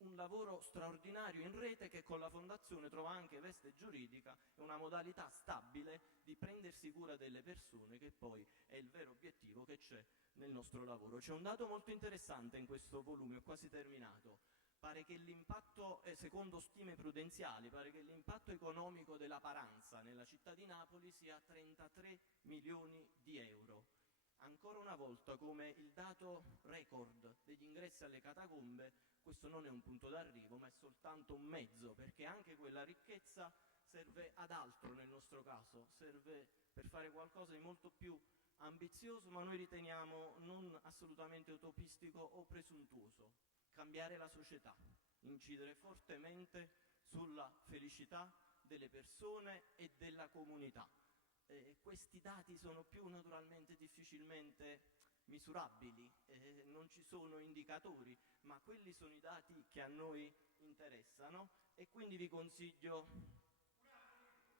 Un lavoro straordinario in rete che con la Fondazione trova anche veste giuridica e una modalità stabile di prendersi cura delle persone, che poi è il vero obiettivo che c'è nel nostro lavoro. C'è un dato molto interessante in questo volume, ho quasi terminato. Pare che l'impatto, secondo stime prudenziali, pare che l'impatto economico della Paranza nella città di Napoli sia 33 milioni di euro. Ancora una volta, come il dato record degli ingressi alle catacombe, questo non è un punto d'arrivo, ma è soltanto un mezzo, perché anche quella ricchezza serve ad altro nel nostro caso, serve per fare qualcosa di molto più ambizioso, ma noi riteniamo non assolutamente utopistico o presuntuoso: cambiare la società, incidere fortemente sulla felicità delle persone e della comunità. Questi dati sono più naturalmente difficilmente misurabili, non ci sono indicatori, ma quelli sono i dati che a noi interessano, e quindi vi consiglio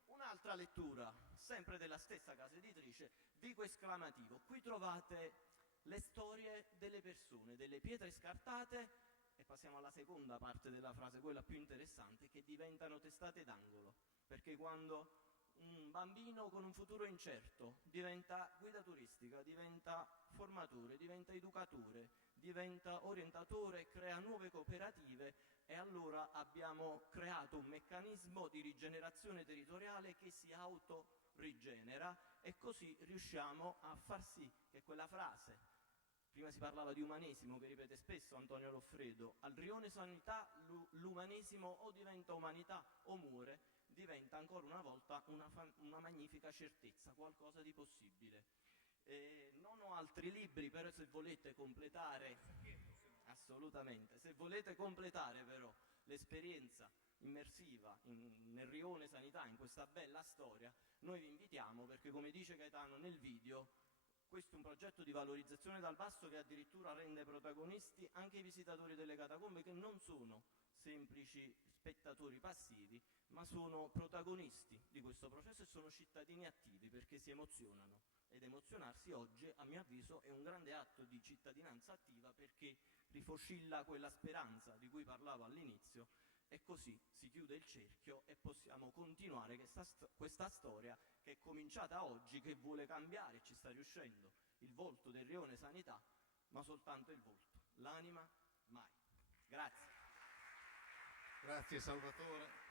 un'altra lettura, sempre della stessa casa editrice, Vico esclamativo. Qui trovate le storie delle persone, delle pietre scartate, e passiamo alla seconda parte della frase, quella più interessante, che diventano testate d'angolo, perché quando un bambino con un futuro incerto diventa guida turistica, diventa formatore, diventa educatore, diventa orientatore, crea nuove cooperative, e allora abbiamo creato un meccanismo di rigenerazione territoriale che si autorigenera, e così riusciamo a far sì che quella frase, prima si parlava di umanesimo che ripete spesso Antonio Loffredo, al rione sanità l'umanesimo o diventa umanità o muore, diventa ancora una volta una magnifica certezza, qualcosa di possibile. Non ho altri libri, però se volete completare, assolutamente, se volete completare però l'esperienza immersiva nel rione sanità, in questa bella storia, noi vi invitiamo, perché come dice Gaetano nel video, questo è un progetto di valorizzazione dal basso che addirittura rende protagonisti anche i visitatori delle catacombe, che non sono semplici spettatori passivi, ma sono protagonisti di questo processo e sono cittadini attivi, perché si emozionano. Ed emozionarsi oggi, a mio avviso, è un grande atto di cittadinanza attiva, perché rifoscilla quella speranza di cui parlavo all'inizio, e così si chiude il cerchio e possiamo continuare questa storia che è cominciata oggi, che vuole cambiare, ci sta riuscendo, il volto del rione sanità, ma soltanto il volto, l'anima mai. Grazie. Grazie Salvatore.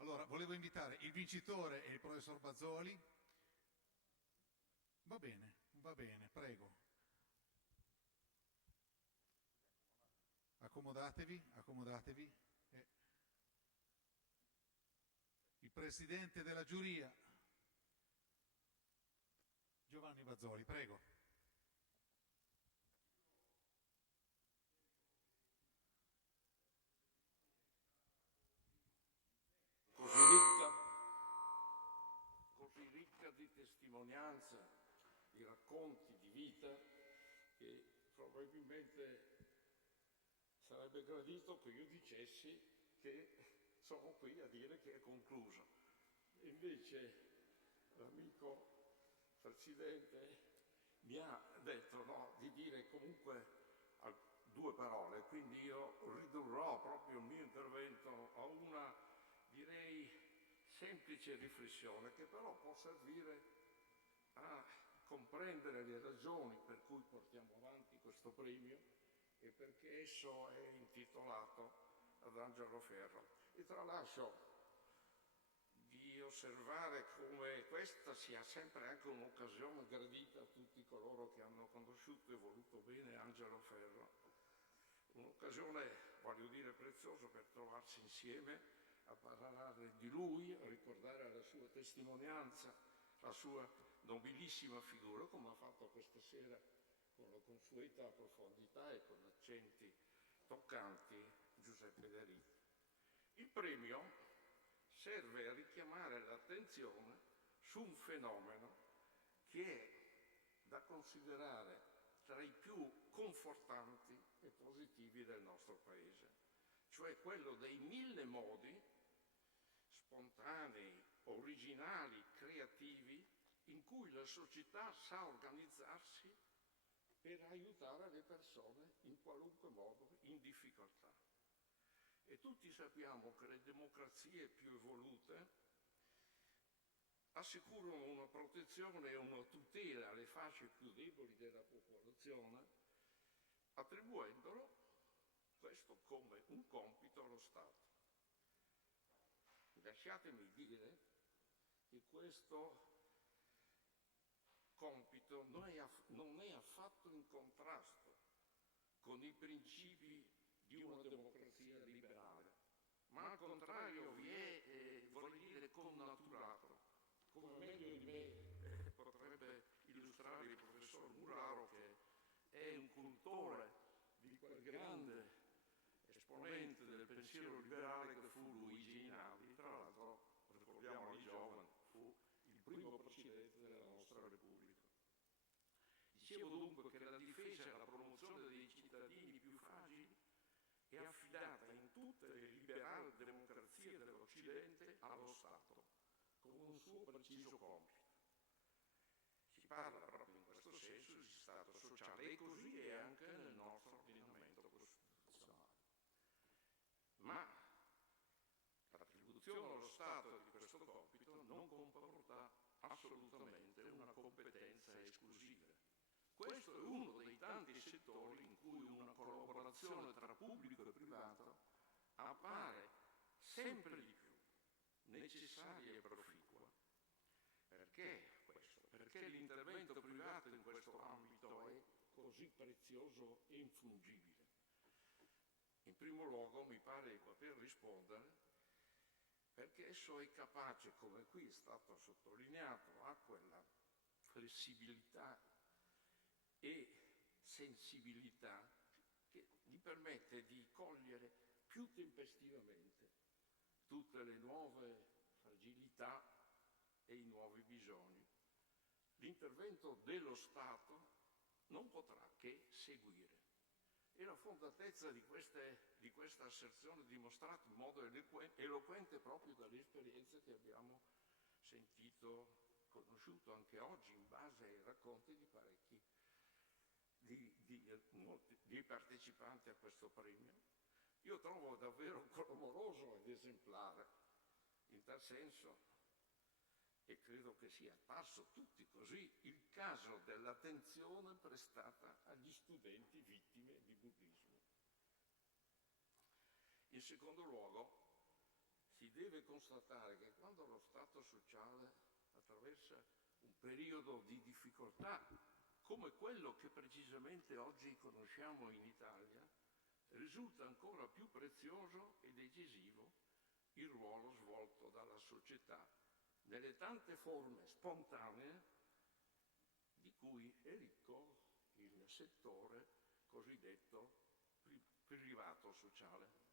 Allora, volevo invitare il vincitore e il professor Bazzoli. Va bene, prego. Accomodatevi. Il presidente della giuria, Giovanni Bazzoli, prego. Così ricca di testimonianza, di racconti, di vita, che probabilmente sarebbe gradito che io dicessi che sono qui a dire che è concluso. Invece l'amico Presidente mi ha detto no, di dire comunque 2 parole, quindi io ridurrò proprio il mio intervento a una, direi, semplice riflessione che però può servire a comprendere le ragioni per cui portiamo avanti questo premio e perché esso è intitolato ad Angelo Ferro. E tralascio di osservare come questa sia sempre anche un'occasione gradita a tutti coloro che hanno conosciuto e voluto bene Angelo Ferro, un'occasione, voglio dire, preziosa per trovarsi insieme, a parlare di lui, a ricordare la sua testimonianza, la sua nobilissima figura, come ha fatto questa sera con la consueta profondità e con accenti toccanti Giuseppe De Rita. Il premio serve a richiamare l'attenzione su un fenomeno che è da considerare tra i più confortanti e positivi del nostro Paese, cioè quello dei 1000 modi spontanei, originali, creativi, in cui la società sa organizzarsi per aiutare le persone in qualunque modo in difficoltà. E tutti sappiamo che le democrazie più evolute assicurano una protezione e una tutela alle fasce più deboli della popolazione, attribuendolo questo come un compito allo Stato. Lasciatemi dire che questo compito non è affatto in contrasto con i principi di una democrazia liberale, ma al contrario vi è, vorrei dire, connaturato, come meglio di me potrebbe illustrare il professor Muraro, che è un cultore di quel grande esponente del pensiero liberale che fu Luigi Einaudi. Tra l'altro, ricordiamo ai giovani, fu il primo presidente della nostra Repubblica. Dicevo dunque che la difesa e la promozione dei cittadini più fragili è affidata in tutte le liberali democrazie dell'Occidente allo Stato, con un suo preciso compito. Si parla proprio in questo senso di Stato sociale, e così è anche nel nostro ordinamento costituzionale. Ma l'attribuzione allo Stato di questo compito non comporta assolutamente una competenza esclusiva. Questo è uno dei tanti settori in cui una collaborazione tra pubblico e privato appare sempre di più necessaria e proficua. Perché questo? Perché l'intervento privato in questo ambito è così prezioso e infungibile. In primo luogo mi pare di poter rispondere perché esso è capace, come qui è stato sottolineato, a quella flessibilità e sensibilità che gli permette di cogliere più tempestivamente tutte le nuove fragilità e i nuovi bisogni. L'intervento dello Stato non potrà che seguire. E la fondatezza di questa asserzione è dimostrata in modo eloquente proprio dalle esperienze che abbiamo sentito, conosciuto anche oggi in base ai racconti di parecchi di partecipanti a questo premio. Io trovo davvero clamoroso ed esemplare in tal senso, e credo che sia apparso tutti così, il caso dell'attenzione prestata agli studenti vittime di bullismo. In secondo luogo, si deve constatare che quando lo Stato sociale attraversa un periodo di difficoltà, come quello che precisamente oggi conosciamo in Italia, risulta ancora più prezioso e decisivo il ruolo svolto dalla società nelle tante forme spontanee di cui è ricco il settore cosiddetto privato sociale.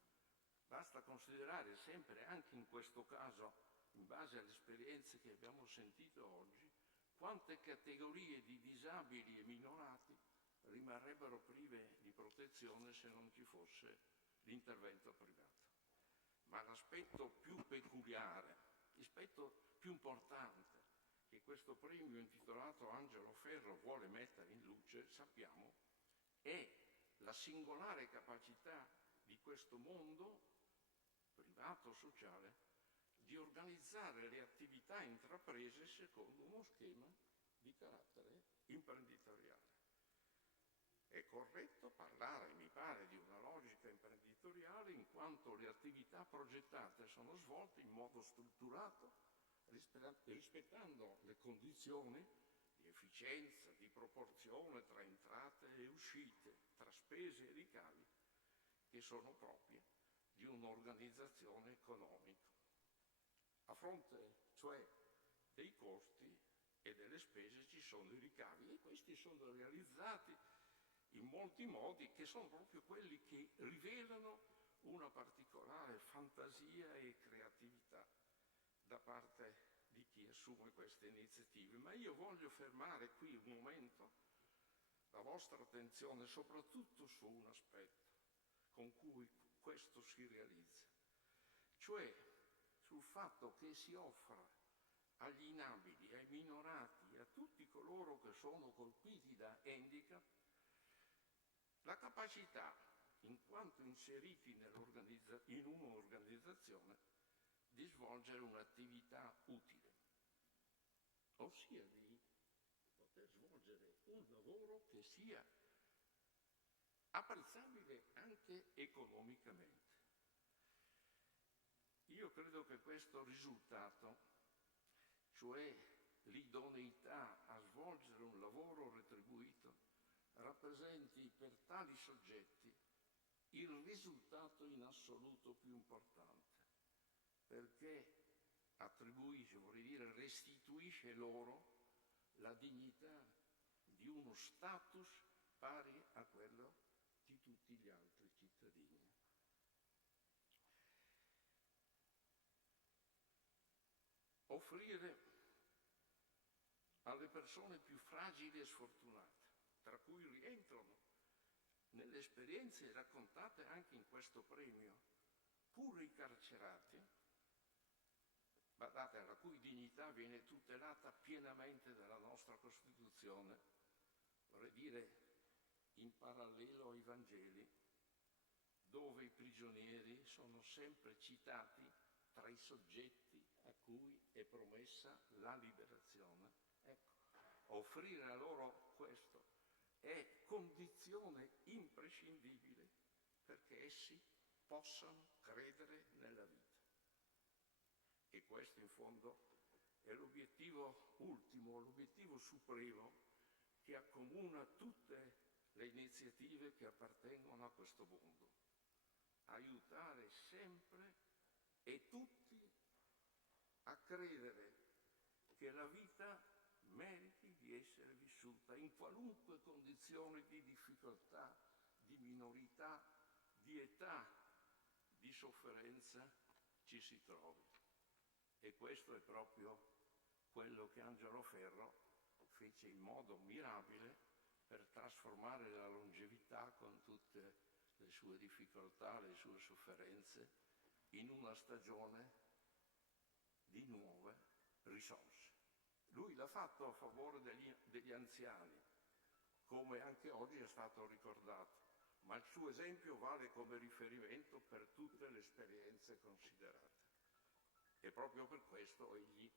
Basta considerare sempre, anche in questo caso, in base alle esperienze che abbiamo sentito oggi, quante categorie di disabili e minorati rimarrebbero prive di protezione se non ci fosse l'intervento privato. Ma l'aspetto più peculiare, l'aspetto più importante che questo premio intitolato Angelo Ferro vuole mettere in luce, sappiamo, è la singolare capacità di questo mondo privato sociale di organizzare le attività intraprese secondo uno schema di carattere imprenditoriale. È corretto parlare, mi pare, di una logica imprenditoriale in quanto le attività progettate sono svolte in modo strutturato, rispettando le condizioni di efficienza, di proporzione tra entrate e uscite, tra spese e ricavi, che sono proprie di un'organizzazione economica. A fronte, cioè, dei costi e delle spese ci sono i ricavi e questi sono realizzati in molti modi che sono proprio quelli che rivelano una particolare fantasia e creatività da parte di chi assume queste iniziative. Ma io voglio fermare qui un momento la vostra attenzione soprattutto su un aspetto con cui questo si realizza, cioè sul fatto che si offra agli inabili, ai minorati, a tutti coloro che sono colpiti da handicap, la capacità, in quanto inseriti in un'organizzazione, di svolgere un'attività utile, ossia di poter svolgere un lavoro che sia apprezzabile anche economicamente. Io credo che questo risultato, cioè l'idoneità a svolgere un lavoro retribuito, rappresenti per tali soggetti il risultato in assoluto più importante, perché attribuisce, vorrei dire restituisce loro la dignità di uno status pari a quello di tutti gli altri cittadini. Offrire alle persone più fragili e sfortunate, tra cui rientrano nelle esperienze raccontate anche in questo premio, pure i carcerati, badate, la cui dignità viene tutelata pienamente dalla nostra Costituzione, vorrei dire in parallelo ai Vangeli, dove i prigionieri sono sempre citati tra i soggetti a cui è promessa la liberazione. Ecco, offrire a loro questo è condizione imprescindibile perché essi possano credere nella vita. E questo in fondo è l'obiettivo ultimo, l'obiettivo supremo che accomuna tutte le iniziative che appartengono a questo mondo. Aiutare sempre e tutti a credere che la vita meriti di essere vissuta in qualunque condizione di difficoltà, di minorità, di età, di sofferenza ci si trovi. E questo è proprio quello che Angelo Ferro fece in modo mirabile per trasformare la longevità con tutte le sue difficoltà, le sue sofferenze, in una stagione di nuove risorse. Lui l'ha fatto a favore degli anziani, come anche oggi è stato ricordato, ma il suo esempio vale come riferimento per tutte le esperienze considerate. E proprio per questo egli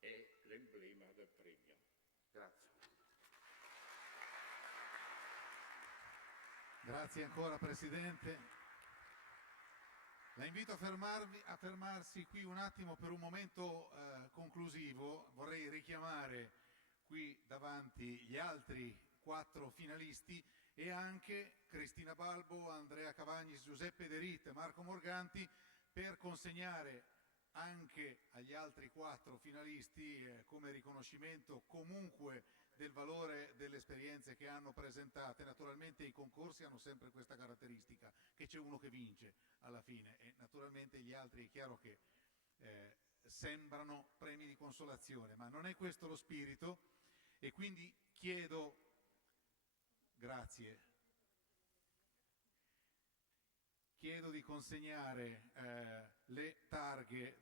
è l'emblema del premio. Grazie. Grazie ancora Presidente. La invito a fermarsi qui un attimo per un momento conclusivo. Vorrei richiamare qui davanti gli altri 4 finalisti e anche Cristina Balbo, Andrea Cavagnis, Giuseppe De Rit, Marco Morganti, per consegnare anche agli altri 4 finalisti come riconoscimento comunque del valore delle esperienze che hanno presentate. Naturalmente i concorsi hanno sempre questa caratteristica, che c'è uno che vince alla fine, e naturalmente gli altri è chiaro che sembrano premi di consolazione, ma non è questo lo spirito, e quindi chiedo, grazie, chiedo di consegnare le targhe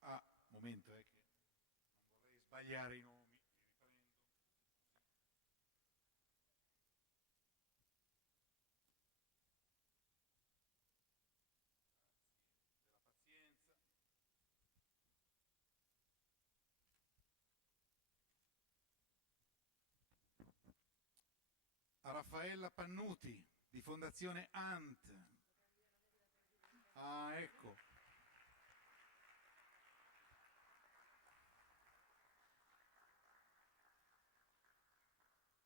a momento, che non vorrei sbagliare i nomi. A Raffaella Pannuti di Fondazione ANT. Ah, ecco.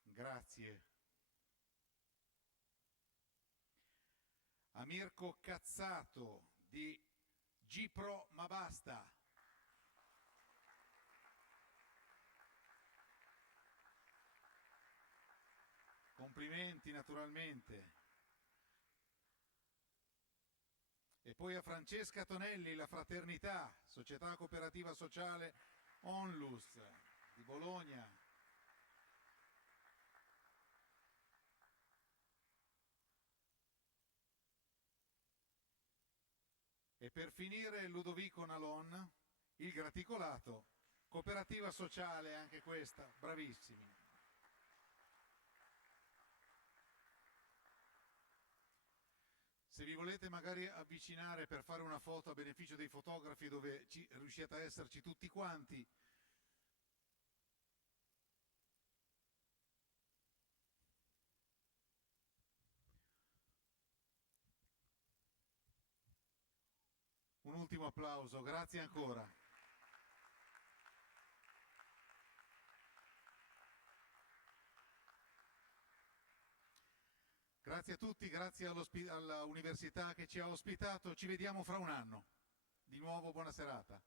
Grazie. A Mirko Cazzato di Gipro Ma Basta. Complimenti naturalmente. E poi a Francesca Tonelli, La Fraternità, Società Cooperativa Sociale Onlus di Bologna. E per finire Ludovico Nalon, Il Graticolato, Cooperativa Sociale anche questa, bravissimi. Se vi volete magari avvicinare per fare una foto a beneficio dei fotografi dove riusciate a esserci tutti quanti. Un ultimo applauso, grazie ancora. Grazie a tutti, grazie all'università che ci ha ospitato, ci vediamo fra un anno. Di nuovo buona serata.